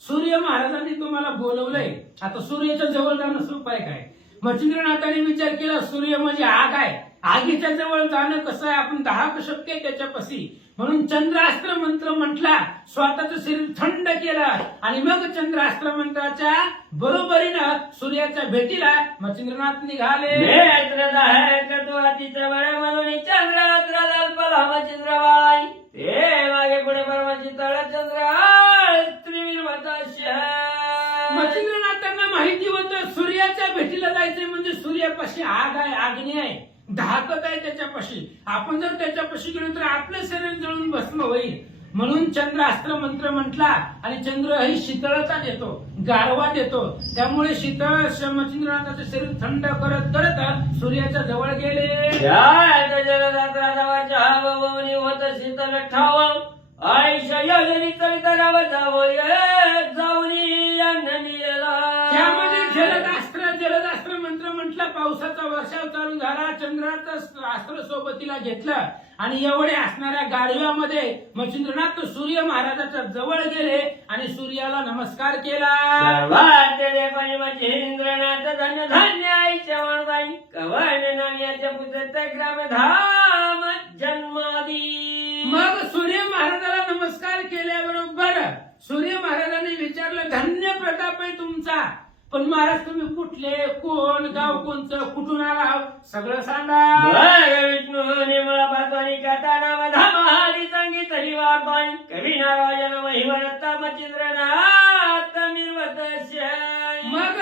सूर्य महाराजांनी तुम्हाला बोलवलंय, आता सूर्याच्या जवळ जाणं सोपं आहे काय? मच्छिंद्रनाथाने विचार केला सूर्य म्हणजे आग आहे, आगीच्या जवळ जाणं कसं आहे, आपण 10 शक्य आहे त्याच्यापाशी. म्हणून चंद्रास्त्र मंत्र म्हटला, स्वतःचं शरीर थंड केलं आणि मग चंद्रास्त्र मंत्राच्या बरोबरीनं सूर्याच्या भेटीला मच्छिंद्रनाथ निघाले. चंद्रास्त्र ते मागे पुढे परमाची तळचंद्र मच्छिंद्रनाथांना माहिती होतं सूर्याच्या भेटीला जायचंय म्हणजे सूर्यापाशी आग आहे, अग्नी आहे, धाकत आहे त्याच्यापाशी. आपण जर त्याच्यापाशी गेलो तर आपलं शरीर जळून भस्म होईल. म्हणून चंद्रास्त्र मंत्र म्हटला आणि चंद्र ही शीतळता देतो, गारवा देतो. त्यामुळे शीतळ मच्छिंद्रनाथाचं शरीर थंड करत करत सूर्याच्या जवळ गेले. होत शीतल ठाव आयुष्य योजनी कविता नाव जावं त्यामध्ये जलदास्त्र मंत्र म्हटला. पावसाचा वर्षाव चालू झाला, चंद्राचं अस्त्र सोबतीला घेतलं आणि एवढे असणाऱ्या गाडव्यामध्ये मच्छिंद्रनाथ सूर्य महाराजाच्या जवळ गेले आणि सूर्याला नमस्कार केला. मच्छिंद्रनाथ धन्य धान्य आईच्या वरदाई कवण नाम्याच्या पुत्र ग्रामधाम जन्मादी. मग सूर्य महाराजाला नमस्कार केल्याबरोबर सूर्य महाराजांनी विचारलं, धन्य प्रताप आहे तुमचा, पण महाराज तुम्ही कुठले, कोण, गाव कोणचं, कुठून आला, सगळं सांगा. विष्णू निर्मळा पातवानी कथा नाम धामाली सांगितली वारपाणी कवी नारायण महिवरत्ता मच्छिंद्रनाथ निर्वतस्य. मग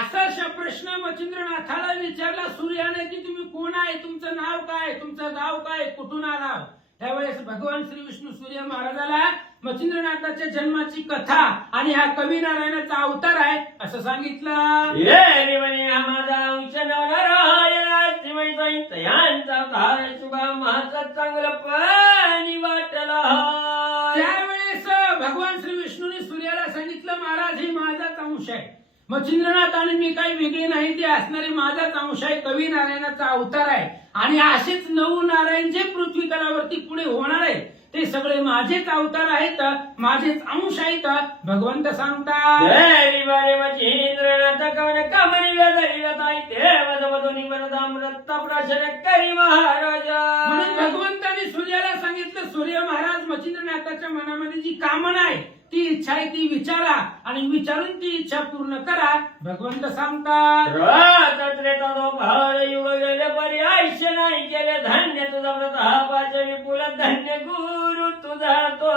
असा प्रश्न मच्छिंद्रनाथाला विचारला सूर्याने की तुम्ही कोण आहे, तुमचं नाव काय, तुमचं गाव काय, कुठून आला. त्यावेळेस भगवान श्री विष्णू सूर्य महाराजाला मच्छिंद्रनाथाच्या जन्माची कथा आणि हा कवी नारायणाचा अवतार आहे असं सांगितलं. माझा अंश चांगलं पाणी वाटला. त्यावेळेस भगवान श्री विष्णूने सूर्याला सांगितलं, महाराज हे माझाच अंश आहे, मच्छिंद्रनाथ आणि मी काही वेगळे नाही, ते असणारे माझाच अंश आहे, कवी नारायणाचा अवतार आहे. आणि असेच 9 नारायण जे पृथ्वी तलावरती पुढे होणार आहे ते सगळे माझेच अवतार आहेत, माझेच अंश आहेत भगवंत सांगतात. मच्छिंद्रनाथ कवन कमनी व्याधरी ते करी महाराजा. म्हणून भगवंताने सूर्याला सांगितलं, सूर्य महाराज मच्छिंद्रनाथाच्या मनामध्ये जी कामना आहे ती इच्छा आहे ती विचारा आणि विचारून ती इच्छा पूर्ण करा भगवंत सांगतात. युग गेले परी आयुष्य नाही केले धन्य तुझा व्रत हा पाच विपुल धन्य गुरु तुझा तो.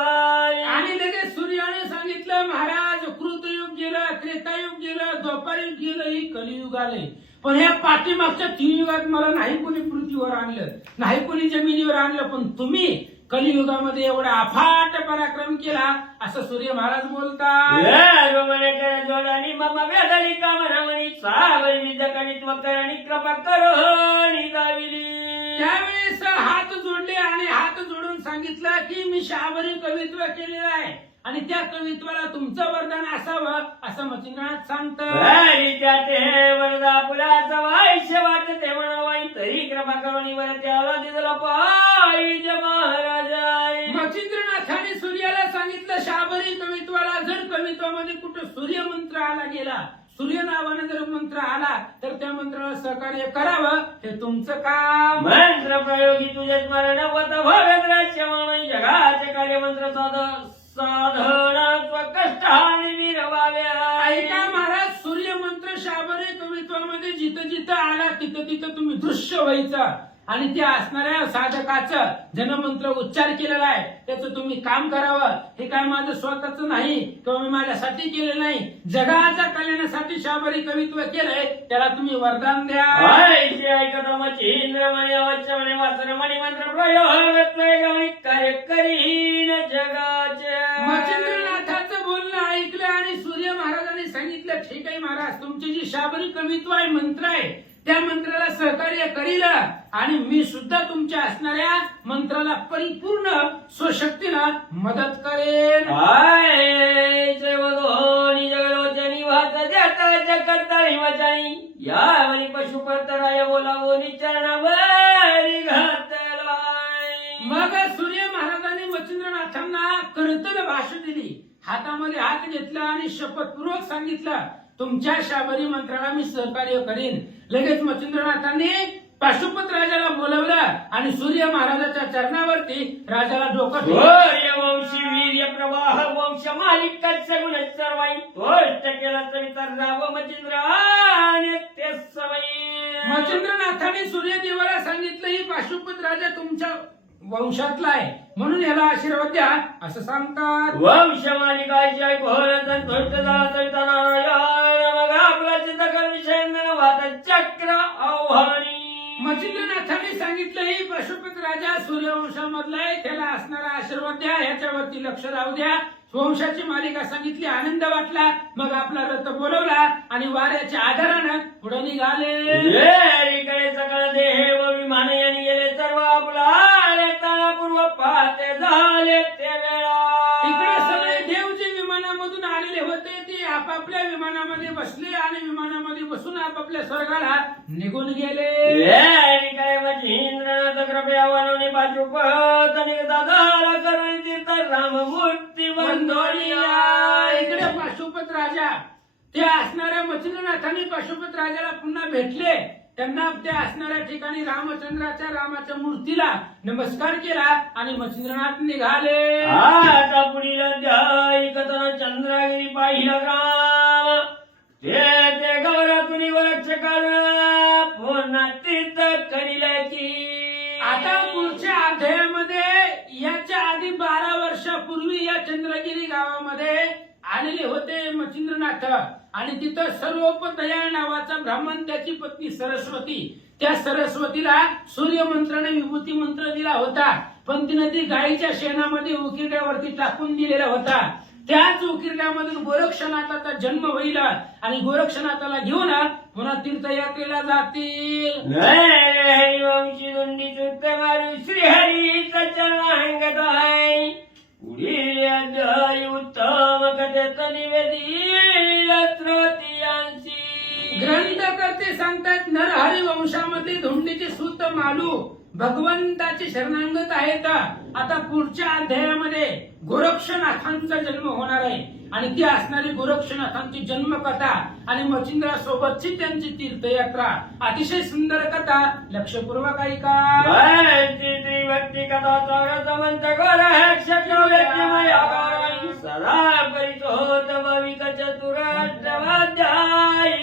आणि लगेच सूर्याने सांगितलं, महाराज कृतयुग गेलं, त्रेतायुग गेलं, द्वापारयुग गेलं, ही कलियुग आले, पण ह्या पाठीमागच्या 3 युगात मला नाही कोणी पृथ्वीवर आणलं, नाही कोणी जमिनीवर आणलं, पण तुम्ही कलियुगामध्ये एवढा अफाट पराक्रम केला असं सूर्य महाराज बोलतात. कृपा करो. त्यावेळेस हात जोडले आणि हात जोडून सांगितलं की मी शाबरी कवित्व केलेलं आहे आणि त्या कवित्वाला तुमचं वरदान असावं असं मच्छिंद्रनाथ सांगतात. वरदा फुलाचं वाईश्य वाटते म्हणावाई तरी कृपा करून वर त्याला दिला पाहिजे महाराजा. मच्छिंद्रनाथाने सूर्याला सांगितलं, शाबरी कवित्वाला जर कवित्वामध्ये कुठं सूर्य मंत्र आला गेला, सूर्य नावाने जर मंत्र आला तर त्या मंत्राला सहकार्य करावं, हे तुमचं काम. मंत्र प्रयोगी तुझे स्मरण होत भगद्राज्य म्हणून जगाचे कार्य मंत्र साधना कष्टाने निर्वाव्या. ऐका महाराज, सूर्य मंत्र शाबरी कवित्वामध्ये जिथं जिथं आला तिथं तिथं तुम्ही दृश्य व्हायचं आणि त्या असणाऱ्या साधकाचं जनमंत्र उच्चार केलेला आहे त्याचं तुम्ही काम करावं. हे काय माझं स्वतःच नाही किंवा मी माझ्यासाठी केलं नाही, जगाच्या कल्याणासाठी शाबरी कवित्व केलंय, त्याला तुम्ही वरदान द्या. ऐकत मच्छिंद्र म्हणे अवश्य म्हणे वाचन म्हणे मंत्र प्रयोग कार्य करीन जगाचे. मच्छिंद्रनाथाचं बोलणं ऐकलं आणि सूर्य महाराजांनी सांगितलं, ठीक आहे महाराज, तुमची जी शाबरी कवित्व आहे, मंत्र आहे, त्या मंत्राला सहकार्य करील आणि मी सुद्धा तुमच्या असणाऱ्या मंत्राला परिपूर्ण स्वशक्तीनं मदत करेन. जगलोचनी वाच जगताळी वचनी यावरी पशुपतराय बोलावो निचरणावरी घातला. मग सूर्य महाराजांनी मच्छिंद्रनाथांना कर्तन भाषा दिली, हातामध्ये हात घेतला आणि शपथपूर्वक सांगितलं, तुमच्या शाबरी मंत्राला मी सहकार्य करीन. लगेच मच्छिंद्रनाथांनी पाशुपत राजाला बोलवलं आणि सूर्य महाराजाच्या चरणावरती राजाला डोकं ठेवलं. वंशी वीर्य प्रवाह वंश मालिक सगुण सर्वाई गोष्ट केला तर जावं मचिंद्र ते सवयी. मच्छिंद्रनाथाने सूर्यदेवाला सांगितलं ही पाशुपत राजा तुमच्या वंशातला आहे म्हणून याला आशीर्वाद द्या असं सांगतात. वंश मालिकाशी घोर धोष्ट झाला तरी मग आपला चिंतकर विषय वाद चक्र आव्हानी. मच्छिंद्रनाथाने सांगितलं ही पशुपत राजा सूर्यवंशामधला आहे त्याला असणारा आशीर्वाद द्या ह्याच्यावरती लक्ष राहू द्या. वंशाची मालिका सांगितली आनंद वाटला. मग आपला रथ बोलवला आणि वाऱ्याच्या आधारानं पुढे निघाले. सगळं देह व विमान यांनी गेले सर्व आपला पूर्व पाहते झाले ते वेळा. इकडे सगळे देव जे विमानामधून आलेले होते ते आपापल्या विमानामध्ये बसले आणि विमानामध्ये बसून आपापल्या स्वर्गाला निघून गेले. इंद्रनाथ कृपया वनवणे पाशुपत दादाला करून तीर्थ राममूर्ती बंधोलिया. इकडे पाशुपत राजा ते असणाऱ्या मच्छिंद्रनाथांनी पाशुपत राजाला पुन्हा भेटले. त्यांना त्या असणाऱ्या ठिकाणी रामाच्या मूर्तीला नमस्कार केला आणि मच्छिंद्रनाथ निघाले. आता पुढील अध्याय कथन चंद्रगिरी पाहिलं ग्राम ते गौरातुनी वरक्ष करून पुन्हा तीर्थ करील की. आता पुढच्या अध्यायामध्ये याच्या आधी 12 वर्षापूर्वी या चंद्रगिरी गावामध्ये आलेले होते मच्छिंद्रनाथ आणि तिथं सर्वोपदयाळ नावाचा ब्राह्मण त्याची पत्नी सरस्वती. त्या सरस्वतीला सूर्य मंत्राने विभूती मंत्र दिला होता पण तिने ती गायीच्या शेणामध्ये उकिरड्यावरती टाकून दिलेला होता. त्याच उकिरड्यामधून गोरक्षनाथाचा जन्म होईल आणि गोरक्षनाथाला घेऊन पुन्हा तीर्थयात्रेला जातील. वंशी दुंडी श्रीहरीचा चरणांगत आहे. पुढील अध्याय उत्तम कथेत निवेदिल तृतीयांशी. ग्रंथकर्ते सांगतात नरहरी वंशामधली धोंडीचे सूत मालू भगवंताचे शरणांगत आहेत. आता पुढच्या अध्यायामध्ये गोरक्षनाथांचा जन्म होणार आहे आणि ती असणारी गोरक्षनाथांची जन्मकथा आणि मच्छिंद्रासोबतची त्यांची तीर्थयात्रा. अतिशय सुंदर कथा लक्षपूर्वक ऐका. भक्ती कथा चौरसमंत गोर सदा परिचोत भाविक चतुराष्टवाध्याय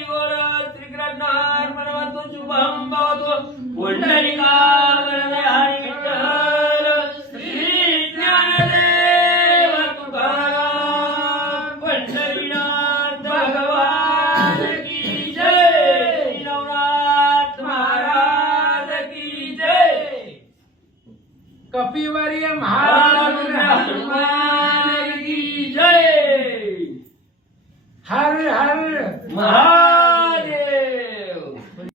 गोर श्रीकृष्णार्पणमस्तु शुभम भवतु. पुंडलिका हरि विठ्ठल श्री ज्ञानदेव तुकाराम पंढरीनाथ भगवान की जय. नवनाथ महाराज की जय. कपिवर्य महाराज हनुमान की जय. हर हर महा